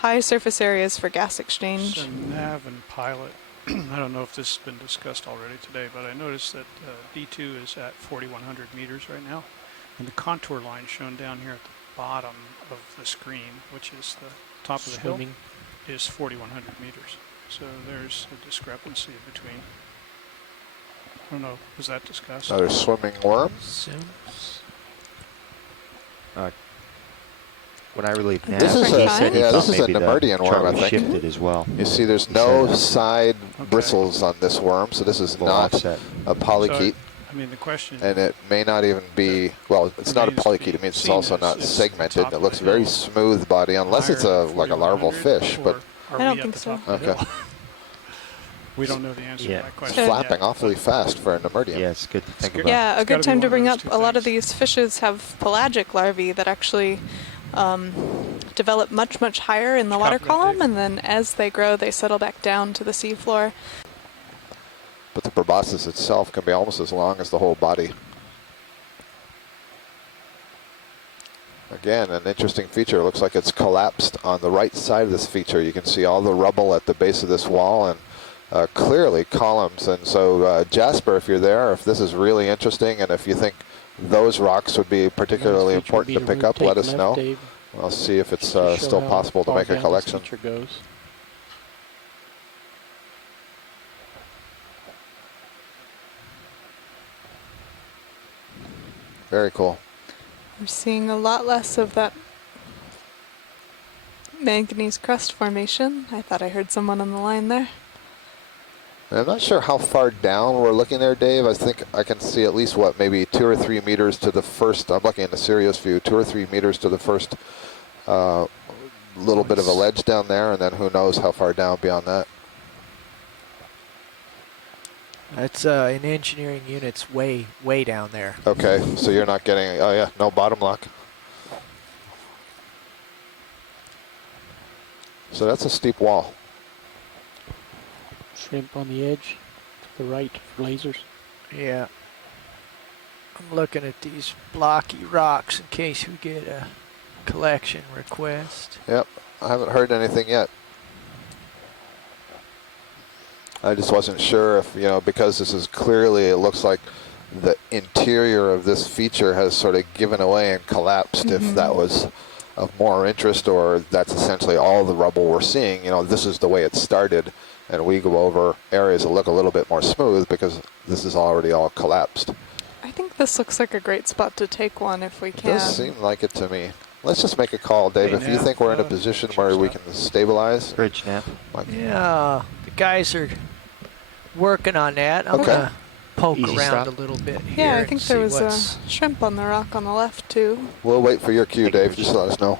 high surface areas for gas exchange. So nav and pilot, I don't know if this has been discussed already today, but I noticed that D2 is at 4,100 meters right now, and the contour line shown down here at the bottom of the screen, which is the top of the hill, is 4,100 meters. So there's a discrepancy between. I don't know, was that discussed? Another swimming worm. When I relieved nav, this is a Nemerdian worm, I think. Shifted as well. You see, there's no side bristles on this worm, so this is not a polychaete. So, I mean, the question. And it may not even be, well, it's not a polychaete. It means it's also not segmented. It looks very smooth body, unless it's like a larval fish. But I don't think so. Okay. We don't know the answer to that It's question. flapping awfully fast for a Nemerdian. Yeah, it's good to think about. Yeah, a good time to bring up, a lot of these fishes have pelagic larvae that actually develop much, much higher in the water column, and then as they grow, they settle back down to the seafloor. But the proboscis itself can be almost as long as the whole body. Again, an interesting feature. It looks like it's collapsed on the right side of this feature. You can see all the rubble at the base of this wall and clearly columns. And so, Jasper, if you're there, if this is really interesting, and if you think those rocks would be particularly important to pick up, let us know. I'll see if it's still possible to make a collection. Very cool. We're seeing a lot less of that manganese crust formation. I thought I heard someone on the line there. I'm not sure how far down we're looking there, Dave. I think I can see at least, what, maybe 2 or 3 meters to the first, I'm looking in the Sirius view, 2 or 3 meters to the first little bit of a ledge down there, and then who knows how far down beyond that. That's in engineering units way, way down there. Okay, so you're not getting, oh yeah, no bottom lock. So that's a steep wall. Shrimp on the edge, to the right for lasers. Yeah. I'm looking at these blocky rocks in case we get a collection request. Yep, I haven't heard anything yet. I just wasn't sure if, you know, because this is clearly, it looks like the interior of this feature has sort of given away and collapsed, if that was of more interest, or that's essentially all the rubble we're seeing. You know, this is the way it started, and we go over areas that look a little bit more smooth because this is already all collapsed. I think this looks like a great spot to take one if we It can. does seem like it to me. Let's just make a call, Dave. Hey, If you Nav, think we're in a position where we can stabilize. Bridge nav. Yeah, the guys are working on that. I'm Okay. gonna poke Easy around stop. a little bit here. Yeah, I and think see there was what's. a shrimp on the rock on the left too. We'll wait for your cue, Dave. Just let us know.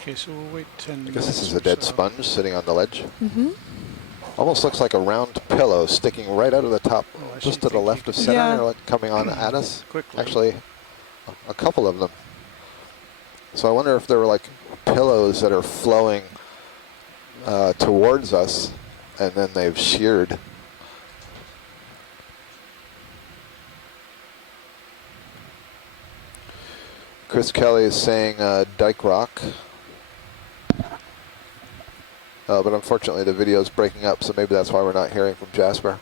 Okay, so we'll wait 10 I minutes. guess this is a dead so. sponge sitting on the ledge. Mm-hmm. Almost looks like a round pillow sticking right out of the top, Oh, I just see. to the left of center, Yeah. like coming on at us. Quickly. Actually, a couple of them. So I wonder if there were like pillows that are flowing towards us, and then they've sheared. Chris Kelly is saying Dyke Rock. But unfortunately the video is breaking up, so maybe that's why we're not hearing from Jasper.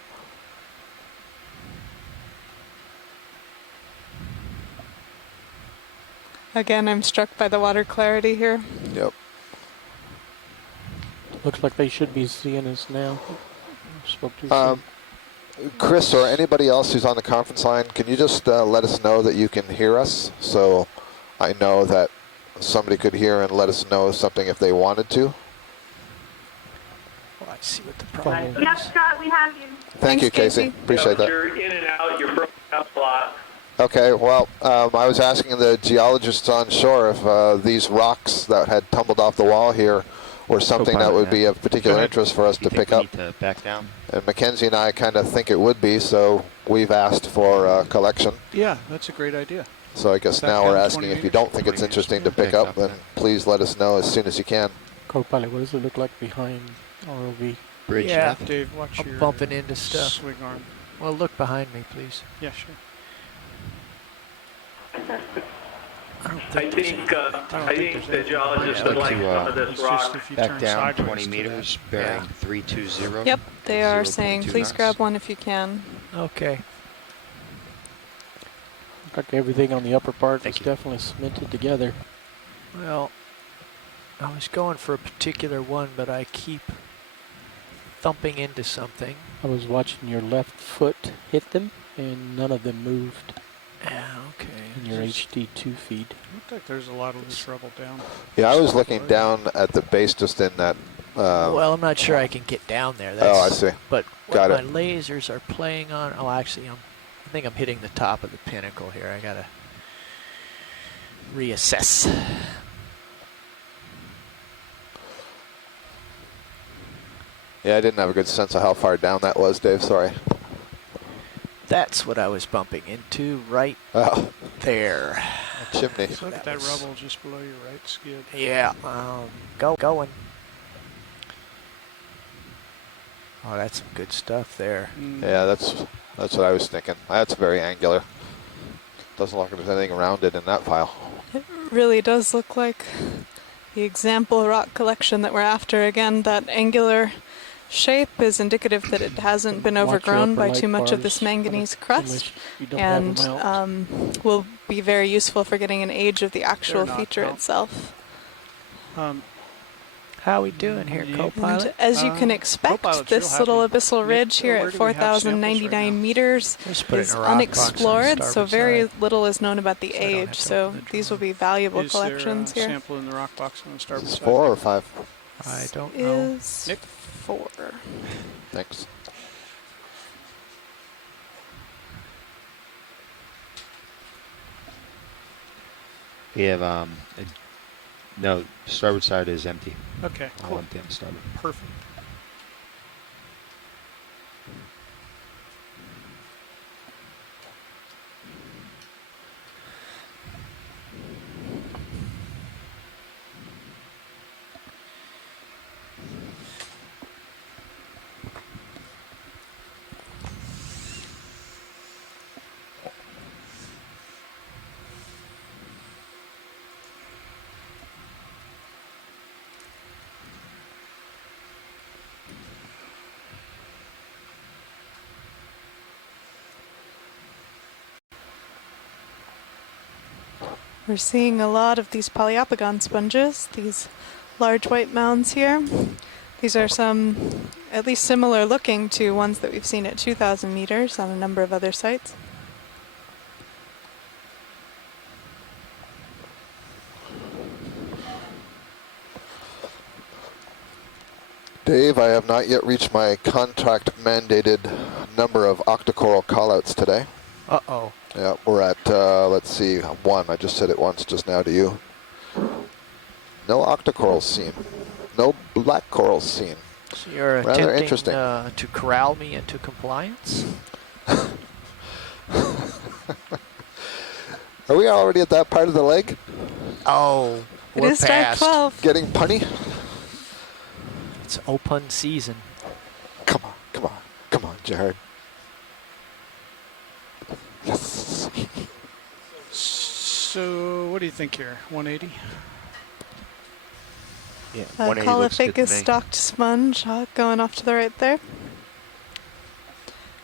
Again, I'm struck by the water clarity here. Yep. Looks like they should be seeing us now. Spoke to some. Chris or anybody else who's on the conference line, can you just let us know that you can hear us, so I know that somebody could hear and let us know something if they wanted to? Oh, I see what the problem is. Yep, Scott, we have you. Thank you, Casey. Appreciate that. You're in and out. You're broken up a lot. Okay, well, I was asking the geologists on shore if these rocks that had tumbled off the wall here were something that would be of particular interest for us to pick up. To back down? And Mackenzie and I kind of think it would be, so we've asked for a collection. Yeah, that's a great idea. So I guess Back now down we're 20 asking if you meters? don't think it's interesting to pick up, then please let us know as soon as you can. Co-pilot, what does it look like behind ROV? Bridge Yeah. nav. Dave, watch I'm your bumping into stuff. swing arm. Well, look behind me, please. Yeah, sure. I think the geologists would like some of this It's rock. just if you Back turn down sideways 20 to meters, that. bearing 320. Yep, they are 0.2 saying please knots. grab one if you can. Okay. Looks like everything on the upper part Thank is you. definitely cemented together. Well, I was going for a particular one, but I keep thumping into something. I was watching your left foot hit them, and none of them moved Yeah, okay. in your HD2 feed. Looked like there's a lot of this rubble down. Yeah, I was looking down at the base just in that. Well, I'm not sure I can get down there. Oh, I see. But what Got my it. lasers are playing on. Oh, actually, I think I'm hitting the top of the pinnacle here. I gotta reassess. Yeah, I didn't have a good sense of how far down that was, Dave. Sorry. That's what I was bumping into right Oh, there. a chimney. So look at that rubble just below your right skid. Yeah, going. Oh, that's some good stuff there. Yeah, that's what I was thinking. That's very angular. Doesn't look like there's anything around it in that file. It really does look like the example rock collection that we're after. Again, that angular shape is indicative that it hasn't been Watch your overgrown upper by light too much of bars, this manganese crust, unless you don't have and them out. will be very useful for getting an age of the actual not, feature no. itself. How we doing here, Yeah. co-pilot? And as you can expect, Co-pilot's this real little happy. abyssal ridge here where at do we have samples right 4,099 now? meters Just put it is in a rock box on the unexplored, so starboard very side. little is known about the So I don't have age, to so open the these will drawer. be valuable Is collections there a here. sample in the rock box on the starboard Is side? 4 or 5? I don't know. Is Nick? 4. Thanks. We have, no, starboard side is empty. Okay, All cool. empty on the starboard. Perfect. We're seeing a lot of these polyopogon sponges, these large white mounds here. These are some at least similar looking to ones that we've seen at 2,000 meters on a number of other sites. Dave, I have not yet reached my contract mandated number of octocoral callouts today. Uh-oh. Yeah, we're at, let's see, 1. I just said it once just now to you. No octocorals seen. No black corals seen. So you're Rather attempting interesting. to corral me into compliance? Are we already at that part of the leg? Oh, It we're is strike past. 12. Getting punny? It's open season. Come on, come on, come on, Jared. Yes. So what do you think here? 180? Yeah, 180 looks good to Caulophacus me. stalked sponge going off to the right there.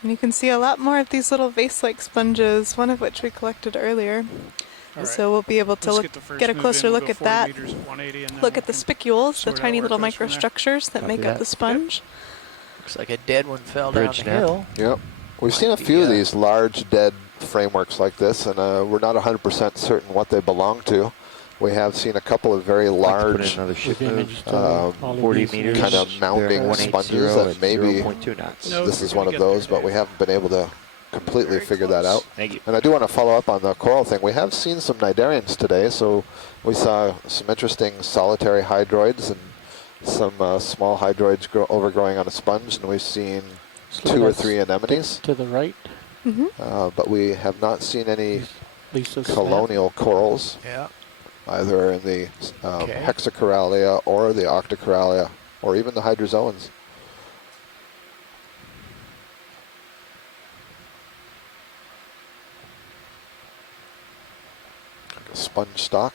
And you can see a lot more of these little vase-like sponges, one of which we collected earlier. All right. So we'll be able to Let's look, get the first get a move closer in. We'll look go at 40 that. meters at 180 and then Look we at the can spicules, the sort out tiny where it little goes from there. microstructures that Copy make that. up the sponge. Looks like a dead one fell Bridge down the nap. hill. Yep. We've Might seen a be, few of these large dead frameworks like this, and we're not 100% certain what they belong to. We have seen a couple of very I'd like to put in large another ship We've move. imaged, 40 meters. kind of mounding They're sponges 180 that at maybe 0.2 knots. No, this we're is gonna one of get those, there, but we Dave. haven't been able to completely Very figure that close. out. Thank you. And I do want to follow up on the coral thing. We have seen some cnidarians today, so we saw some interesting solitary hydroids and some small hydroids overgrowing on a sponge, and we've seen Just look 2 at or that 3 anemones, to the right. but we have not seen any Lisa Smith. colonial corals, Yeah. either in the Okay. hexacoralia or the octocoralia, or even the hydrozoans. Sponge stock.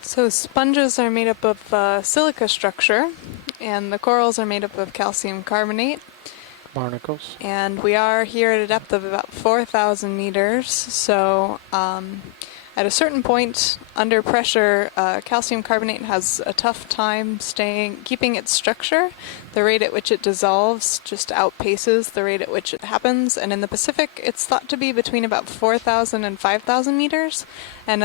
So sponges are made up of silica structure, and the corals are made up of calcium carbonate. Barnacles. And we are here at a depth of about 4,000 meters. So at a certain point under pressure, calcium carbonate has a tough time keeping its structure. The rate at which it dissolves just outpaces the rate at which it happens. And in the Pacific, it's thought to be between about 4,000 and 5,000 meters. And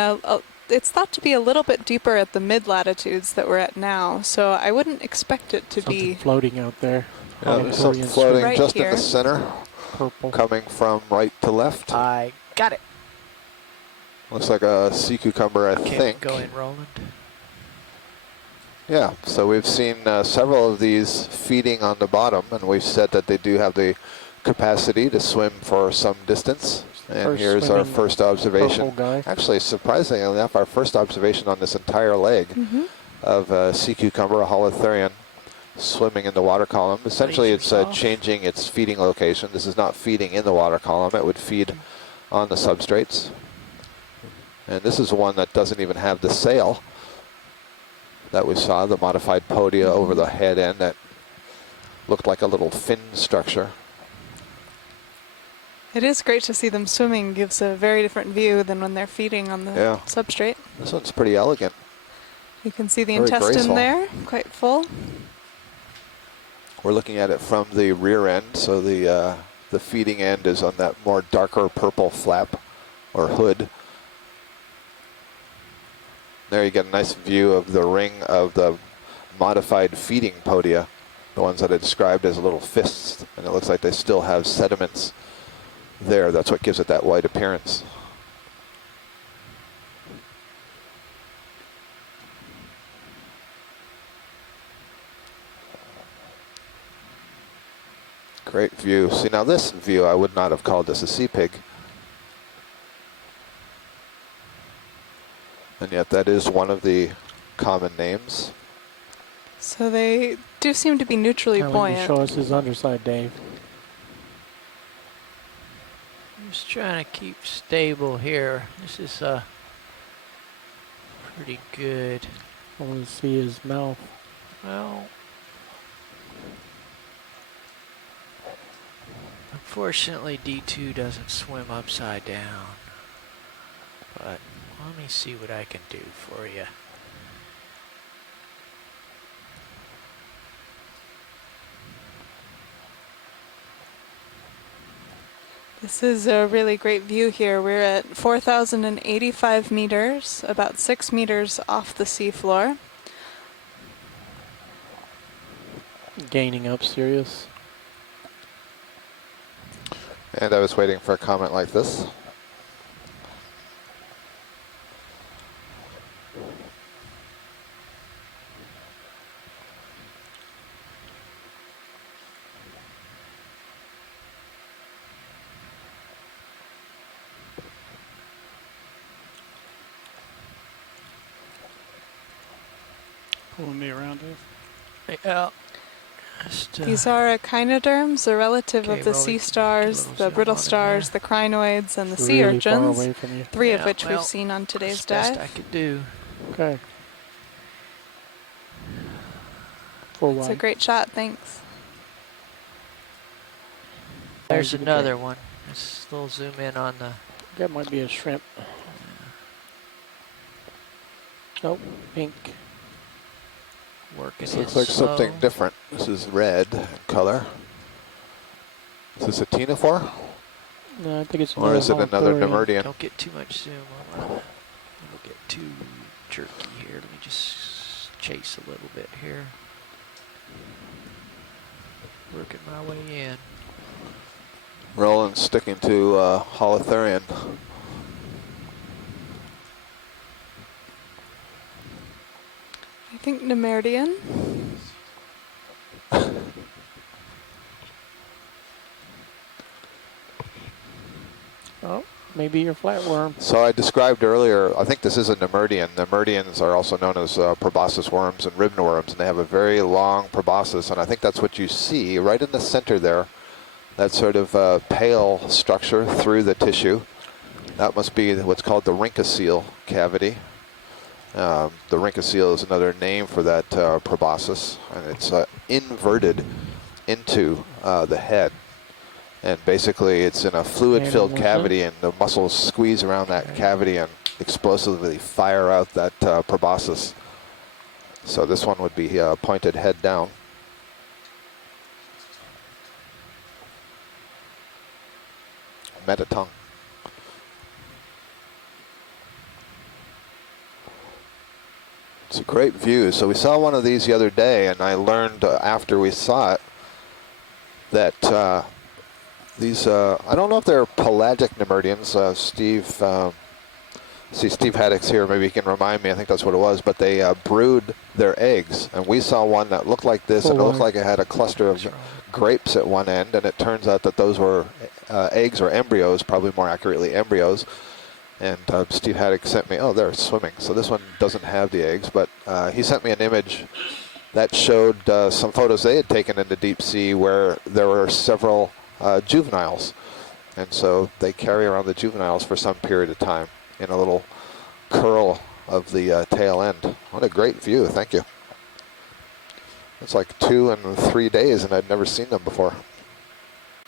it's thought to be a little bit deeper at the mid-latitudes that we're at now. So I wouldn't expect it to Something be floating out there. Yeah, Holly there's something Korean floating Right just in here. the center, purple. coming from right to left. I got it. Looks like a sea cucumber, I Keep think. going, Roland. Yeah, so we've seen several of these feeding on the bottom, and we've said that they do have the capacity to swim for some distance. And First here's our swimming first observation. purple guy. Actually, surprisingly enough, our first observation on this entire leg of a sea cucumber, a holothurian, swimming in the water column. Essentially, it's Lasers off. changing its feeding location. This is not feeding in the water column. It would feed on the substrates. And this is one that doesn't even have the sail that we saw, the modified podia over the head end that looked like a little fin structure. It is great to see them swimming. Gives a very different view than when they're feeding on the Yeah. substrate. This one's pretty elegant. You can see the Very intestine graceful. there, quite full. We're looking at it from the rear end, so the feeding end is on that more darker purple flap or hood. There you get a nice view of the ring of the modified feeding podia, the ones that I described as little fists, and it looks like they still have sediments there. That's what gives it that white appearance. Great view. See, now this view, I would not have called this a sea pig. And yet that is one of the common names. So they do seem to be neutrally Now, when you buoyant. show us his underside, Dave. I'm just trying to keep stable here. This is pretty good. I want to see his mouth. Well, unfortunately D2 doesn't swim upside down. But let me see what I can do for you. This is a really great view here. We're at 4,085 meters, about 6 meters off the seafloor. gaining up serious. And I was waiting for a comment like this. Pulling me around, Dave. Yeah. Just, These are echinoderms, a relative okay, of the Rolly, sea get a stars, little the zoom brittle on in stars, there. the crinoids, and the It's sea really far urchins, away from you. three of Yeah, which well, we've seen on today's that's the best dive. I could do. Okay. Full It's a wide. great shot, thanks. There's you can another take. one. Just a little zoom in on the. That might be a shrimp. Nope, pink. Working This it looks like slow. something different. This is red in color. Is this a ctenophore? No, I think it's Or is it another Holothurian. Nemerdian? Don't get too much zoom. It'll get too jerky here. Let me just chase a little bit here. Working my way in. Roland sticking to Holothurian. I think Nemerdian. Oh, maybe your flatworm. So I described earlier, I think this is a Nemerdian. Nemerdians are also known as proboscis worms and ribbon worms, and they have a very long proboscis, and I think that's what you see right in the center there, that sort of pale structure through the tissue. That must be what's called the rhynchocoel cavity. The rhynchocoel is another name for that proboscis, and it's inverted into the head. And basically, it's in a fluid-filled cavity, and the muscles squeeze around that cavity and explosively fire out that proboscis. So this one would be pointed head down. Metatongue. It's a great view. So we saw one of these the other day, and I learned after we saw it that these, I don't know if they're pelagic Nemerdians. Steve Haddock's here. Maybe he can remind me. I think that's what it was. But they brood their eggs. And we saw one that looked like this, and it looked like it had a cluster of grapes at one end. And it turns out that those were eggs or embryos, probably more accurately embryos. And Steve Haddock sent me, oh, they're swimming. So this one doesn't have the eggs. But he sent me an image that showed some photos they had taken in the deep sea where there were several juveniles. And so they carry around the juveniles for some period of time in a little curl of the tail end. What a great view. Thank you. It's like 2 and 3 days, and I'd never seen them before.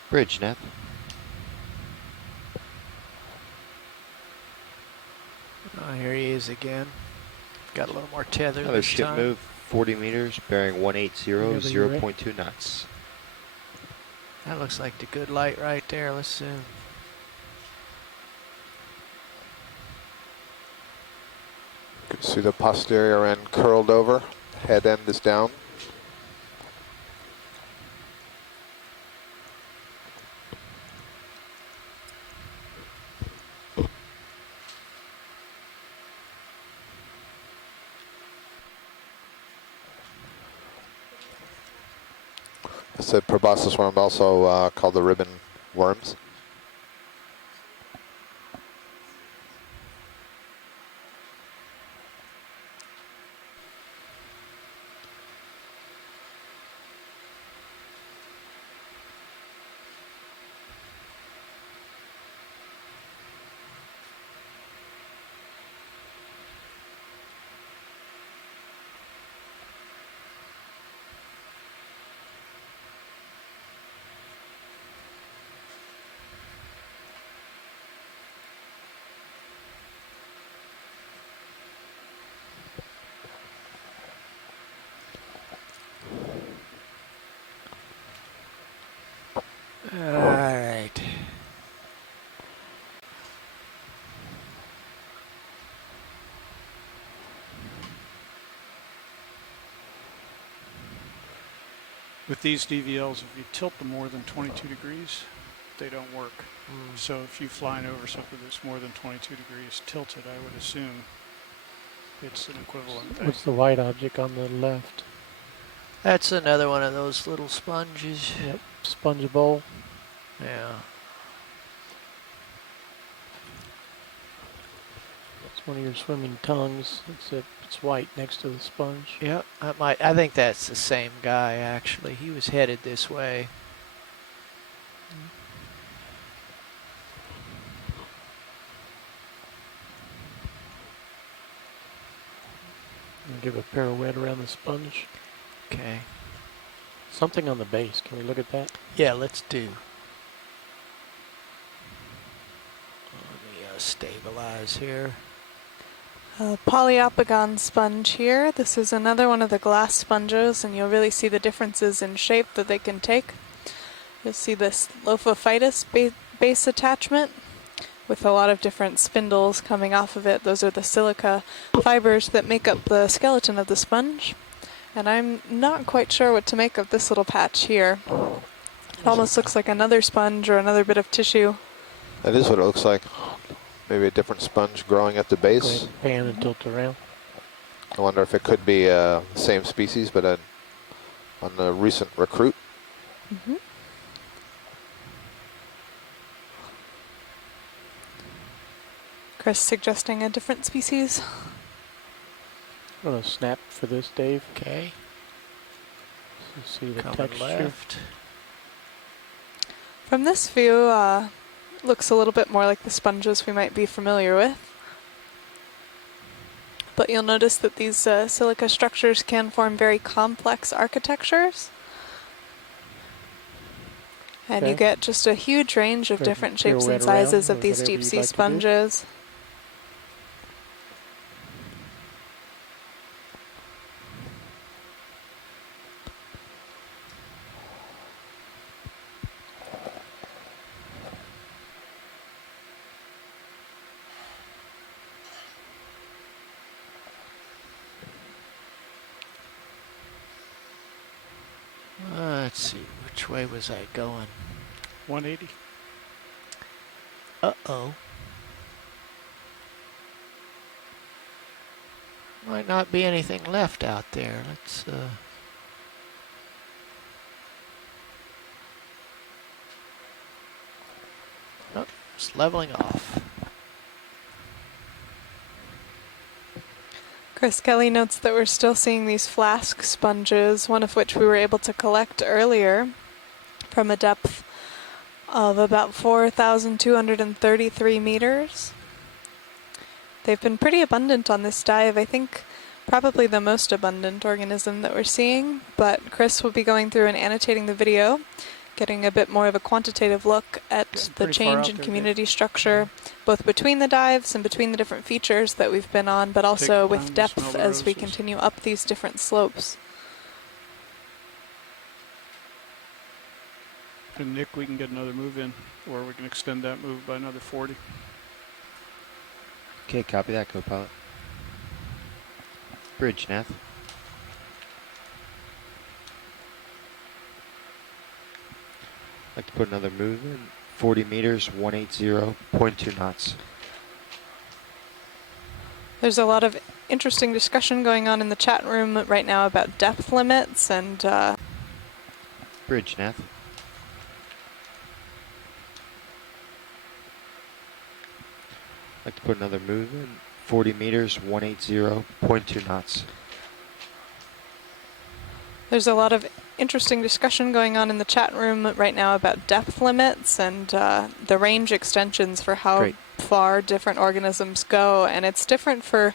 Bridge, Nep. Oh, here he is again. Got a little more tether Another this ship time. move, 40 meters, bearing 180, 0.2 knots. That looks like the good light right there. Let's zoom. You can see the posterior end curled over. Head end is down. I said proboscis worm, also called the ribbon worms. All right. With these DVLs, if you tilt them more than 22 degrees, they don't work. So if you're flying over something that's more than 22 degrees tilted, I would assume it's an equivalent thing. What's the white object on the left? That's another one of those little sponges. Yep, sponge bowl. Yeah. It's one of your swimming tongues, except it's white next to the sponge. Yep, I think that's the same guy, actually. He was headed this way. And give a pirouette around the sponge. Okay. Something on the base. Can we look at that? Yeah, let's do. Let me stabilize here. Polyopogon sponge here. This is another one of the glass sponges, and you'll really see the differences in shape that they can take. You'll see this lophophytus base attachment with a lot of different spindles coming off of it. Those are the silica fibers that make up the skeleton of the sponge. And I'm not quite sure what to make of this little patch here. It almost looks like another sponge or another bit of tissue. That is what it looks like. Maybe a different sponge growing at the base. Go ahead and pan and tilt around. I wonder if it could be the same species, but on the recent recruit. Mm-hmm. Chris suggesting a different species. I'm going to snap for this, Dave. Okay. So see the Coming texture. left. From this view, looks a little bit more like the sponges we might be familiar with. But you'll notice that these silica structures can form very complex architectures. And you get just a huge range of different shapes and sizes of these deep sea sponges. Let's see, which way was I going? 180. Uh-oh. Might not be anything left out there. Let's, oh, it's leveling off. Chris Kelly notes that we're still seeing these flask sponges, one of which we were able to collect earlier from a depth of about 4,233 meters. They've been pretty abundant on this dive. I think probably the most abundant organism that we're seeing, but Chris will be going through and annotating the video, getting a bit more of a quantitative look at the change in community structure, both between the dives and between the different features that we've been on, but also with depth as we continue up these different slopes. And Nick, we can get another move in, or we can extend that move by another 40. Okay, copy that, co-pilot. Bridge, Nath. Like to put another move in. 40 meters, 180.2 knots. There's a lot of interesting discussion going on in the chat room right now about depth limits and Bridge, Nath. Like to put another move in. 40 meters, 180.2 knots. there's a lot of interesting discussion going on in the chat room right now about depth limits and the range extensions for how far different organisms go, and it's different for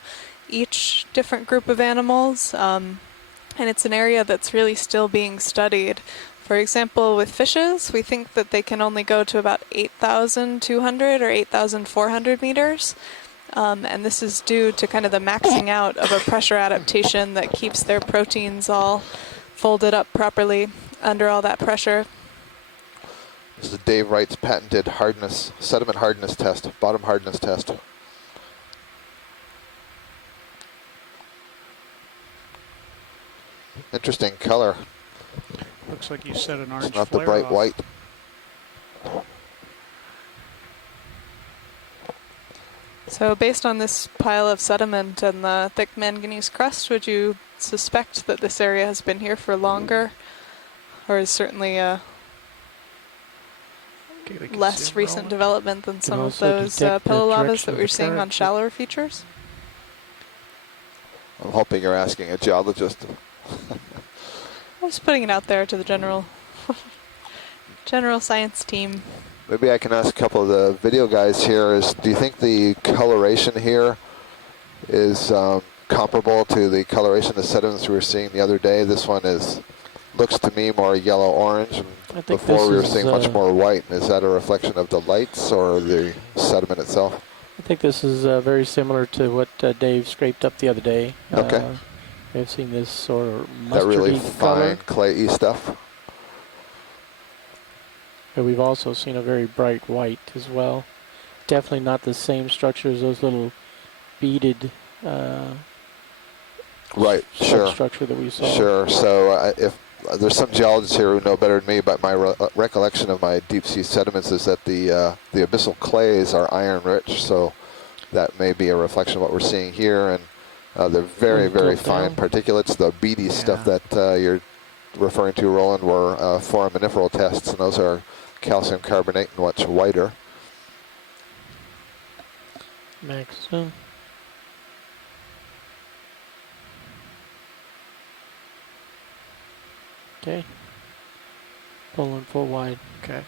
each different group of animals, and it's an area that's really still being studied. For example, with fishes, we think that they can only go to about 8,200 or 8,400 meters. And this is due to kind of the maxing out of a pressure adaptation that keeps their proteins all folded up properly under all that pressure. This is Dave Wright's patented hardness, sediment hardness test, bottom hardness test. Interesting color. looks like you set an orange It's not the flare bright off. white. So based on this pile of sediment and the thick manganese crust, would you suspect that this area has been here for longer? Or is certainly a Okay, we can less zoom recent Roland. development than some of also those detect the pillow lavas direction that of we're the seeing on current. shallower features? I'm hoping you're asking a geologist. I was putting it out there to the general science team. Maybe I can ask a couple of the video guys here is, do you think the coloration here is comparable to the coloration of the sediments we were seeing the other day? This one looks to me more yellow-orange, and I think before we were this seeing is, much more white. Is that a reflection of the lights or the sediment itself? I think this is very similar to what Dave scraped up the other day. Okay. We've seen this sort of That really mustardy color. fine clayey stuff. But we've also seen a very bright white as well. Definitely not the same structure as those little beaded Right, sure. substructure that we saw. Sure. So if there's some geologists here who know better than me, but my recollection of my deep sea sediments is that the abyssal clays are iron rich. So that may be a reflection of what we're seeing here, and they're very, very fine particulates. The beady stuff that you're referring to, Roland, were foraminiferal tests, and those are calcium carbonate and much whiter. Maximum. Okay. Pulling full wide. Okay.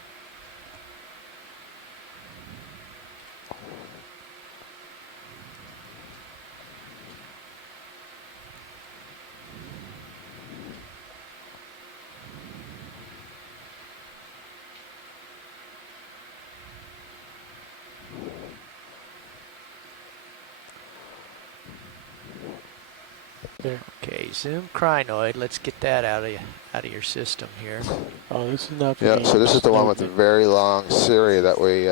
There. Okay, zoom crinoid. Let's get that out of your system here. Oh, this is not. Yeah, so this is the one with the very long series that we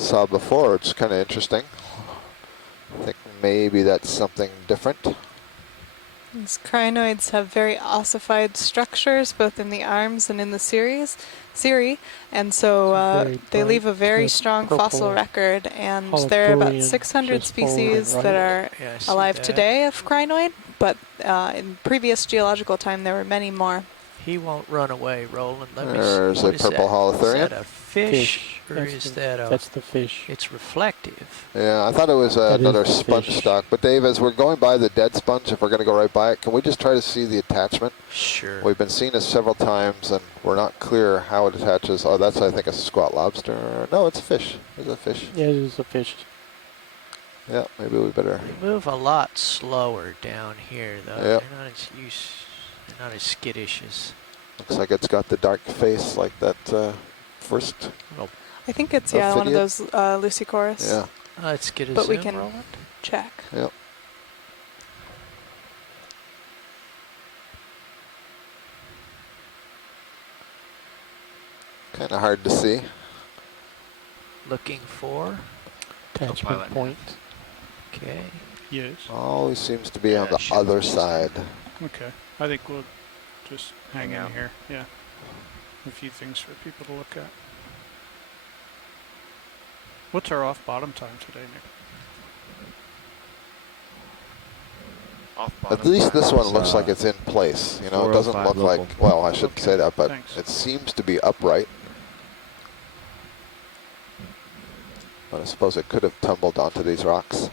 saw before. It's kind of interesting. I think maybe that's something different. These crinoids have very ossified structures, both in the arms and in the series, and so they leave a very strong fossil record, and there are about 600 species that are alive today of crinoid, but in previous geological time there were many more. He won't run away, Roland. Let me There's see. a purple holothurian. Is that a fish, or That's is that a... That's the fish. It's reflective. Yeah, I thought it was another sponge stock. But Dave, as we're going by the dead sponge, if we're going to go right by it, can we just try to see the attachment? Sure. We've been seeing this several times, and we're not clear how it attaches. Oh, that's, I think, a squat lobster. No, it's a fish. It's a fish. Yeah, it is a fish. Yeah, maybe we better. They move a lot slower down here, though. Yep. They're not as skittish as... Looks like it's got the dark face like that first. I think it's, yeah, one of those Lucicorus. Yeah. Let's get a but zoom, we can Roland. check. Yep. Kind of hard to see. Looking for... Attachment point. Okay. Yes. Always seems to be on the other side. Okay. I think we'll just hang in here. Yeah. A few things for people to look at. What's our off bottom time today, Nick? At least this one looks like it's in place. You know, it doesn't look like, well, I shouldn't say that, but it seems to be upright. But I suppose it could have tumbled onto these rocks.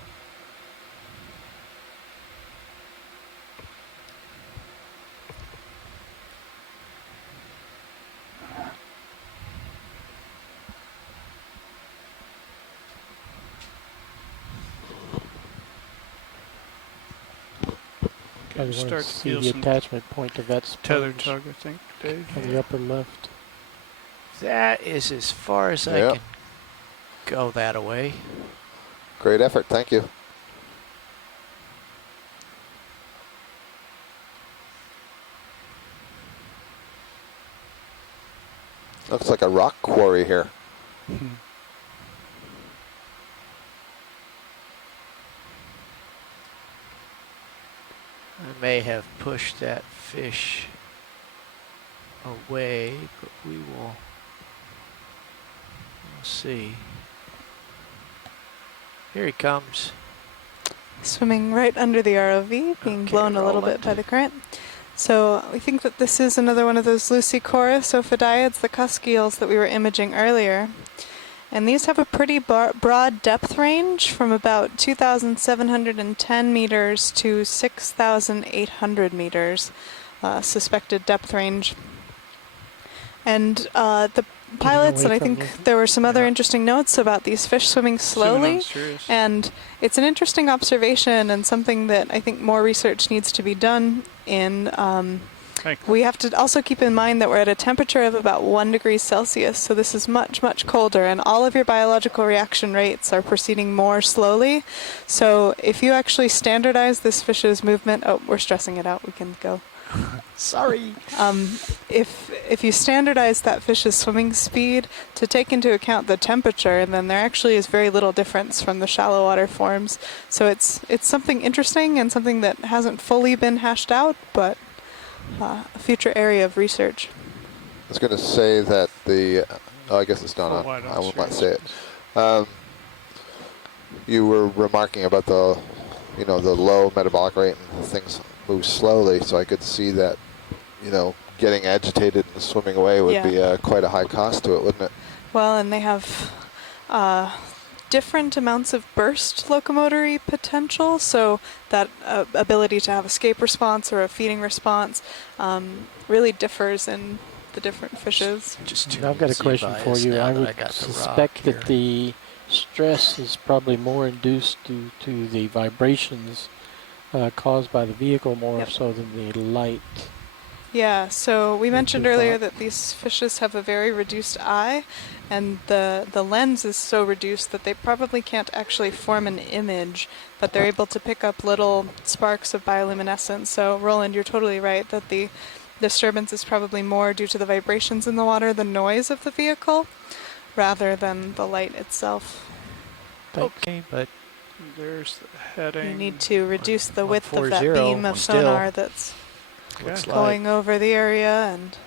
I want to start to see feel the some attachment point of that sponge tether tug, I think, Dave. on the upper left. That is as far as I can go that away. Great effort, thank you. Looks like a rock quarry here. I may have pushed that fish away, but we will. We'll see. Here he comes. Swimming right under the ROV, being blown a little bit by the current. So we think that this is another one of those Lucichorus ophidiids, the cusk eels that we were imaging earlier. And these have a pretty broad depth range from about 2,710 meters to 6,800 meters, suspected depth range. And the pilots, and I think there were some other interesting notes about these fish swimming slowly. And it's an interesting observation and something that I think more research needs to be done in. We have to also keep in mind that we're at a temperature of about 1 degree Celsius, so this is much, much colder, and all of your biological reaction rates are proceeding more slowly. So if you actually standardize this fish's movement, oh, we're stressing it out, we can go. Sorry. If you standardize that fish's swimming speed to take into account the temperature, then there actually is very little difference from the shallow water forms. So it's something interesting and something that hasn't fully been hashed out, but a future area of research. I was going to say that the, I guess it's not on. I will not say it. You were remarking about the, the low metabolic rate and things move slowly, so I could see that, getting agitated and swimming away would be quite a high cost to it, wouldn't it? Well, and they have different amounts of burst locomotory potential, so that ability to have escape response or a feeding response really differs in the different fishes. I've got a question for you. I would suspect that the stress is probably more induced due to the vibrations caused by the vehicle more so than the light. Yeah, so we mentioned earlier that these fishes have a very reduced eye, and the lens is so reduced that they probably can't actually form an image, but they're able to pick up little sparks of bioluminescence. So Roland, you're totally right that the disturbance is probably more due to the vibrations in the water, the noise of the vehicle, rather than the light itself. Okay, but there's the heading. You need to reduce the width of that beam of sonar that's going over the area, and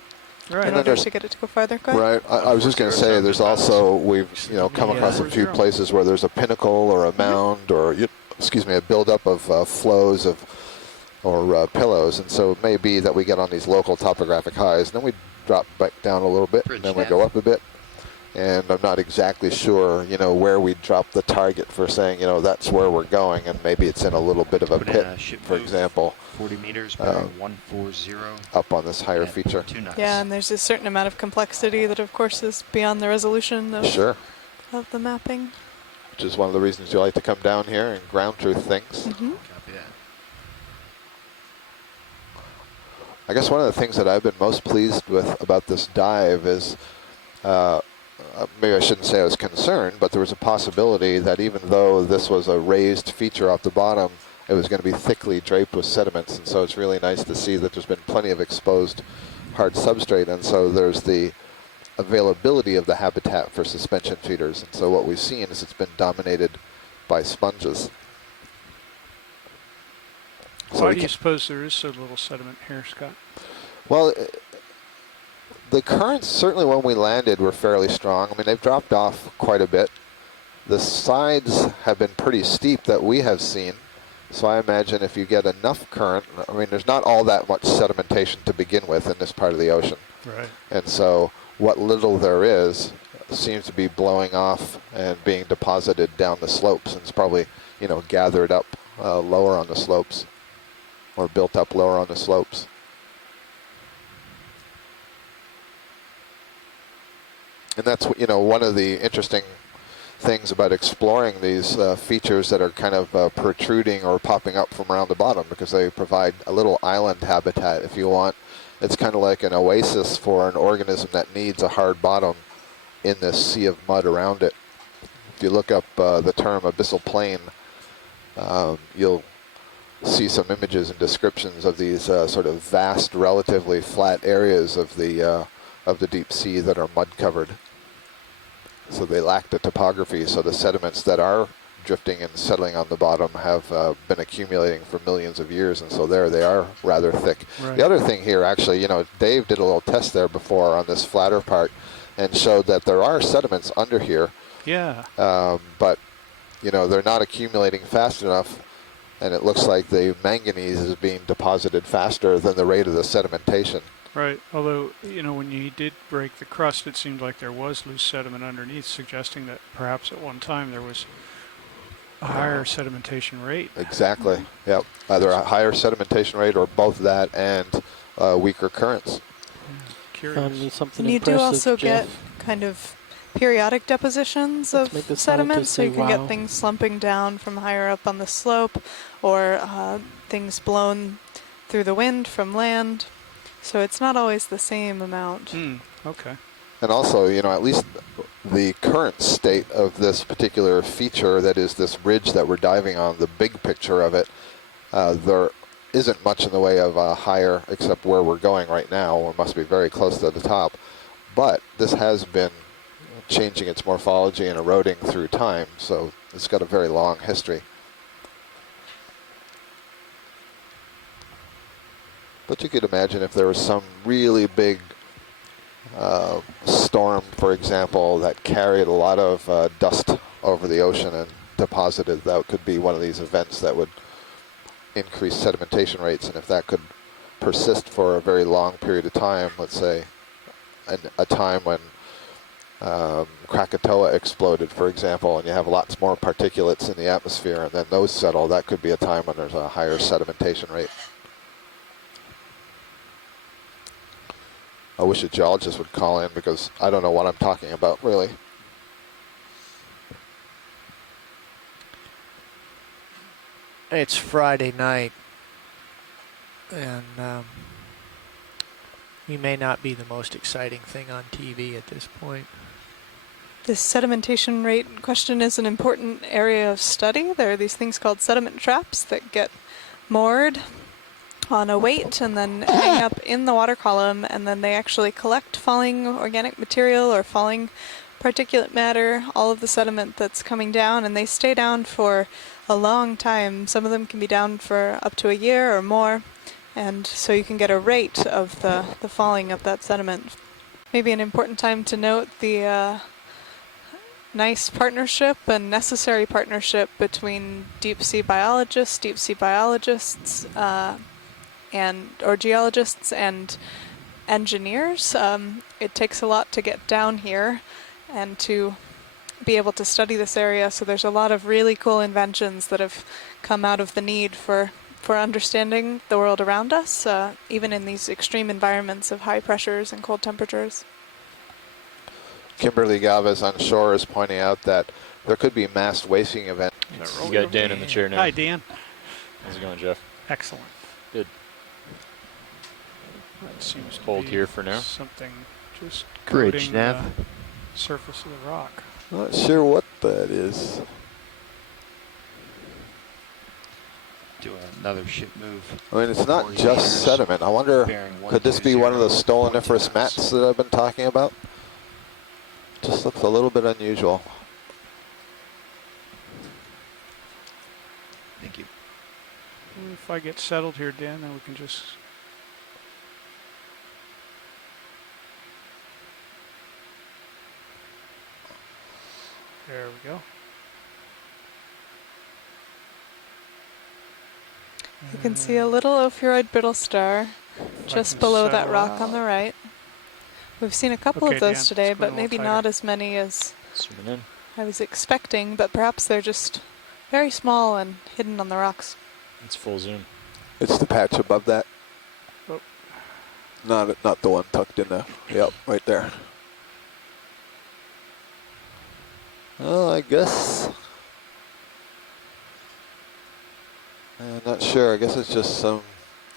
in order to get it to go farther. Go ahead. Right. I was just going to say, there's also, we've come across a few places where there's a pinnacle or a mound or a buildup of flows or pillows, and so it may be that we get on these local topographic highs, and then we drop back down a little bit, and then we go up a bit. And I'm not exactly sure, where we drop the target for saying, that's where we're going, and maybe it's in a little bit of a pit, for example. 40 meters, 140. Up on this higher feature. Yeah, and there's a certain amount of complexity that, of course, is beyond the resolution of, of the mapping. Which is one of the reasons you like to come down here and ground truth things. Mm-hmm. I guess one of the things that I've been most pleased with about this dive is, maybe I shouldn't say I was concerned, but there was a possibility that even though this was a raised feature off the bottom, it was going to be thickly draped with sediments, and so it's really nice to see that there's been plenty of exposed hard substrate, and so there's the availability of the habitat for suspension feeders, and so what we've seen is it's been dominated by sponges. So why do you suppose there is so little sediment here, Scott? Well, the currents, certainly when we landed, were fairly strong. I mean, they've dropped off quite a bit. The sides have been pretty steep that we have seen. So I imagine if you get enough current, I mean, there's not all that much sedimentation to begin with in this part of the ocean. Right. And so what little there is seems to be blowing off and being deposited down the slopes, and it's probably, gathered up lower on the slopes or built up lower on the slopes. And that's, one of the interesting things about exploring these features that are kind of protruding or popping up from around the bottom, because they provide a little island habitat, if you want. It's kind of like an oasis for an organism that needs a hard bottom in this sea of mud around it. If you look up the term abyssal plain, you'll see some images and descriptions of these sort of vast, relatively flat areas of the deep sea that are mud covered. So they lack the topography, so the sediments that are drifting and settling on the bottom have been accumulating for millions of years, and so there they are, rather thick. Right. The other thing here, actually, you know, Dave did a little test there before on this flatter part and showed that there are sediments under here. Yeah. But, you know, they're not accumulating fast enough, and it looks like the manganese is being deposited faster than the rate of the sedimentation. Right. Although, you know, when you did break the crust, it seemed like there was loose sediment underneath, suggesting that perhaps at one time there was a higher sedimentation rate. Exactly. Yep. Either a higher sedimentation rate or both that and weaker currents. Curious. Something And you do also Jeff. get kind of periodic depositions Let's of make the sediment, scientists so you say can wow. get things slumping down from higher up on the slope, or things blown through the wind from land. So it's not always the same amount. Okay. And also, you know, at least the current state of this particular feature, that is this ridge that we're diving on, the big picture of it, there isn't much in the way of higher, except where we're going right now. We must be very close to the top. But this has been changing its morphology and eroding through time, so it's got a very long history. But you could imagine if there was some really big storm, for example, that carried a lot of dust over the ocean and deposited, that could be one of these events that would increase sedimentation rates. And if that could persist for a very long period of time, let's say a time when Krakatoa exploded, for example, and you have lots more particulates in the atmosphere, and then those settle, that could be a time when there's a higher sedimentation rate. I wish a geologist would call in, because I don't know what I'm talking about, really. It's Friday night, and we may not be the most exciting thing on TV at this point. This sedimentation rate question is an important area of study. There are these things called sediment traps that get moored on a weight and then hang up in the water column, and then they actually collect falling organic material or falling particulate matter, all of the sediment that's coming down, and they stay down for a long time. Some of them can be down for up to a year or more, and so you can get a rate of the falling of that sediment. Maybe an important time to note the nice partnership and necessary partnership between deep sea biologists, or geologists and engineers. It takes a lot to get down here and to be able to study this area, so there's a lot of really cool inventions that have come out of the need for understanding the world around us, even in these extreme environments of high pressures and cold temperatures. Kimberly Galvez on shore is pointing out that there could be mass wasting events. You got Dan in the chair now. Hi, Dan. How's it going, Jeff? Excellent. Good. That seems to Hold be here for now. Something just Bridge, coating Nav. the surface of the rock. Not sure what that is. Do another ship move. I mean, it's not 40 just meters, sediment. I wonder, bearing could this be one of the 120, stoloniferous point mats that I've been talking about? Just looks a little bit unusual. Thank you. If I get settled here, Dan, then we can just... There we go. You can see a little ophiuroid brittle star just below that rock on the right. We've seen a couple Okay, of those Dan, today, it's going but a maybe little not tighter. as many as Zooming in. I was expecting, but perhaps they're just very small and hidden on the rocks. It's full zoom. It's the patch above that. Oh. Not the one tucked in there. Yep, right there. Well, I guess. I'm not sure. I guess it's just some,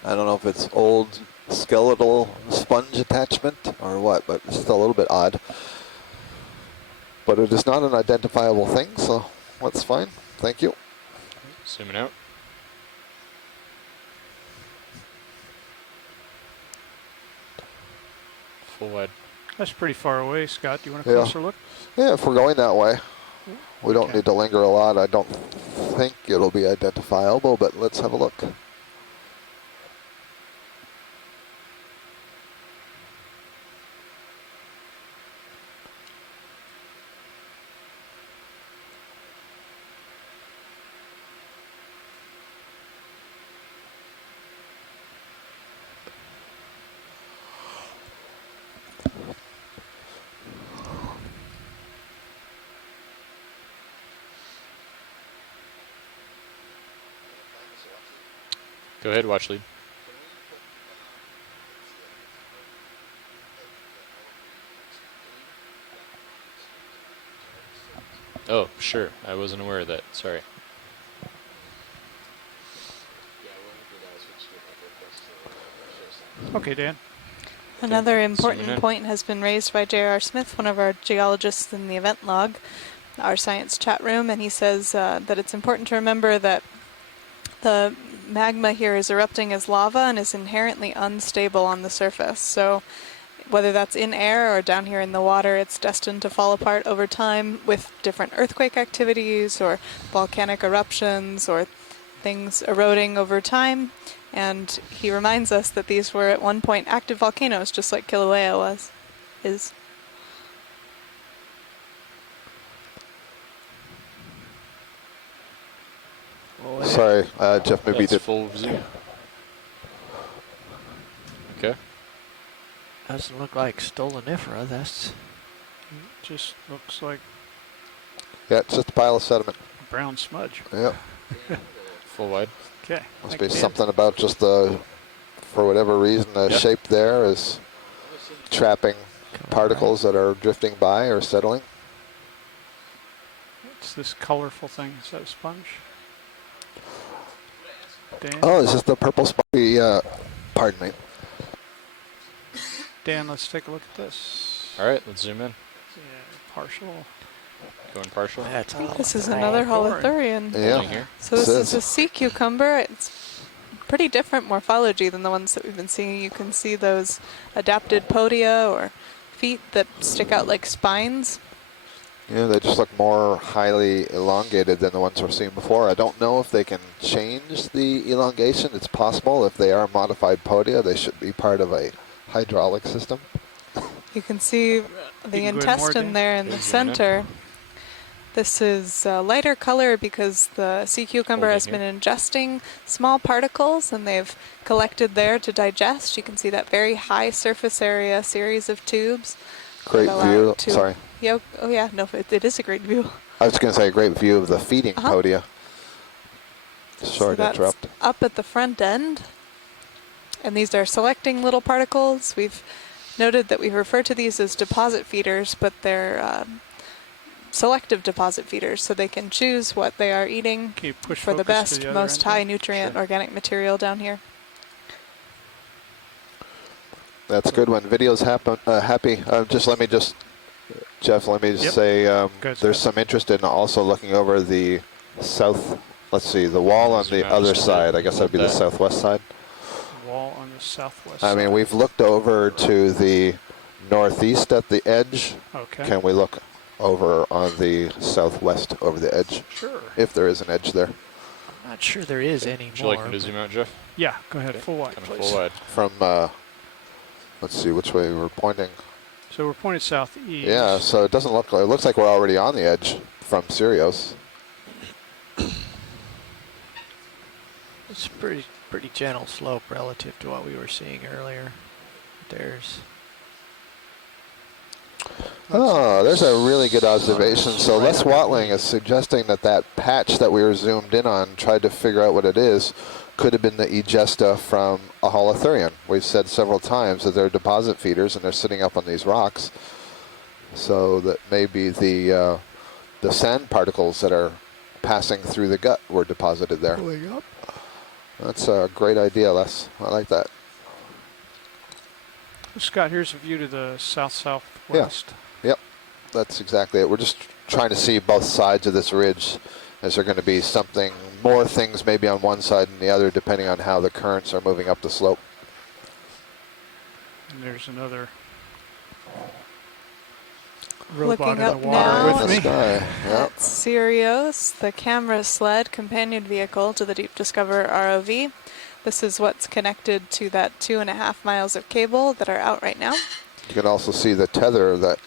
I don't know if it's old skeletal sponge attachment or what, but it's still a little bit odd. But it is not an identifiable thing, so that's fine. Thank you. Zooming out. Full wide. That's pretty far away, Scott. Do you want a Yeah. closer look? Yeah, if we're going that way. We don't need to linger a lot. I don't think it'll be identifiable, but let's have a look. Go ahead, watch lead. Oh, sure. I wasn't aware of that. Sorry. Okay, Dan. Another important point has been raised by J.R. Smith, one of our geologists in the event log, our science chat room, and he says that it's important to remember that the magma here is erupting as lava and is inherently unstable on the surface. So whether that's in air or down here in the water, it's destined to fall apart over time with different earthquake activities or volcanic eruptions or things eroding over time. And he reminds us that these were at one point active volcanoes, just like Kilauea is. Sorry, Jeff, maybe you did. Full zoom. Okay. Doesn't look like stolonifera. That's just looks like. Yeah, it's just a pile of sediment. Brown smudge. Yep. Full wide. Okay. Must be something about just the, for whatever reason, the shape there is trapping particles that are drifting by or settling. What's this colorful thing? Is that a sponge? Dan? Oh, is this the purple spongy? Pardon me. Dan, let's take a look at this. All right, let's zoom in. Yeah, partial. Going partial. This is another holothurian. Yeah. So this is a sea cucumber. It's pretty different morphology than the ones that we've been seeing. You can see those adapted podia or feet that stick out like spines. Yeah, they just look more highly elongated than the ones we're seeing before. I don't know if they can change the elongation. It's possible. If they are modified podia, they should be part of a hydraulic system. You can see the intestine there in the center. This is a lighter color because the sea cucumber has been ingesting small particles and they've collected there to digest. You can see that very high surface area series of tubes. Great view. Sorry. Oh yeah, no, it is a great view. I was going to say a great view of the feeding podia. Sorry to interrupt. Up at the front end. And these are selecting little particles. We've noted that we refer to these as deposit feeders, but they're selective deposit feeders, so they can choose what they are eating for the best, most high nutrient organic material down here. That's good when video's happy. Jeff, let me just say there's some interest in also looking over the south, let's see, the wall on the other side. I guess that'd be the southwest side. Wall on the southwest I mean, we've looked over to the northeast at the edge. Okay. Can we look over on the southwest over the edge? Sure. If there is an edge there. I'm not sure there is any Would you like me to zoom out, Jeff? Yeah, go ahead. Full wide, please. Full wide. From, let's see which way we're pointing. So we're pointed southeast. Yeah, so it doesn't look like, it looks like we're already on the edge from Sirius. It's pretty gentle slope relative to what we were seeing earlier. There's there's a really good observation. So Les Watling is suggesting that that patch that we were zoomed in on, tried to figure out what it is, could have been the egesta from a holothurian. We've said several times that they're deposit feeders and they're sitting up on these rocks. So that maybe the sand particles that are passing through the gut were deposited there. That's a great idea, Les. I like that. Scott, here's a view to the south-southwest. Yeah. Yep, that's exactly it. We're just trying to see both sides of this ridge. Is there going to be something, more things maybe on one side than the other, depending on how the currents are moving up the slope? And there's another robot Looking in the up water now with me. Sky. Yep. at Sirius, the camera sled companion vehicle to the Deep Discover ROV. This is what's connected to that 2.5 miles of cable that are out right now. You can also see the tether that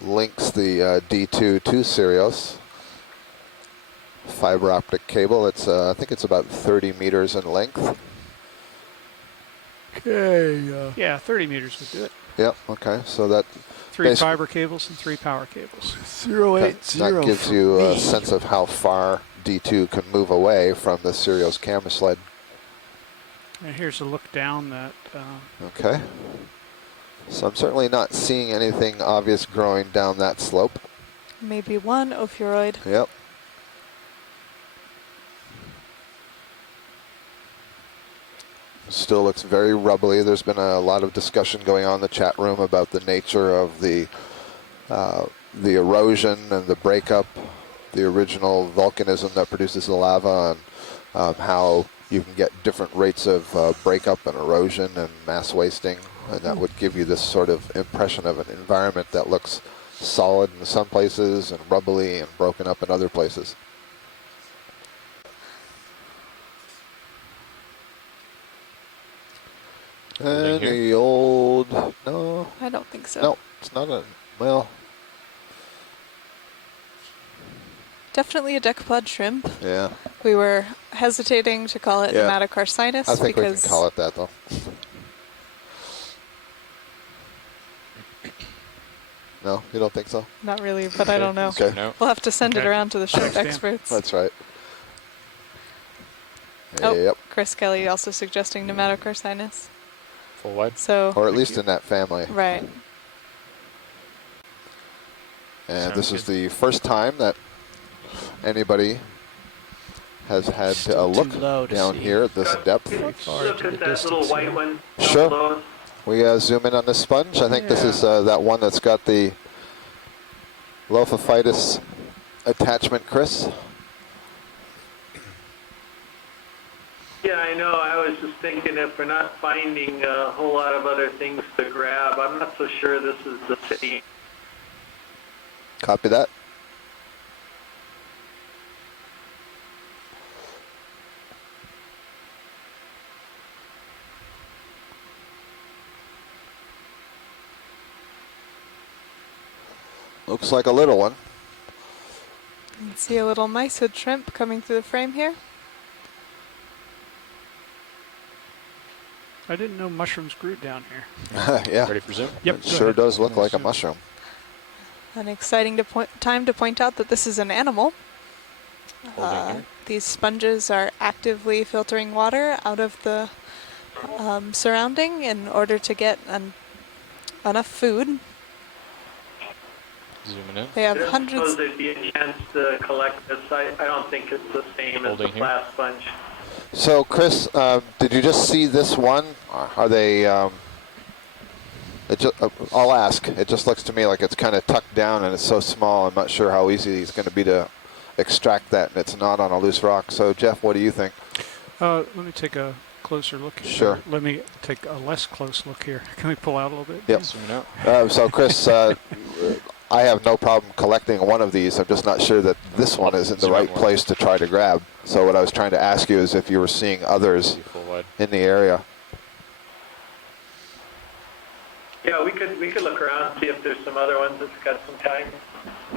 links the D2 to Sirius. Fiber optic cable. It's I think it's about 30 meters in length. Okay. Yeah, 30 meters would do it. Yep. Okay. So that 3 fiber cables and 3 power cables. 080 that gives you a sense of how far D2 can move away from the Sirius camera sled. And here's a look down that. Okay. So I'm certainly not seeing anything obvious growing down that slope. Maybe one ophiuroid. Yep. Still looks very rubbly. There's been a lot of discussion going on in the chat room about the nature of the erosion and the breakup, the original volcanism that produces the lava, and how you can get different rates of breakup and erosion and mass wasting, and that would give you this sort of impression of an environment that looks solid in some places and rubbly and broken up in other places. And the old, no. I don't think so. No, it's not a, well. Definitely a decapod shrimp. Yeah. We were hesitating to call it nematocarcinus I think because we can call it that though. No, you don't think so? not really, but I don't know. Okay. No. We'll have to send it Okay. around to the shrimp Understand. experts. That's right. Oh, Yep. Chris Kelly also suggesting nematocarcinus. Full wide. So, Or at least in that family. right. And Sounds this is good. the first time that anybody has had a Still look too low to down see. here at this depth. Far Look into the at that little distance white here. one. Sure. down below. We zoom in on this sponge. I think this is that one that's got the Lophophytus attachment, Chris. Yeah, I know. I was just thinking if we're not finding a whole lot of other things to grab, I'm not so sure this is the city. Copy that. Looks like a little one. You can see a little mysid shrimp coming through the frame here. I didn't know mushrooms grew down here. Yeah. Ready for zoom? Yep. It go sure ahead. does look like a mushroom. An exciting time to point out that this is an animal. Holding here. These sponges are actively filtering water out of the surrounding in order to get enough food. Zooming in. They have I don't hundreds. suppose there'd be a chance to collect this. I don't think it's the same as Holding the here. flat sponge. So, Chris, did you just see this one? Are they? I'll ask. It just looks to me like it's kind of tucked down and it's so small. I'm not sure how easy it's going to be to extract that, and it's not on a loose rock. So, Jeff, what do you think? Let me take a closer look. Sure. Let me take a less close look here. Can we pull out a little bit? Yep. Zooming out. So, Chris, I have no problem collecting one of these. I'm just not sure that this one is in the Zoom out right more. place to try to grab. So, what I was trying to ask you is if you were seeing others See full wide. in the area. Yeah, we could look around and see if there's some other ones that's got some time.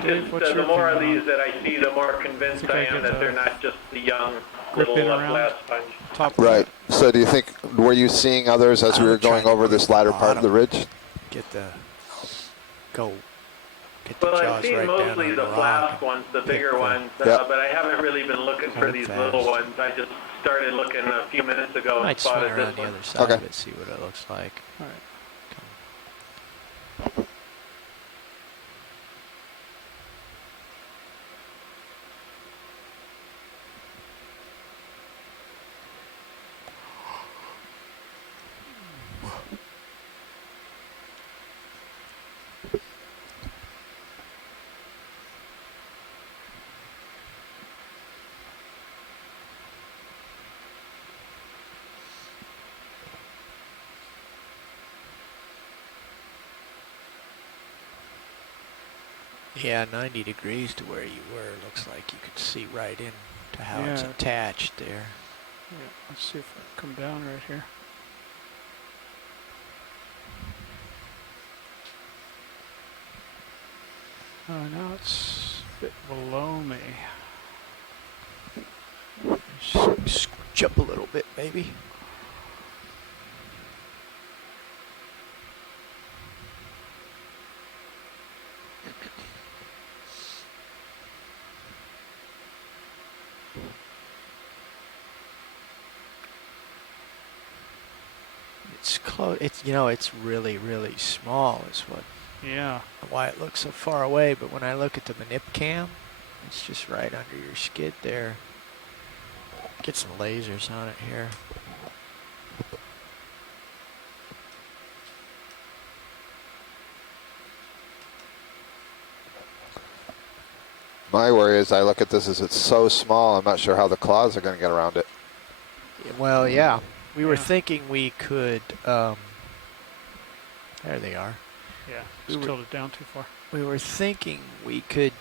Dave, Just, what's the your more of opinion these that I see, the more convinced Think I I am get that the they're not just the young grip little in around? flat sponge. Top Right. So, do you think, were you seeing others as I we were would try going to over move this the latter part of the bottom. ridge? Get the Well, I've jaws seen right down mostly on the the flat rock. ones, the bigger the- ones, Yep. but I haven't really been looking for Hold these fast. little ones. I just started looking a few minutes ago and Might swing spotted around this the one. other side Okay. of it, see what it looks like. All right. Yeah, 90 degrees to where you were. Looks like you could see right into how it's Yeah. attached there. Yeah, let's see if I can come down right here. Now it's a bit below me. Scooch up a little bit, maybe. It's close. It's it's really really small. Is what. Yeah. Why it looks so far away, but when I look at the manip cam, it's just right under your skid there. Get some lasers on it here. My worry is I look at this as it's so small, I'm not sure how the claws are going to get around it. Well, yeah. We were thinking we could, there they are. Yeah, just tilted down too far. We were thinking we could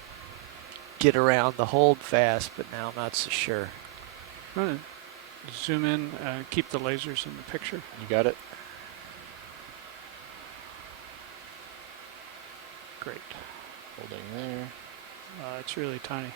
get around the hold fast, but now I'm not so sure. Zoom in, keep the lasers in the picture. You got it? Great. Holding there. It's really tiny.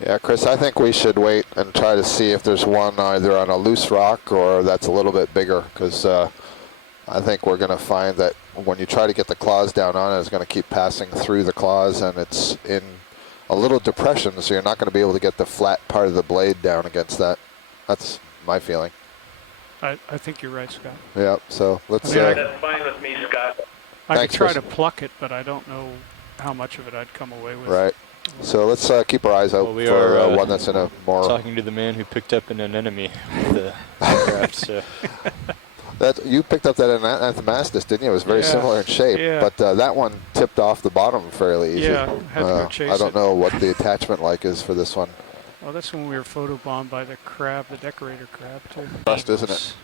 Yeah, Chris, I think we should wait and try to see if there's one either on a loose rock or that's a little bit bigger, because I think we're going to find that when you try to get the claws down on it, it's going to keep passing through the claws, and it's in a little depression, so you're not going to be able to get the flat part of the blade down against that. That's my feeling. I think you're right, Scott. Yeah, so let's... that's fine with me, Scott. I could try to pluck it, but I don't know how much of it I'd come away with. Right. So let's keep our eyes out for one that's in a more... Talking to the man who picked up an anemone with the aircraft, so... You picked up that Anathemastus, didn't you? It was very similar in shape, but that one tipped off the bottom fairly easy. Yeah, had to go chase I don't know what the attachment like is for this one. Well, that's when we were photobombed by the crab, the decorator crab, too. Rust, isn't it?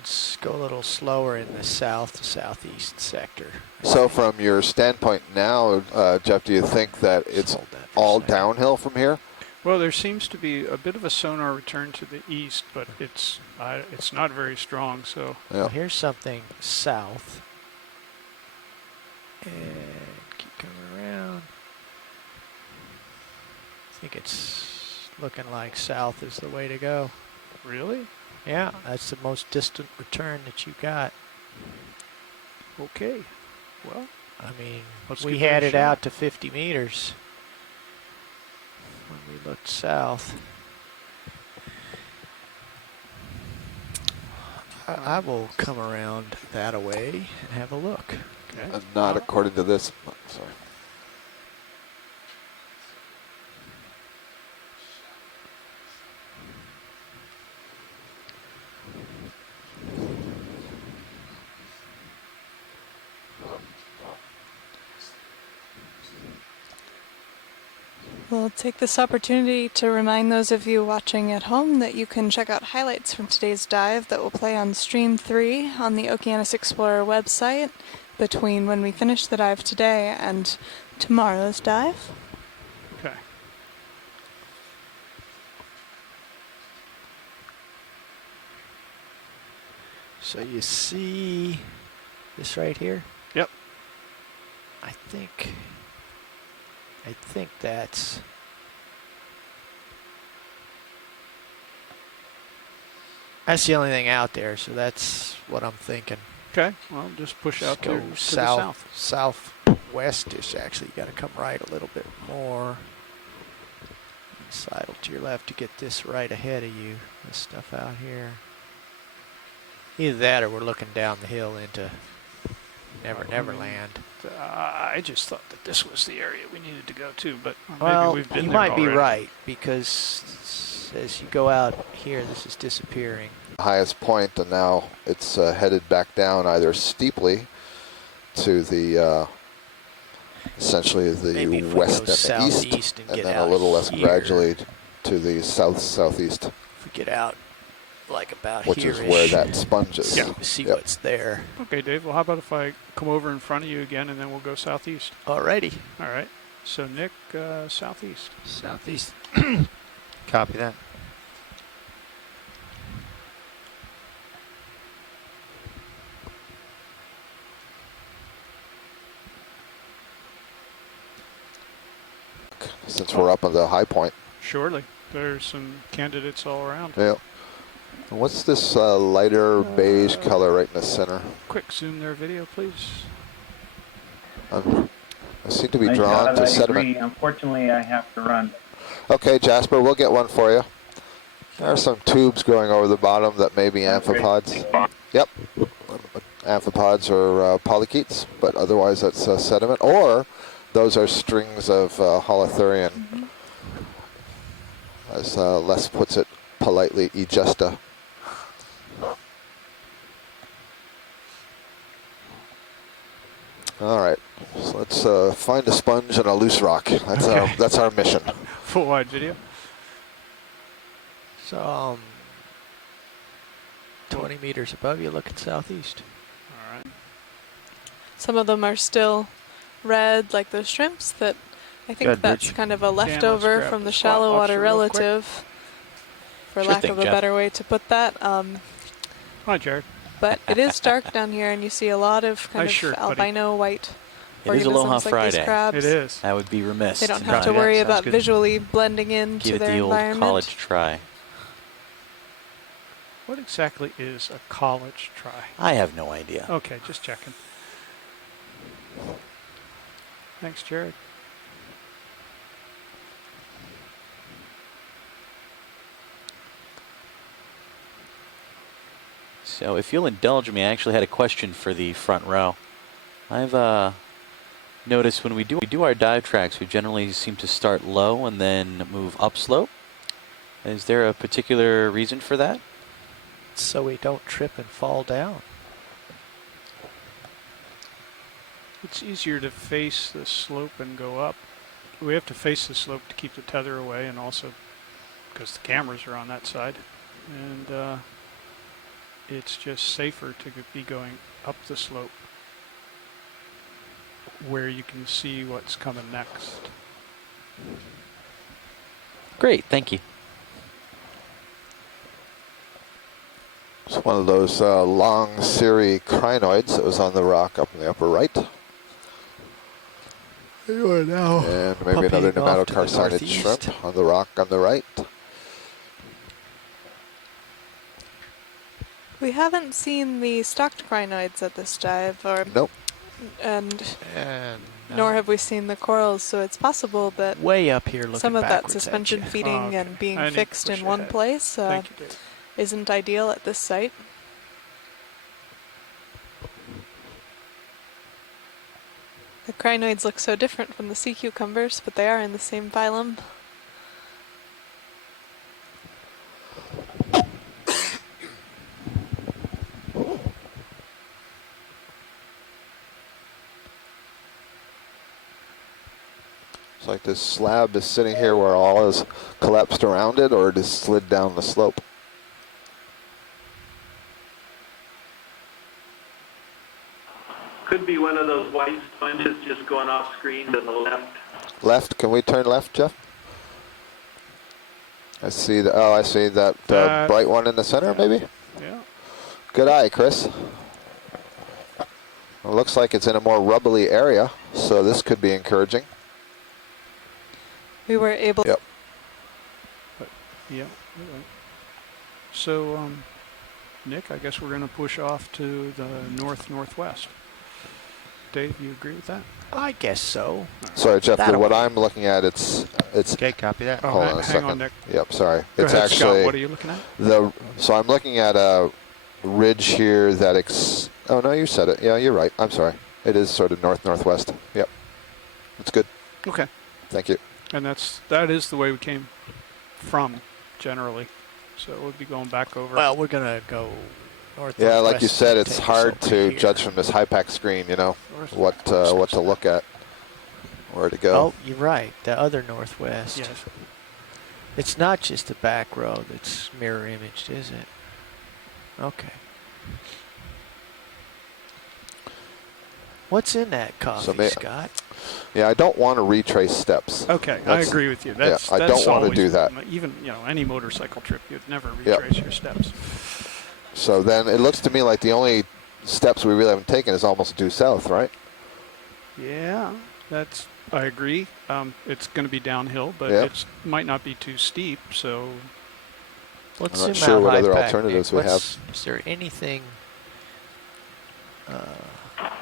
Let's go a little slower in the south to southeast sector. So from your standpoint now, Jeff, do you think that it's all downhill from here? Well, there seems to be a bit of a sonar return to the east, but it's not very strong. So well, here's something south, and keep coming around. I think it's looking like south is the way to go. Really? Yeah, that's the most distant return that you got. Okay. Well, I mean, we had it out to 50 meters. When we looked south. I will come around that away and have a look. Okay. Not according to this. Sorry. We'll take this opportunity to remind those of you watching at home that you can check out highlights from today's dive that will play on Stream 3 on the Okeanos Explorer website between when we finish the dive today and tomorrow's dive. Okay. So you see this right here? Yep. I think that's the only thing out there, so that's what I'm thinking. Okay, well, just push out go there to south, the southwest-ish. Actually, you got to come right a little bit more. Sidle to your left to get this right ahead of you. This stuff out here. Either that, or we're looking down the hill into Neverland. I just thought that this was the area we needed to go to, but well, maybe we've been you there might be already. right, because as you go out here, this is disappearing. Highest point, and now it's headed back down either steeply to the essentially the west and east, and then a little less gradually to the southeast. If we get out like about which here. is where that sponge is. Yeah. See Yep. what's there. Okay, Dave. Well, how about if I come over in front of you again, and then we'll go southeast? Alrighty. All right. So Nick, southeast. Southeast. Copy that. Since we're up on the high point. Surely. There's some candidates all around. Yeah. And what's this lighter beige color right in the center? Quick zoom their video, please. I seem to be Nice drawn shot, to I sediment. agree. Unfortunately, I have to run. Okay, Jasper, we'll get one for you. There are some tubes going over the bottom that may be amphipods. Yep. Amphipods or polychaetes, but otherwise that's sediment. Or those are strings of holothurian, as Les puts it politely, egesta. All right, so let's find a sponge and a loose rock. That's our mission. Full wide video. So, 20 meters above you, looking southeast. All right. Some of them are still red, like those shrimps. That I think Good, that's Rich. kind of a let's leftover grab from the the spot shallow water offshore real quick. relative, for Sure lack thing, of a Jeff. better way to put that. Hi, Jared. But it is dark down here, and you see a lot of kind Nice of shirt, buddy. albino white It is organisms Aloha like Friday. these crabs. It is. I would be remiss. They don't to have not to do that. worry Sounds about good. visually blending into Give it their the old environment. college try. What exactly is a college try? I have no idea. Okay, just checking. Thanks, Jared. So if you'll indulge me, I actually had a question for the front row. I've noticed when we do our dive tracks, we generally seem to start low and then move upslope. Is there a particular reason for that? So we don't trip and fall down. It's easier to face the slope and go up. We have to face the slope to keep the tether away, and also because the cameras are on that side. And it's just safer to be going up the slope where you can see what's coming next. Great, thank you. It's one of those long cirri crinoids that was on the rock up in the upper right. You are now And maybe another nematocarcinid shrimp on the rock on the right. We haven't seen the stocked crinoids at this dive, or Nope. and no. nor have we seen the corals. So it's possible that Way up here looking some of that backwards at suspension you. feeding Oh, okay. and being I need to fixed push in one ahead. place Thank you, Dave. isn't ideal at this site. The crinoids look so different from the sea cucumbers, but they are in the same phylum. It's like this slab is sitting here where all is collapsed around it, or it is slid down the slope. Could be one of those white sponges just going off screen to the left. Left, can we turn left, Jeff? I see I see that bright one in the center, maybe? Yeah. Good eye, Chris. It looks like it's in a more rubbly area, so this could be encouraging. We were able. Yep. Yeah. You're right. So, Nick, I guess we're going to push off to the north-northwest. Dave, you agree with that? I guess so. Sorry, Jeff. That'll What work. I'm looking at, it's. Okay, copy that. Oh, Hold on a hang second. on, Nick. Yep, sorry. Go It's ahead, actually Scott, what are you looking at? So I'm looking at a ridge here that oh no, you said it. Yeah, you're right. I'm sorry. It is sort of north-northwest. Yep. That's good. Okay. Thank you. And that is the way we came from, generally. So we'll be going back over. Well, we're gonna go north. Yeah, like you northwest said, and it's take us hard over to here. judge from this high-pack screen, you know, North- what to look at, where to go. Oh, you're right. The other northwest. Yes. It's not just the back row that's mirror imaged, is it? Okay. What's in that coffee, Scott? Yeah, I don't want to retrace steps. Okay, I agree with you. I don't want to do that. Even any motorcycle trip, you'd never retrace your steps. So then it looks to me like the only steps we really haven't taken is almost due south, right? Yeah, I agree. It's going to be downhill, but it might not be too steep. So let's I'm not sure what other alternatives we have. Is there anything?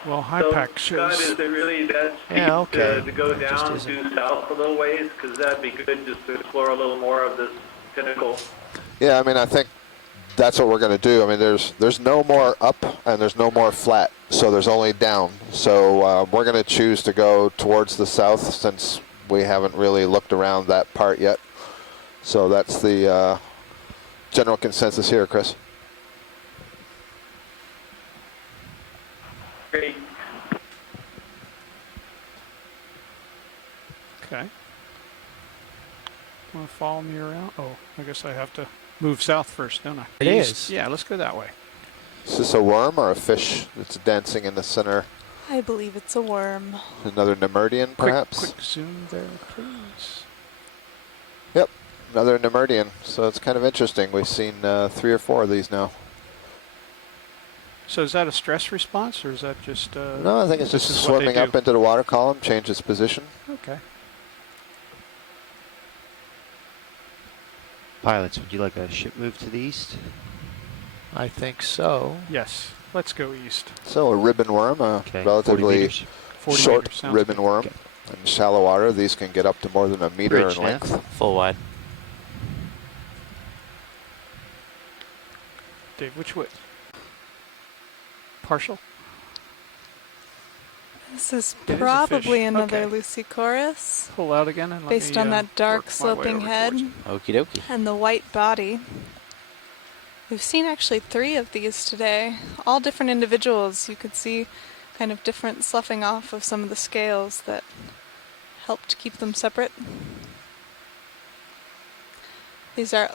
Well, high pack shows. Scott, is it really that steep to go down due south a little ways? Because that'd be good just to explore a little more of this pinnacle. Yeah, I mean, I think that's what we're going to do. I mean, there's no more up and there's no more flat, so there's only down. So we're going to choose to go towards the south since we haven't really looked around that part yet. So that's the general consensus here, Chris. Great. Okay. Want to follow me around? Oh, I guess I have to move south first, don't I? It is. Yeah, let's go that way. Is this a worm or a fish that's dancing in the center? I believe it's a worm. Another Nemerdian, perhaps? Quick zoom there, please. Yep, another Nemerdian. So it's kind of interesting. We've seen 3 or 4 of these now. So is that a stress response, or is that just... No, I think it's just swimming up into the water column, change its position. Okay. Pilots, would you like a ship move to the east? I think so. Yes, let's go east. So a ribbon worm, a relatively 40 short meters, ribbon worm. Okay. In shallow water, these can get up to more than a meter Bridge in length. nav. Full wide. Dave, which way? Partial? This is It is a probably fish. another Okay. Lucichorus, Pull out again and let based me, on that dark work my way sloping over head towards it. Okie dokie. and the white body. We've seen actually 3 of these today, all different individuals. You could see kind of different sloughing off of some of the scales that helped keep them separate. These are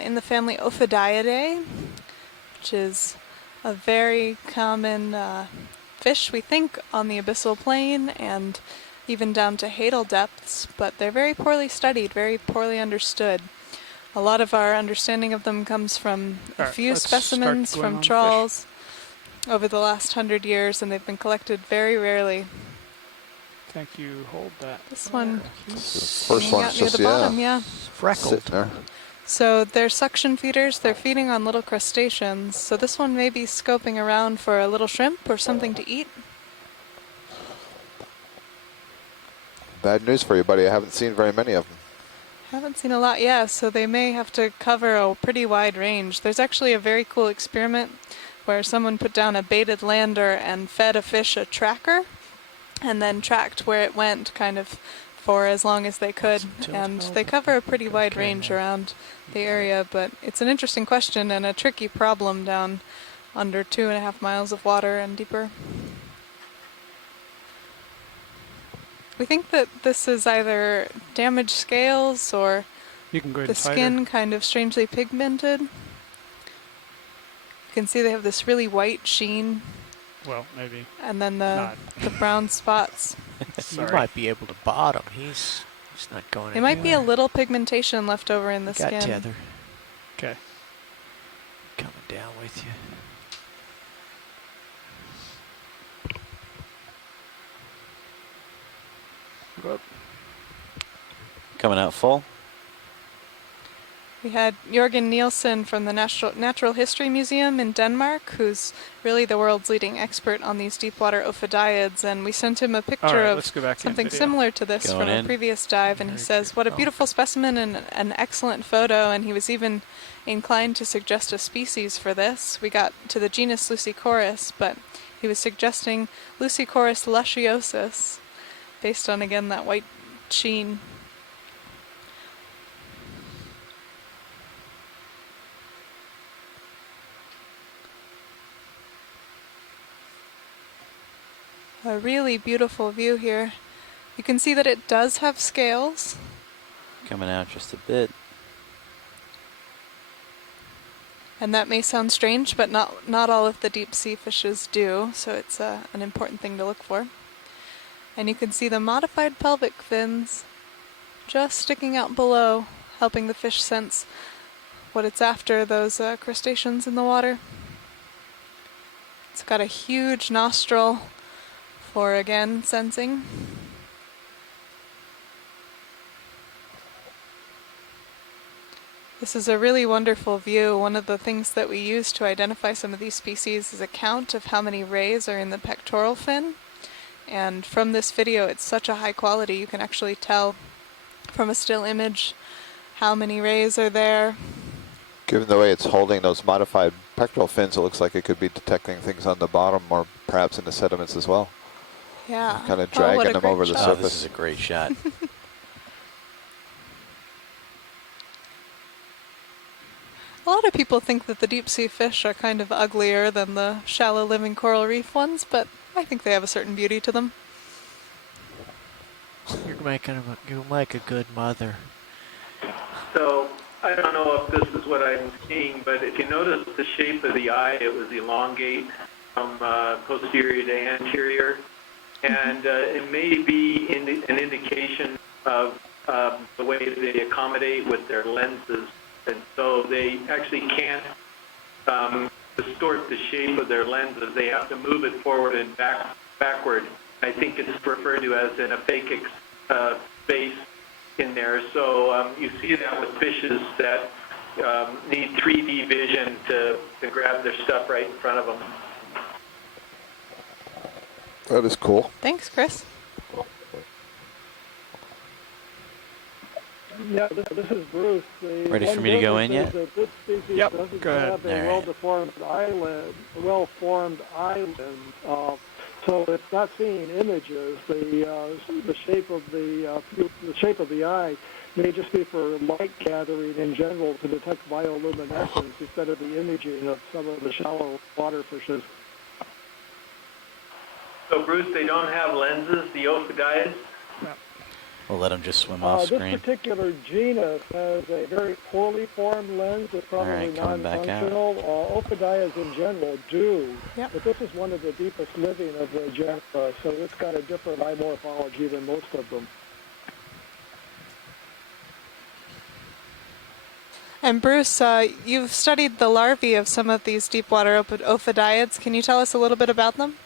in the family Ophidiidae, which is a very common fish, we think, on the abyssal plain and even down to hadal depths, but they're very poorly studied, very poorly understood. A lot of our understanding of them comes from a few specimens from trawls over the last 100 years, and they've been collected very rarely. Thank you. Hold that. This one, First one's near just, the bottom, yeah. Freckled. Sitting there. So they're suction feeders. They're feeding on little crustaceans. So this one may be scoping around for a little shrimp or something to eat. Bad news for you, buddy. I haven't seen very many of them. Haven't seen a lot, yeah, so they may have to cover a pretty wide range. There's actually a very cool experiment where someone put down a baited lander and fed a fish a tracker and then tracked where it went kind of for as long as they could. And they cover a pretty wide range around the area, but it's an interesting question and a tricky problem down under 2.5 miles of water and deeper. We think that this is either damaged scales or You can go the skin kind of strangely pigmented. You can see they have this really white sheen. Well, maybe. And then the brown spots. You might be able to bottom. He's not going There might be a little pigmentation left over in the skin. Got tether. Okay. Coming down with you. Whoop. Coming out full. We had Jørgen Nielsen from the Natural History Museum in Denmark, who's really the world's leading expert on these deepwater ophidiids, and we sent him a picture of something similar to this from a previous dive, and he says, what a beautiful specimen and an excellent photo, and he was even inclined to suggest a species for this. We got to the genus Lucichorus, but he was suggesting Lucichorus lusciosus, based on, again, that white sheen. A really beautiful view here. You can see that it does have scales. Coming out just a bit. And that may sound strange, but not all of the deep sea fishes do, so it's an important thing to look for. And you can see the modified pelvic fins just sticking out below, helping the fish sense what it's after, those crustaceans in the water. It's got a huge nostril for, again, sensing. This is a really wonderful view. One of the things that we use to identify some of these species is a count of how many rays are in the pectoral fin. And from this video, it's such a high quality, you can actually tell from a still image how many rays are there. Given the way it's holding those modified pectoral fins, it looks like it could be detecting things on the bottom or perhaps in the sediments as well. Yeah. Kind of dragging them over the Oh, surface. this is a great shot. A lot of people think that the deep sea fish are kind of uglier than the shallow living coral reef ones, but I think they have a certain beauty to them. You'll make a good mother. So I don't know if this is what I'm seeing, but if you notice the shape of the eye, it was elongate from posterior to anterior. And it may be an indication of the way they accommodate with their lenses. And so they actually can't distort the shape of their lenses. They have to move it forward and backward. I think it's referred to as an aphakic space in there. So you see that with fishes that need 3D vision to grab their stuff right in front of them. That is cool. Thanks, Chris. Yeah, this is Bruce. Ready for me to go in yet? This species doesn't have a well-deformed eyelid, so it's not seeing images. The shape of the eye may just be for light gathering in general to detect bioluminescence instead of the imaging of some of the shallow water fishes. So Bruce, they don't have lenses, the Ophideids? We'll let them just swim off screen. This particular genus has a very poorly formed lens. It's probably non-functional. Ophidias in general do, but this is one of the deepest living of the genera, so it's got a different eye morphology than most of them. And Bruce, you've studied the larvae of some of these deep water Ophideids. Can you tell us a little bit about them?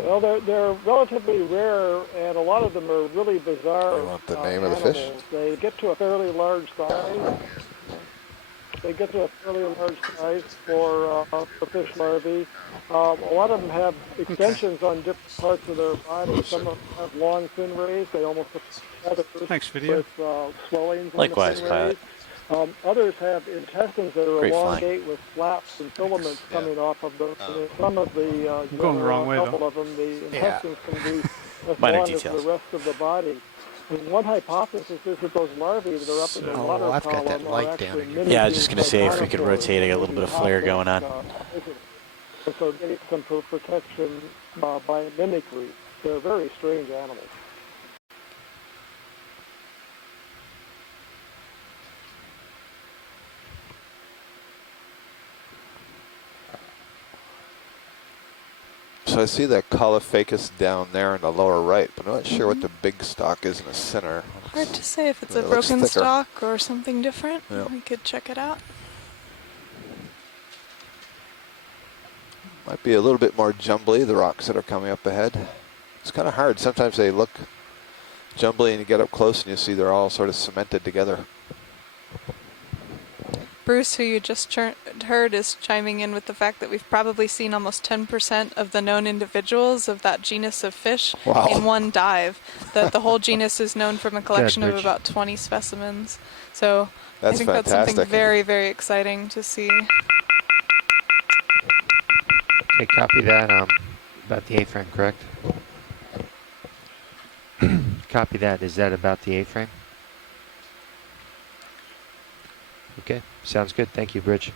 Well, they're relatively rare, and a lot of them are really bizarre. You want the name of the animals. fish? They get to a fairly large size. For fish larvae. A lot of them have extensions on different parts of their body. Some of them have long fin rays. They almost look like feathers. Thanks, video. With swellings. Likewise, on the fin pilot. rays. Others have intestines that are Great elongate with flaps and filaments coming off of them. And some of the going the wrong way, couple though. of them, the intestines can be as Minor long as details. the rest of the body. And one hypothesis is that those larvae that are up in the water I've got that column light are down actually again. mimicking Yeah, I was just going to say if we could dinosaurs rotate a little bit of flare going on. and so getting some protection by mimicry. They're very strange animals. So I see that Caulophacus down there in the lower right, but I'm not sure what the big stalk is in the center. Hard to say if it's a It looks broken thicker. stalk or something different. Yeah. We could check it out. Might be a little bit more jumbly, the rocks that are coming up ahead. It's kind of hard. Sometimes they look jumbly and you get up close and you see they're all sort of cemented together. Bruce, who you just heard, is chiming in with the fact that we've probably seen almost 10% of the known individuals of that genus of fish in one dive. That the whole genus is known from a collection of about 20 specimens. So I think that's something very, very exciting to see. Okay, copy that. About the A-frame, correct? Copy that. Is that about the A-frame? Okay, sounds good. Thank you, Bridge.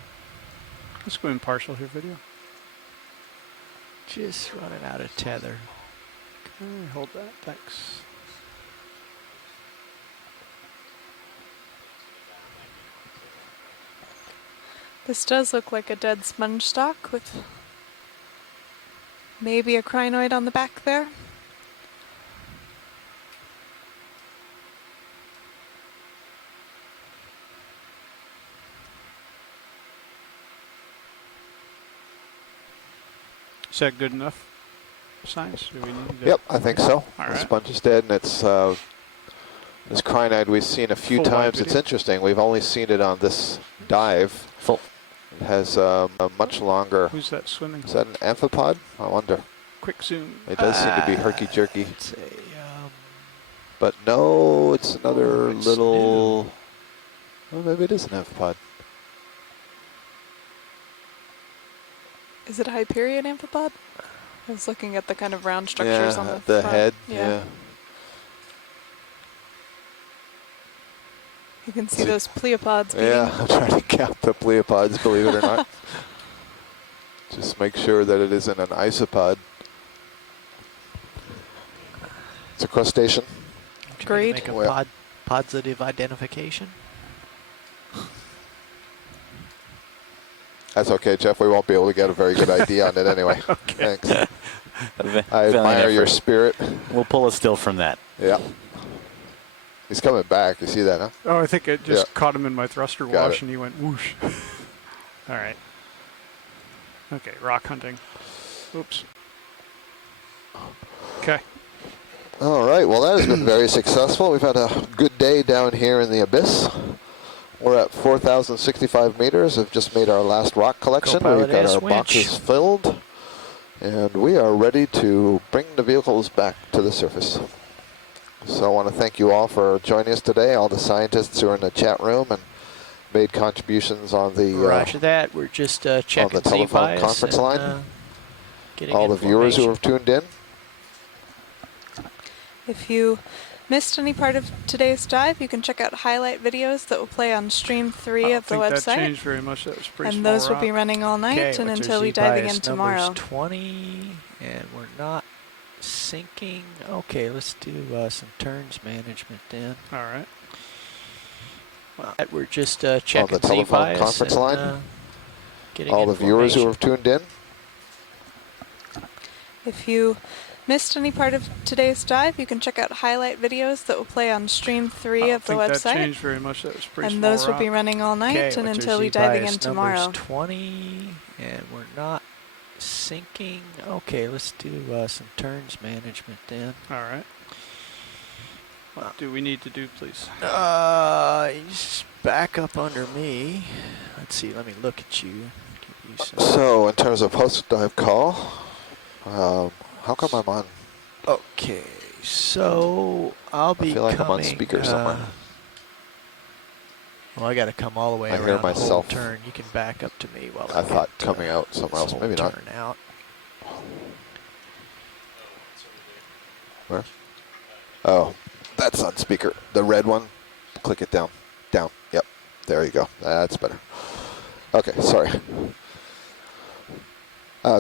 Let's go impartial here, video. Just running out of tether. Okay, hold that. Thanks. This does look like a dead sponge stock with maybe a crinoid on the back there. Is that good enough science? Do we need to... Yep, I think so. All The right. sponge is dead, and it's this crinoid we've seen a few Full times. wide It's video? interesting. We've only seen it on this dive. Full. It has a much longer. Who's that swimming? Is that an amphipod? I wonder. Quick zoom. It does seem to be herky-jerky. It's a, But no, it's another it's little... Oh, maybe it is an amphipod. Is it a Hyperion amphipod? I was looking at the kind of round structures on the front. head. Yeah. You can see those pleopods beating. Yeah, I'm trying to count the pleopods, believe it or not. Just make sure that it isn't an isopod. It's a crustacean. Great. Make a Well. positive identification. That's okay, Jeff. We won't be able to get a very good idea on it anyway. Thanks. I admire your spirit. We'll pull a still from that. Yeah. He's coming back. You see that, huh? Oh, I think it just Yeah. caught him in my thruster Got wash it. and he went whoosh. All right. Okay, rock hunting. Oops. Okay. All right. Well, that has been very successful. We've had a good day down here in the Abyss. We're at 4,065 meters. We've just made our last rock collection. We've got our boxes filled. And we are ready to bring the vehicles back to the surface. So I want to thank you all for joining us today, all the scientists who are in the chat room and made contributions on the Roger that. We're just checking on the telephone Z-bias conference and, line. Getting All the viewers who information. have tuned in. If you missed any part of today's dive, you can check out highlight videos that will play on stream 3 of the I don't think website. that changed very much. That was pretty And small those will be rock. running all night Okay, and what's until our we dive Z-bias again tomorrow. number's 20, and we're not sinking. Okay, let's do some turns management then. All right. Well, we're just checking On the telephone Z-bias conference and, line. getting All the viewers who information. have tuned in. If you missed any part of today's dive, you can check out highlight videos that will play on stream 3 of the I don't think that website. changed very much. That was pretty And small those will be rock. running all night Okay, and what's until our we dive Z-bias again tomorrow. number's 20, and we're not sinking. Okay, let's do some turns management then. All right. What do we need to do, please? Just back up under me. Let's see, let me look at you. Give you some. So in terms of post-dive call, how come I'm on? Okay, so I'll be I feel like coming, I'm on speaker somewhere. Well, I got to come all the way I around hear the whole myself. turn. You can back up to me while I thought get, coming out somewhere this else. whole Maybe not. turn out. Where? Oh, that's on speaker. The red one. Click it down. Down. Yep. There you go. That's better. Okay. Sorry.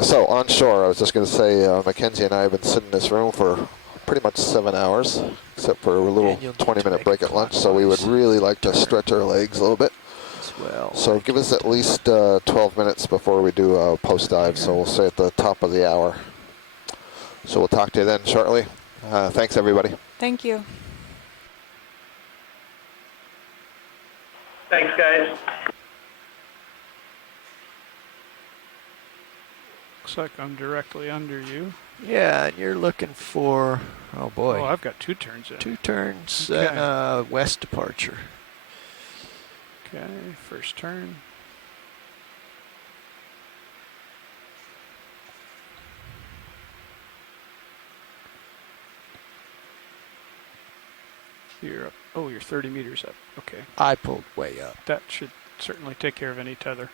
So onshore, I was just going to say, Mackenzie and I have been sitting in this room for pretty much 7 hours, except for a little 20-minute break at lunch. So we would really like to stretch our legs a little bit. As well. So give us at least 12 minutes before we do a post dive. So we'll say at the top of the hour. So we'll talk to you then shortly. Thanks, everybody. Thank you. Thanks, guys. Looks like I'm directly under you. Yeah, and you're looking for, oh boy. Oh, I've got 2 turns in. 2 turns Okay. and west departure. Okay, first turn. You're up. Oh, you're 30 meters up. Okay. I pulled way up. That should certainly take care of any tether.